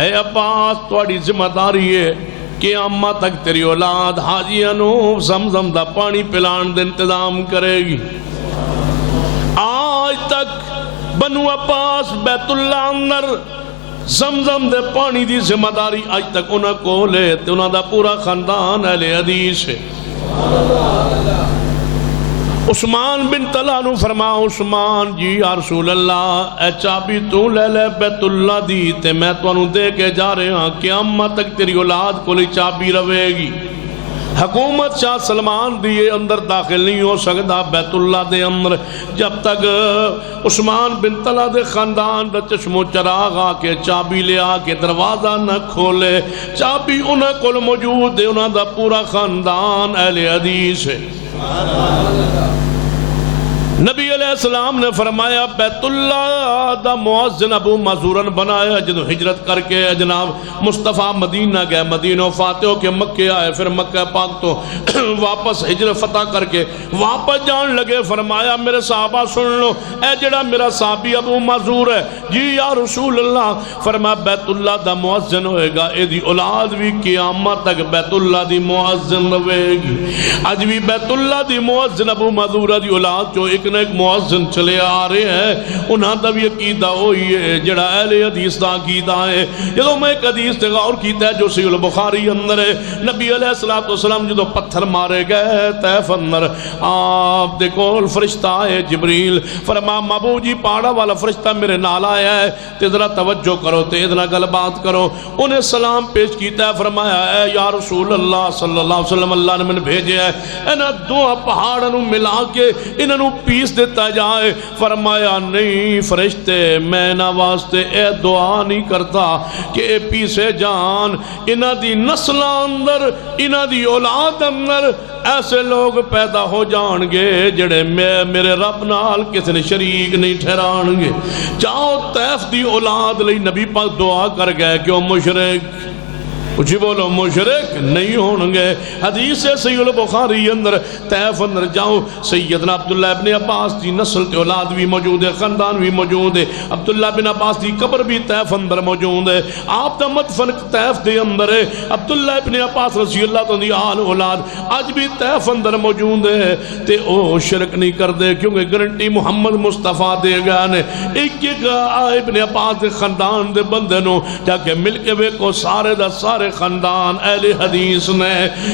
اے عباس تواڈی ذمہ داری ہے قیامت تک تیری اولاد حاجیاں نو زمزم دا پانی پلان دے انتظام کرے گی۔ آج تک بنو عباس بیت اللہ اندر زمزم دے پانی دی ذمہ داری آج تک انہاں کو لے تے انہاں دا پورا خاندان اہل حدیث ہے۔ عثمان بن طلحہ نو فرما عثمان جی یا رسول اللہ اے چابی تو لے لے بیت اللہ دی تے میں تو دے کے جا رہے ہاں، قیامت تک تیری اولاد کو لی چابی روے گی۔ حکومت شاہ سلمان دیئے اندر داخل نہیں ہو سکتا بیت اللہ دے اندر جب تک عثمان بن طلحہ دے خاندان دا چشم و چراغ آ کے چابی لے آ کے دروازہ نہ کھولے، چابی انہاں کو موجود ہے، انہاں دا پورا خاندان اہل حدیث ہے۔ نبی علیہ السلام نے فرمایا بیت اللہ دا معزن ابو معذورن بنایا، جدو ہجرت کر کے جناب مصطفیٰ مدینہ گئے، مدینہ فاتح ہو کے مکہ آئے، پھر مکہ پاک تو واپس ہجرت فتح کر کے واپس جان لگے، فرمایا میرے صحابہ سن لو، اے جڑا میرا صحابی ابو معذور ہے جی یا رسول اللہ، فرمایا بیت اللہ دا معزن ہوئے گا، اے دی اولاد بھی قیامت تک بیت اللہ دی معزن ہوئے گی۔ آج بھی بیت اللہ دی معزن ابو معذور دی اولاد جو ایک ایک معزن چلے آ رہے ہیں، انہاں دا بھی عقیدہ ہوئی ہے جڑا اہل حدیث دا عقیدہ ہے۔ جدو میں ایک حدیث تے غور کیتا ہے جو صحیح البخاری اندر ہے، نبی علیہ السلام جدو پتھر مارے گئے طیف اندر، آپ دیکھو فرشتہ آئے جبریل، فرما مابو جی پہاڑا والا فرشتہ میرے نال آیا ہے تے ذرا توجہ کرو تے ادنا گل بات کرو۔ انہیں سلام پیش کیتا ہے، فرمایا اے یا رسول اللہ صلی اللہ علیہ وسلم اللہ نے من بھیجے ہے، انہاں دو پہاڑوں ملا کے انہوں پیس دیتا جائے۔ فرمایا نہیں فرشتے میں نہ واسطے اے دعا نہیں کرتا کہ اے پیسے جان، انہاں دی نسل اندر انہاں دی اولاد اندر ایسے لوگ پیدا ہو جان گے جڑے میرے رب نال کسی نے شریک نہیں ٹھہران گے۔ جاؤ طیف دی اولاد لئی نبی پاک دعا کر گئے کہ وہ مشرک، کچھ بولو مشرک نہیں ہونگے۔ حدیث صحیح البخاری اندر طیف اندر جاؤ، سیدنا عبداللہ ابن عباس دی نسل تے اولاد بھی موجود ہے، خاندان بھی موجود ہے، عبداللہ بن عباس دی قبر بھی طیف اندر موجود ہے، آپ دا مدفن طیف دے اندر ہے، عبداللہ ابن عباس رضی اللہ تعالی آل اولاد آج بھی طیف اندر موجود ہے تے او شرک نہیں کر دے، کیونکہ گرنٹی محمد مصطفیٰ دے گا نے ایک ابن عباس دے خاندان دے بندے نو جاکے مل کے بے کو سارے دا سارے خاندان اہل حدیث نے۔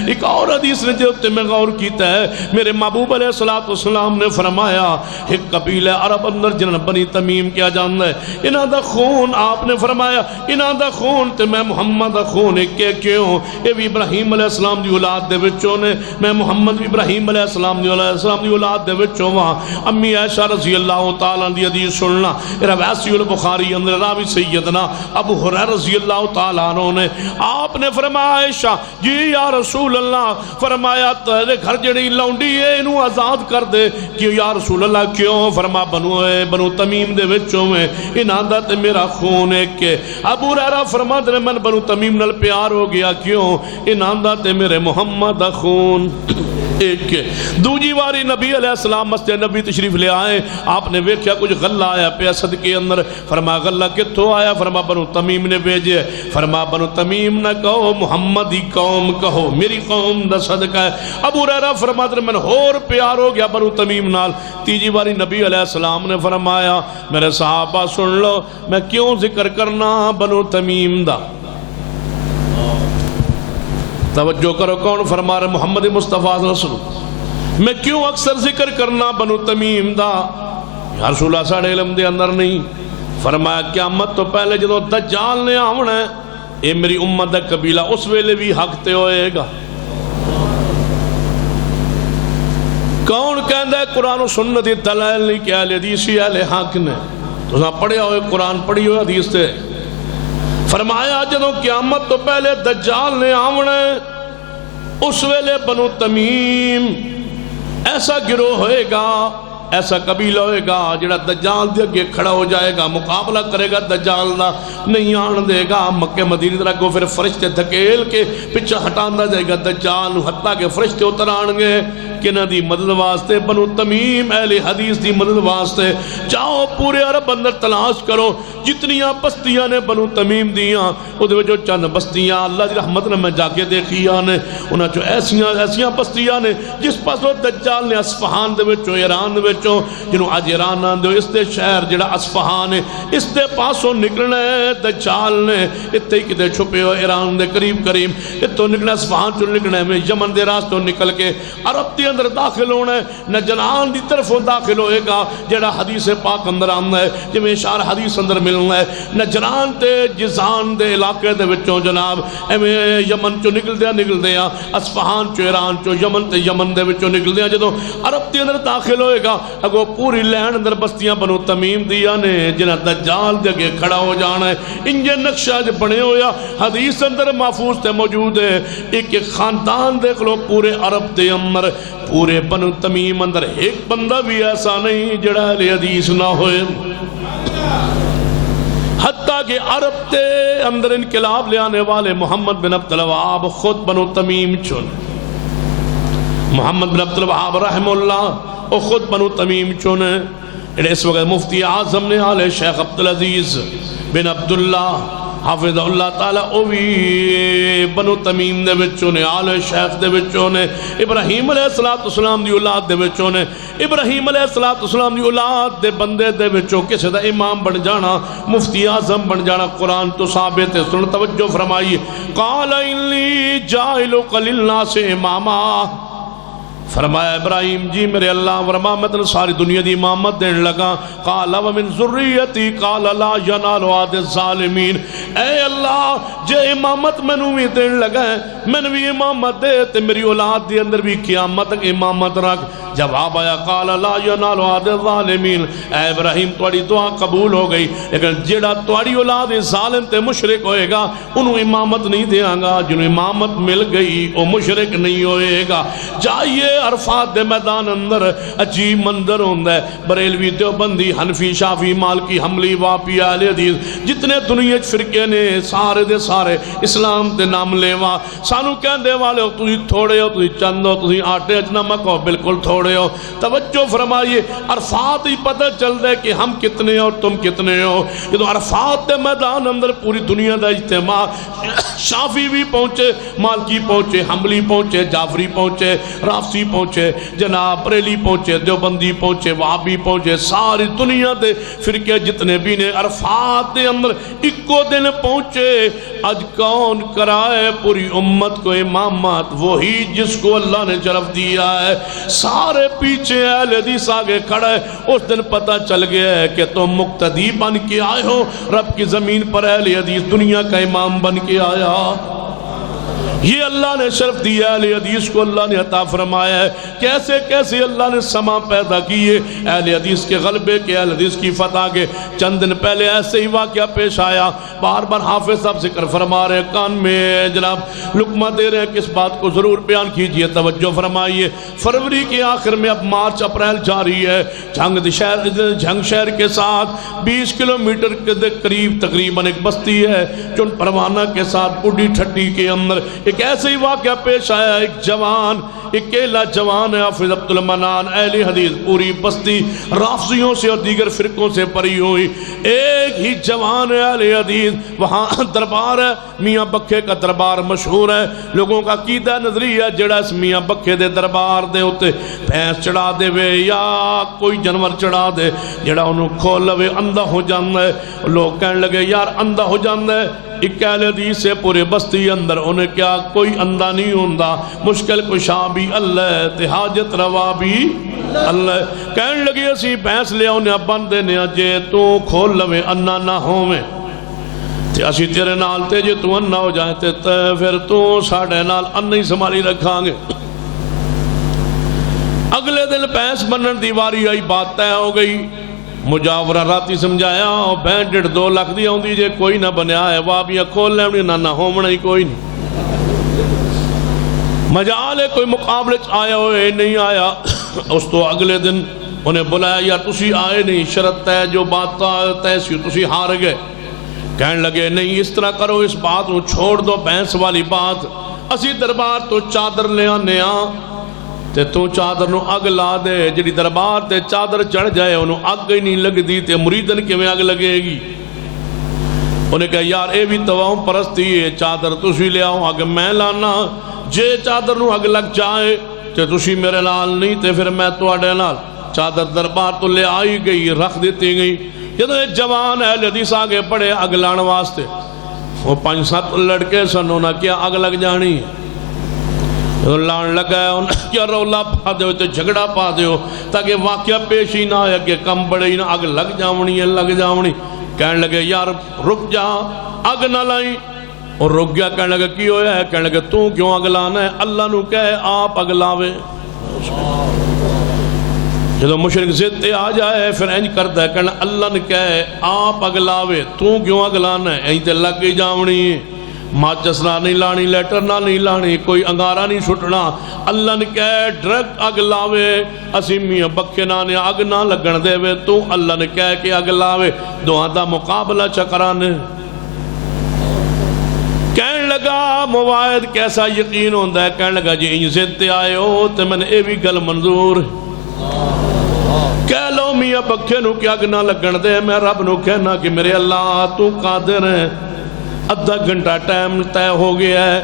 ایک اور حدیث نے جو میں غور کیتا ہے، میرے محبوب علیہ السلام نے فرمایا ایک قبیلہ عرب اندر جنہاں بنی تمیم کیا جاندا ہے، انہاں دا خون آپ نے فرمایا انہاں دا خون تے میں محمد دا خون ایک کے کیوں، اے بھی ابراہیم علیہ السلام دی اولاد دے وچوں نے، میں محمد ابراہیم علیہ السلام دی اولاد دے وچوں وہاں۔ امی عائشہ رضی اللہ تعالیٰ دی حدیث سننا، روایت صحیح البخاری اندر راوی سیدنا ابو ہریرہ رضی اللہ تعالیٰ عنہ نے آپ نے فرمایا عائشہ جی یا رسول اللہ، فرمایا تیرے گھر جڑی لونڈی ہے انہوں آزاد کر دے، کہ یا رسول اللہ کیوں؟ فرما بنو تمیم دے وچوں میں انہاں دا تے میرا خون ایک کے۔ ابو ہریرہ فرما دے من بنو تمیم نال پیار ہو گیا، کیوں؟ انہاں دا تے میرے محمد دا خون ایک کے۔ دوجی واری نبی علیہ السلام مسجد نبی تشریف لے آئے، آپ نے ویکھیا کچھ غلہ آیا پہ صدقے اندر، فرما غلہ کتھوں آیا؟ فرما بنو تمیم نے بھیجے، فرما بنو تمیم نہ کہو محمدی قوم کہو، میری قوم دا صدقہ ہے۔ ابو ہریرہ فرما دے من ہور پیار ہو گیا بنو تمیم نال۔ تیجی باری نبی علیہ السلام نے فرمایا میرے صحابہ سن لو، میں کیوں ذکر کرنا بنو تمیم دا؟ توجہ کرو کون فرما رہے؟ محمد مصطفیٰ صلی اللہ علیہ وسلم۔ میں کیوں اکثر ذکر کرنا بنو تمیم دا؟ یا رسول اللہ ساڑھے علم دے اندر نہیں۔ فرمایا قیامت تو پہلے جدو دجال نے آونا ہے، اے میری امت دا قبیلہ اس ویلے بھی حق تے ہوئے گا۔ کون کہندہ ہے قرآن و سنت دلائل نہیں کہ اہل حدیثی اہل حق نے؟ تو ساں پڑھیا ہوئے قرآن پڑھی ہوئے حدیث تے۔ فرمایا جدو قیامت تو پہلے دجال نے آونا ہے، اس ویلے بنو تمیم ایسا گروہ ہوئے گا ایسا قبیلہ ہوئے گا جڑا دجال دے اگے کھڑا ہو جائے گا، مقابلہ کرے گا دجال دا، نہیں آن دے گا۔ مکہ مدینہ طرح کو پھر فرشتے دھکیل کے پچھا ہٹاندہ جائے گا دجال، حتیٰ کہ فرشتے اتر آن گے کنہ دی مدد واسطے، بنو تمیم اہل حدیث دی مدد واسطے۔ جاؤ پورے عرب اندر تلاش کرو، جتنیاں بستیاں نے بنو تمیم دیاں، وہ دے جو چند بستیاں اللہ دی رحمت نے میں جا کے دیکھیاں نے، انہاں جو ایسیاں بستیاں نے جس پاس وہ دجال نے اصفہان دے وچوں، ایران دے وچوں، جنہوں آج ایران آن دے اس دے شہر جڑا اصفہان ہے، اس دے پاسوں نکلنا ہے دجال نے، اتنے ہی کتے چھپے ہو ایران دے قریب اتوں نکلنا اصفہان چو نکلنا ہے، یمن دے راستوں نکل کے عرب دے اندر داخل ہونا ہے، نجران دی طرفوں داخل ہوئے گا جڑا حدیث پاک اندر آنا ہے، جمیں اشار حدیث اندر ملنا ہے، نجران تے جزان دے علاقے دے وچوں جناب ایویں یمن چو نکل دیا اصفہان چو ایران چو یمن تے یمن دے وچوں نکل دیا، جدوں عرب دے اندر داخل ہوئے گا اگو پوری لین اندر بستیاں بنو تمیم دیا نے جنہ دجال دے اگے کھڑا ہو جانا ہے۔ انجے نقشہ جو بنے ہویا حدیث اندر محفوظ تے موجود ہے، ایک خاندان دیکھ لو پورے عرب دے اندر، پورے بنو تمیم اندر ایک بندہ بھی ایسا نہیں جڑا اہل حدیث نہ ہوئے، حتیٰ کہ عرب دے اندر انقلاب لے آنے والے محمد بن عبد الوہاب خود بنو تمیم چن، محمد بن عبد الوہاب رحمہ اللہ وہ خود بنو تمیم چن، اس وقت مفتی اعظم نے آل شیخ عبدالعزیز بن عبداللہ حافظ اللہ تعالیٰ او بھی بنو تمیم دے وچوں نے، آل شیخ دے وچوں نے، ابراہیم علیہ السلام دی اولاد دے وچوں نے، ابراہیم علیہ السلام دی اولاد دے بندے دے وچوں کسے دا امام بن جانا، مفتی اعظم بن جانا، قرآن تو ثابت ہے۔ سن توجہ فرمائیے، قال انی جاعلک للناس اماما، فرمایا ابراہیم جی میرے اللہ فرما میں تنہیں ساری دنیا دی امامت دین لگا، قال ومن ذریتی قال لا ینال عہد الظالمین، اے اللہ جے امامت میں نو بھی دین لگا ہے میں نے بھی امامت دے تے میری اولاد دی اندر بھی قیامت تک امامت رکھ۔ جواب آیا قال لا ینال عہد الظالمین، اے ابراہیم توڑی دعا قبول ہو گئی، لیکن جیڑا توڑی اولاد ظالم تے مشرک ہوئے گا انہوں امامت نہیں دیاں گا، جنہوں امامت مل گئی وہ مشرک نہیں ہوئے گا۔ جائیے عرفات دے میدان اندر عجیب منظر ہوندہ ہے، بریلوی دیوبندی حنفی شافی مالکی حملی واپی اہل حدیث جتنے دنیا فرقے نے سارے دے سارے اسلام دے نام لیوا، سانو کہندے والے ہو تسی تھوڑے ہو، تسی چند ہو، تسی آٹے اچ نمک ہو، بالکل تھوڑے ہو۔ توجہ فرمائیے عرفات ہی پتہ چل دے کہ ہم کتنے اور تم کتنے ہو۔ یہ تو عرفات دے میدان اندر پوری دنیا دا اجتماع، شافی بھی پہنچے، مالکی پہنچے، حملی پہنچے، جعفری پہنچے، رافضی پہنچے، جناب بریلی پہنچے، دیوبندی پہنچے، وہابی پہنچے، ساری دنیا دے فرقے جتنے بھی نے عرفات دے اندر اکو دن پہنچے۔ آج کون کرائے پوری امت کو امامت؟ وہی جس کو اللہ نے شرف دیا ہے۔ سارے پیچھے اہل حدیث آگے کھڑا ہے۔ اس دن پتہ چل گیا ہے کہ تم مقتدی بن کے آئے ہو، رب کی زمین پر اہل حدیث دنیا کا امام بن کے آیا۔ یہ اللہ نے شرف دیا اہل حدیث کو، اللہ نے عطا فرمایا ہے۔ کیسے کیسے اللہ نے سما پیدا کیے اہل حدیث کے غلبے کے، اہل حدیث کی فتح کے۔ چند دن پہلے ایسے ہی واقعہ پیش آیا، بار بار حافظ صاحب ذکر فرما رہے ہیں، کان میں جناب لقمہ دے رہے ہیں، کس بات کو ضرور بیان کیجئے، توجہ فرمائیے۔ فروری کے آخر میں اب مارچ اپریل جاری ہے، جھنگ شہر کے ساتھ 20 کلومیٹر کے قریب تقریباً ایک بستی ہے چون پروانہ کے ساتھ بڑی ٹھٹی کے اندر ایک ایسے ہی واقعہ پیش آیا۔ ایک جوان، اکیلا جوان ہے، حافظ عبد المنان اہل حدیث، پوری بستی رافضیوں سے اور دیگر فرقوں سے پری ہوئی، ایک ہی جوان ہے اہل حدیث۔ وہاں دربار ہے، میاں بکھے کا دربار مشہور ہے، لوگوں کا عقیدہ نظریہ جڑا اس میاں بکھے دے دربار دے ہوتے بھینس چڑھا دے وے یا کوئی جانور چڑھا دے جڑا انہوں کھول لوے اندھا ہو جاندہ ہے۔ لوگ کہنے لگے یار اندھا ہو جاندہ ہے، ایک اہل حدیث سے پورے بستی اندر انہیں کیا کوئی اندھا نہیں ہوندہ، مشکل کشا بھی اللہ تے حاجت روا بھی اللہ۔ کہنے لگے اسی بھینس لیا انہیں بندے نے جے تو کھول لوے اندھا نہ ہوئے تے اسی تیرے نال تے جے تو اندھا ہو جائے تے پھر تو ساڑھے نال اندھا ہی سمالی رکھاں گے۔ اگلے دن بھینس بنن دیواری آئی، بات طے ہو گئی۔ مجاورہ راتی سمجھایا بہن 1.5-2 لاکھ دی ہوندی جے کوئی نہ بنیا ہے، وابیاں کھول لیں نہ ہومنا ہی کوئی نہیں۔ مجال ہے کوئی مقابلے آیا ہوئے نہیں آیا۔ اس تو اگلے دن انہیں بلایا، یار تسی آئے نہیں، شرط طے جو بات طے سی تسی ہار گئے۔ کہنے لگے نہیں اس طرح کرو، اس بات کو چھوڑ دو، بھینس والی بات، اسی دربار تو چادر لے آنے تے تو چادر نو اگ لا دے، جڑی دربار تے چادر چڑھ جائے انہوں اگ ہی نہیں لگ دی تے مریدن کے میں اگ لگے گی۔ انہیں کہا یار اے بھی تواؤں پرستی ہے، چادر تسی لے آؤں اگ میں لانا، جے چادر نو اگ لگ جائے تے تسی میرے نال نہیں تے پھر میں تو آڈے نال۔ چادر دربار تو لے آئی گئی، رکھ دیتی گئی۔ جدو ایک جوان اہل حدیث آگے پڑے اگ لان واسطے، وہ 5-7 لڑکے سن، انہاں کیا اگ لگ جانی ہے، لان لگا ہے، کیا رولا پا دیو تے جھگڑا پا دیو تاکہ واقعہ پیش ہی نہ آیا کہ کم بڑے ہی نہ اگ لگ جاونی ہے، لگ جاونی۔ کہنے لگے یار رک جا، اگ نہ لائیں، اور رک گیا۔ کہنے لگے کی ہویا ہے؟ کہنے لگے تو کیوں اگ لانا ہے؟ اللہ نو کہے آپ اگ لاوے۔ جدو مشرک زدتے آ جائے پھر انج کرتا ہے، کہنا اللہ نے کہے آپ اگ لاوے، تو کیوں اگ لانا ہے؟ این تے لگ گئی جاونی ہے، ماچس نہ نہیں لانی، لیٹر نہ نہیں لانی، کوئی انگارہ نہیں چھٹنا۔ اللہ نے کہے ڈرک اگ لاوے، اسی میاں بکھے نانے اگ نہ لگن دے وے، تو اللہ نے کہے کہ اگ لاوے، دعا دا مقابلہ چکرانے۔ کہنے لگا مواعد کیسا یقین ہوندہ ہے؟ کہنے لگا جی این زدتے آئے ہو تے میں نے اے بھی گل منظور کہہ لو میاں بکھے نو کیا اگ نہ لگن دے، میں رب نو کہنا کہ میرے اللہ تو قادر ہے۔ ادھا گھنٹہ ٹائم طے ہو گیا ہے،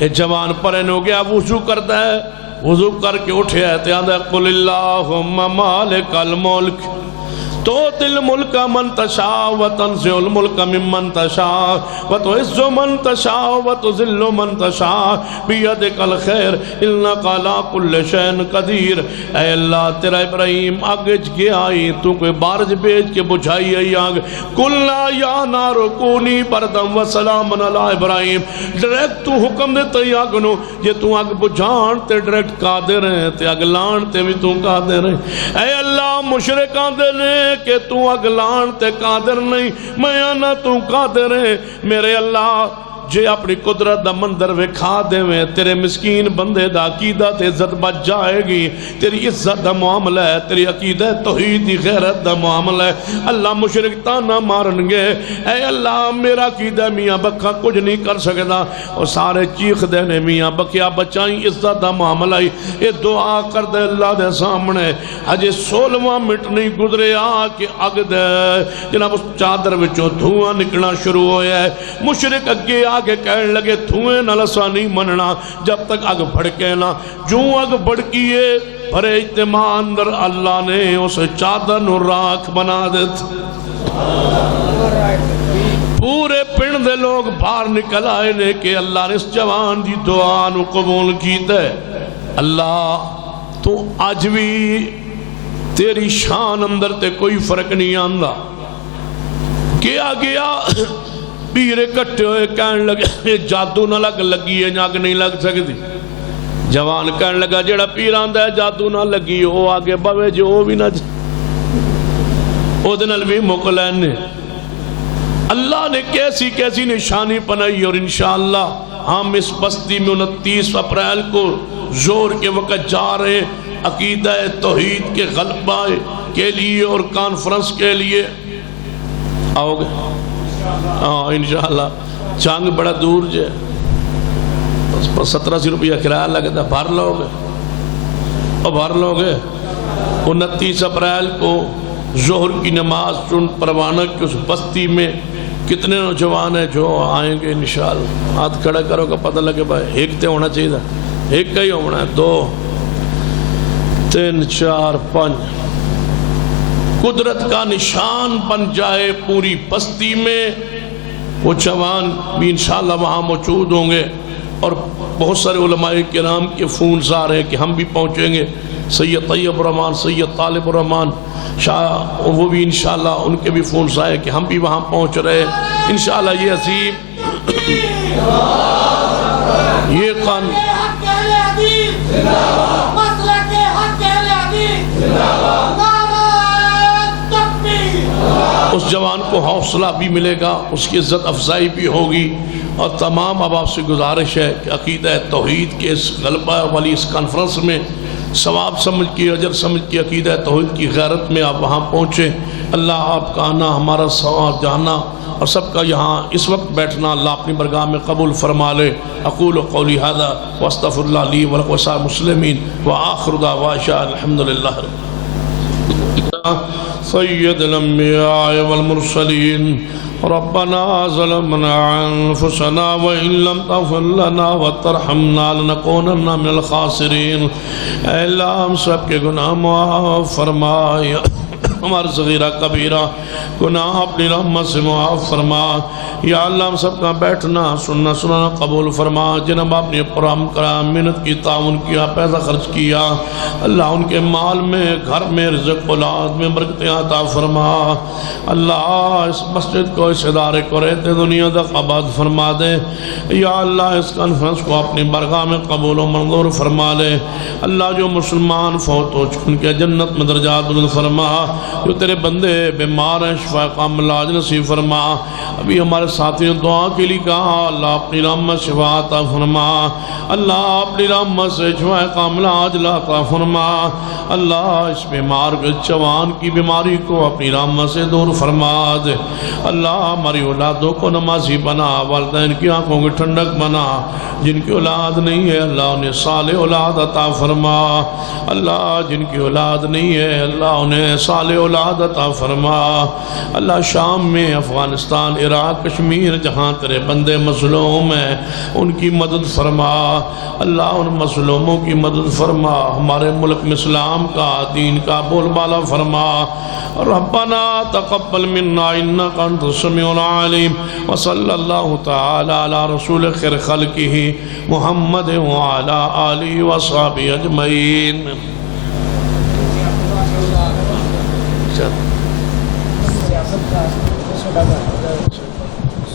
یہ جوان پرن ہو گیا، وضو کرتا ہے، وضو کر کے اٹھے ہے تے آندہ قل اللہم مالک الملک توتی الملک من تشاء وتنزع الملک ممن تشاء وتعز من تشاء وتذل من تشاء بیدک الخیر انک علی کل شیء قدیر۔ اے اللہ تیرا ابراہیم آگ کے آئی، تو کوئی بارج بیچ کے بجھائی آئی آگ، قلنا یا نار کونی بردم وسلام علی ابراہیم، ڈریکٹ تو حکم دیتا ہی آگ نو، یہ تو آگ بجھان تے ڈریکٹ قادر ہیں تے آگ لان تے بھی تو قادر ہیں۔ اے اللہ مشرکان دے نے کہ تو اگلان تے قادر نہیں، میں آنا تو قادر ہے۔ میرے اللہ جے اپنی قدرت دا مندر وکھا دے میں، تیرے مسکین بندے دا عقیدہ تے عزت بچ جائے گی، تیری عزت دا معاملہ ہے، تیری عقیدہ توحید دی غیرت دا معاملہ ہے۔ اللہ مشرک تانا مارن گے، اے اللہ میرا عقیدہ میاں بکھا کچھ نہیں کر سکتا، اور سارے چیخ دینے میاں بکھیا بچائیں، عزت دا معاملہ ہی۔ یہ دعا کر دے اللہ دے سامنے، ہجے 16واں منٹ نہیں گزرے آ کے اگ دے جناب اس چادر وچوں دھواں نکلنا شروع ہویا ہے۔ مشرک اگے آگے کہنے لگے دھوئیں نہ لسا نہیں مننا جب تک اگ بھڑکے نہ، جو اگ بھڑکیے بھرے اجتماع اندر اللہ نے اس چادر نو راکھ بنا دیتا، پورے پنڈ دے لوگ باہر نکل آئے نے کہ اللہ نے اس جوان دی دعا نو قبول کیتا ہے۔ اللہ تو آج بھی تیری شان اندر تے کوئی فرق نہیں آندا، کیا گیا پیرے کٹے ہوئے کہنے لگے جادو نہ لگی ہے، جاگ نہیں لگ سکتی۔ جوان کہنے لگا جیڑا پیر آندہ ہے جادو نہ لگی، وہ آگے بوے جو وہ بھی نہ او دنال بھی مقلین نے۔ اللہ نے کیسی کیسی نشانی پنائی، اور انشاءاللہ ہم اس بستی میں 29 اپریل کو زور کے وقت جا رہے عقیدہ توحید کے غلبہ کے لیے اور کانفرنس کے لیے۔ آؤ گے؟ ہاں انشاءاللہ۔ چانگ بڑا دور جے، 1700 روپیہ کرایہ لگتا، بھر لو گے؟ اور بھر لو گے؟ 29 اپریل کو ظہر کی نماز چن پروانہ کی اس بستی میں کتنے نوجوان ہیں جو آئیں گے انشاءاللہ؟ ہاتھ کھڑا کرو کا پتہ لگے بھائی ایک تے ہونا چاہیے تھا، ایک کا ہی ہونا ہے، 2 3 4 5 قدرت کا نشان بن جائے پوری بستی میں۔ وہ جوان بھی انشاءاللہ وہاں موجود ہوں گے، اور بہت سارے علماء کرام کے فونز آ رہے ہیں کہ ہم بھی پہنچیں گے، سید طیب الرحمان، سید طالب الرحمان شاہ، وہ بھی انشاءاللہ ان کے بھی فونز آئے کہ ہم بھی وہاں پہنچ رہے ہیں انشاءاللہ۔ یہ عظیم یہ قانون اس جوان کو حوصلہ بھی ملے گا، اس کی عزت افزائی بھی ہوگی، اور تمام اب آپ سے گزارش ہے کہ عقیدہ توحید کے اس غلبہ والی اس کانفرنس میں ثواب سمجھ کی، اجر سمجھ کی، عقیدہ توحید کی غیرت میں آپ وہاں پہنچے۔ اللہ آپ کا آنا، ہمارا ثواب جانا اور سب کا یہاں اس وقت بیٹھنا اللہ اپنی برگاہ میں قبول فرما لے۔ اقول قولی ھذا واستغفر اللہ لی ولکم ولسائر المسلمین وآخر دعوانا الحمدللہ سید الانبیاء والمرسلین۔ ربنا ظلمنا انفسنا وان لم تغفر لنا وترحمنا لنكونن من الخاسرین۔ اے اللہ ہم سب کے گناہ معاف فرمائے، ہمارا صغیرہ کبیرہ گناہ اپنی رحمت سے معاف فرما۔ یا اللہ ہم سب کا بیٹھنا سننا سنانا قبول فرما۔ جناب آپ نے پرام کرا، محنت کی، تعاون کیا، پیسہ خرچ کیا، اللہ ان کے مال میں، گھر میں، رزق اولاد میں برکتیں عطا فرما۔ اللہ اس مسجد کو، اس ادارے کو رہتے دنیا تک آباد فرما دے۔ یا اللہ اس کانفرنس کو اپنی برگاہ میں قبول و منظور فرما لے۔ اللہ جو مسلمان فوت ہو چکے ان کے جنت میں درجات بلند فرما۔ جو تیرے بندے بیمار ہیں شفا کامل عاجل نصیب فرما۔ ابھی ہمارے ساتھیوں دعا کے لیے کہا، اللہ اپنی رحمت شفا عطا فرما۔ اللہ اپنی رحمت سے شفا کامل عاجل عطا فرما۔ اللہ اس بیمار کے جوان کی بیماری کو اپنی رحمت سے دور فرما دے۔ اللہ ہماری اولادوں کو نمازی بنا، والدین کی آنکھوں کی ٹھنڈک بنا۔ جن کی اولاد نہیں ہے اللہ انہیں صالح اولاد عطا فرما۔ اللہ جن کی اولاد نہیں ہے اللہ انہیں صالح اولاد عطا فرما۔ اللہ شام میں، افغانستان، عراق، کشمیر جہاں تیرے بندے مظلوم ہیں ان کی مدد فرما۔ اللہ ان مظلوموں کی مدد فرما۔ ہمارے ملک میں اسلام کا، دین کا بول بالا فرما۔ ربنا تقبل منا انك انت السميع العليم وصلى الله تعالى على رسول خير خلقه محمد وعلى آله وصحبه اجمعين۔ سیاست کا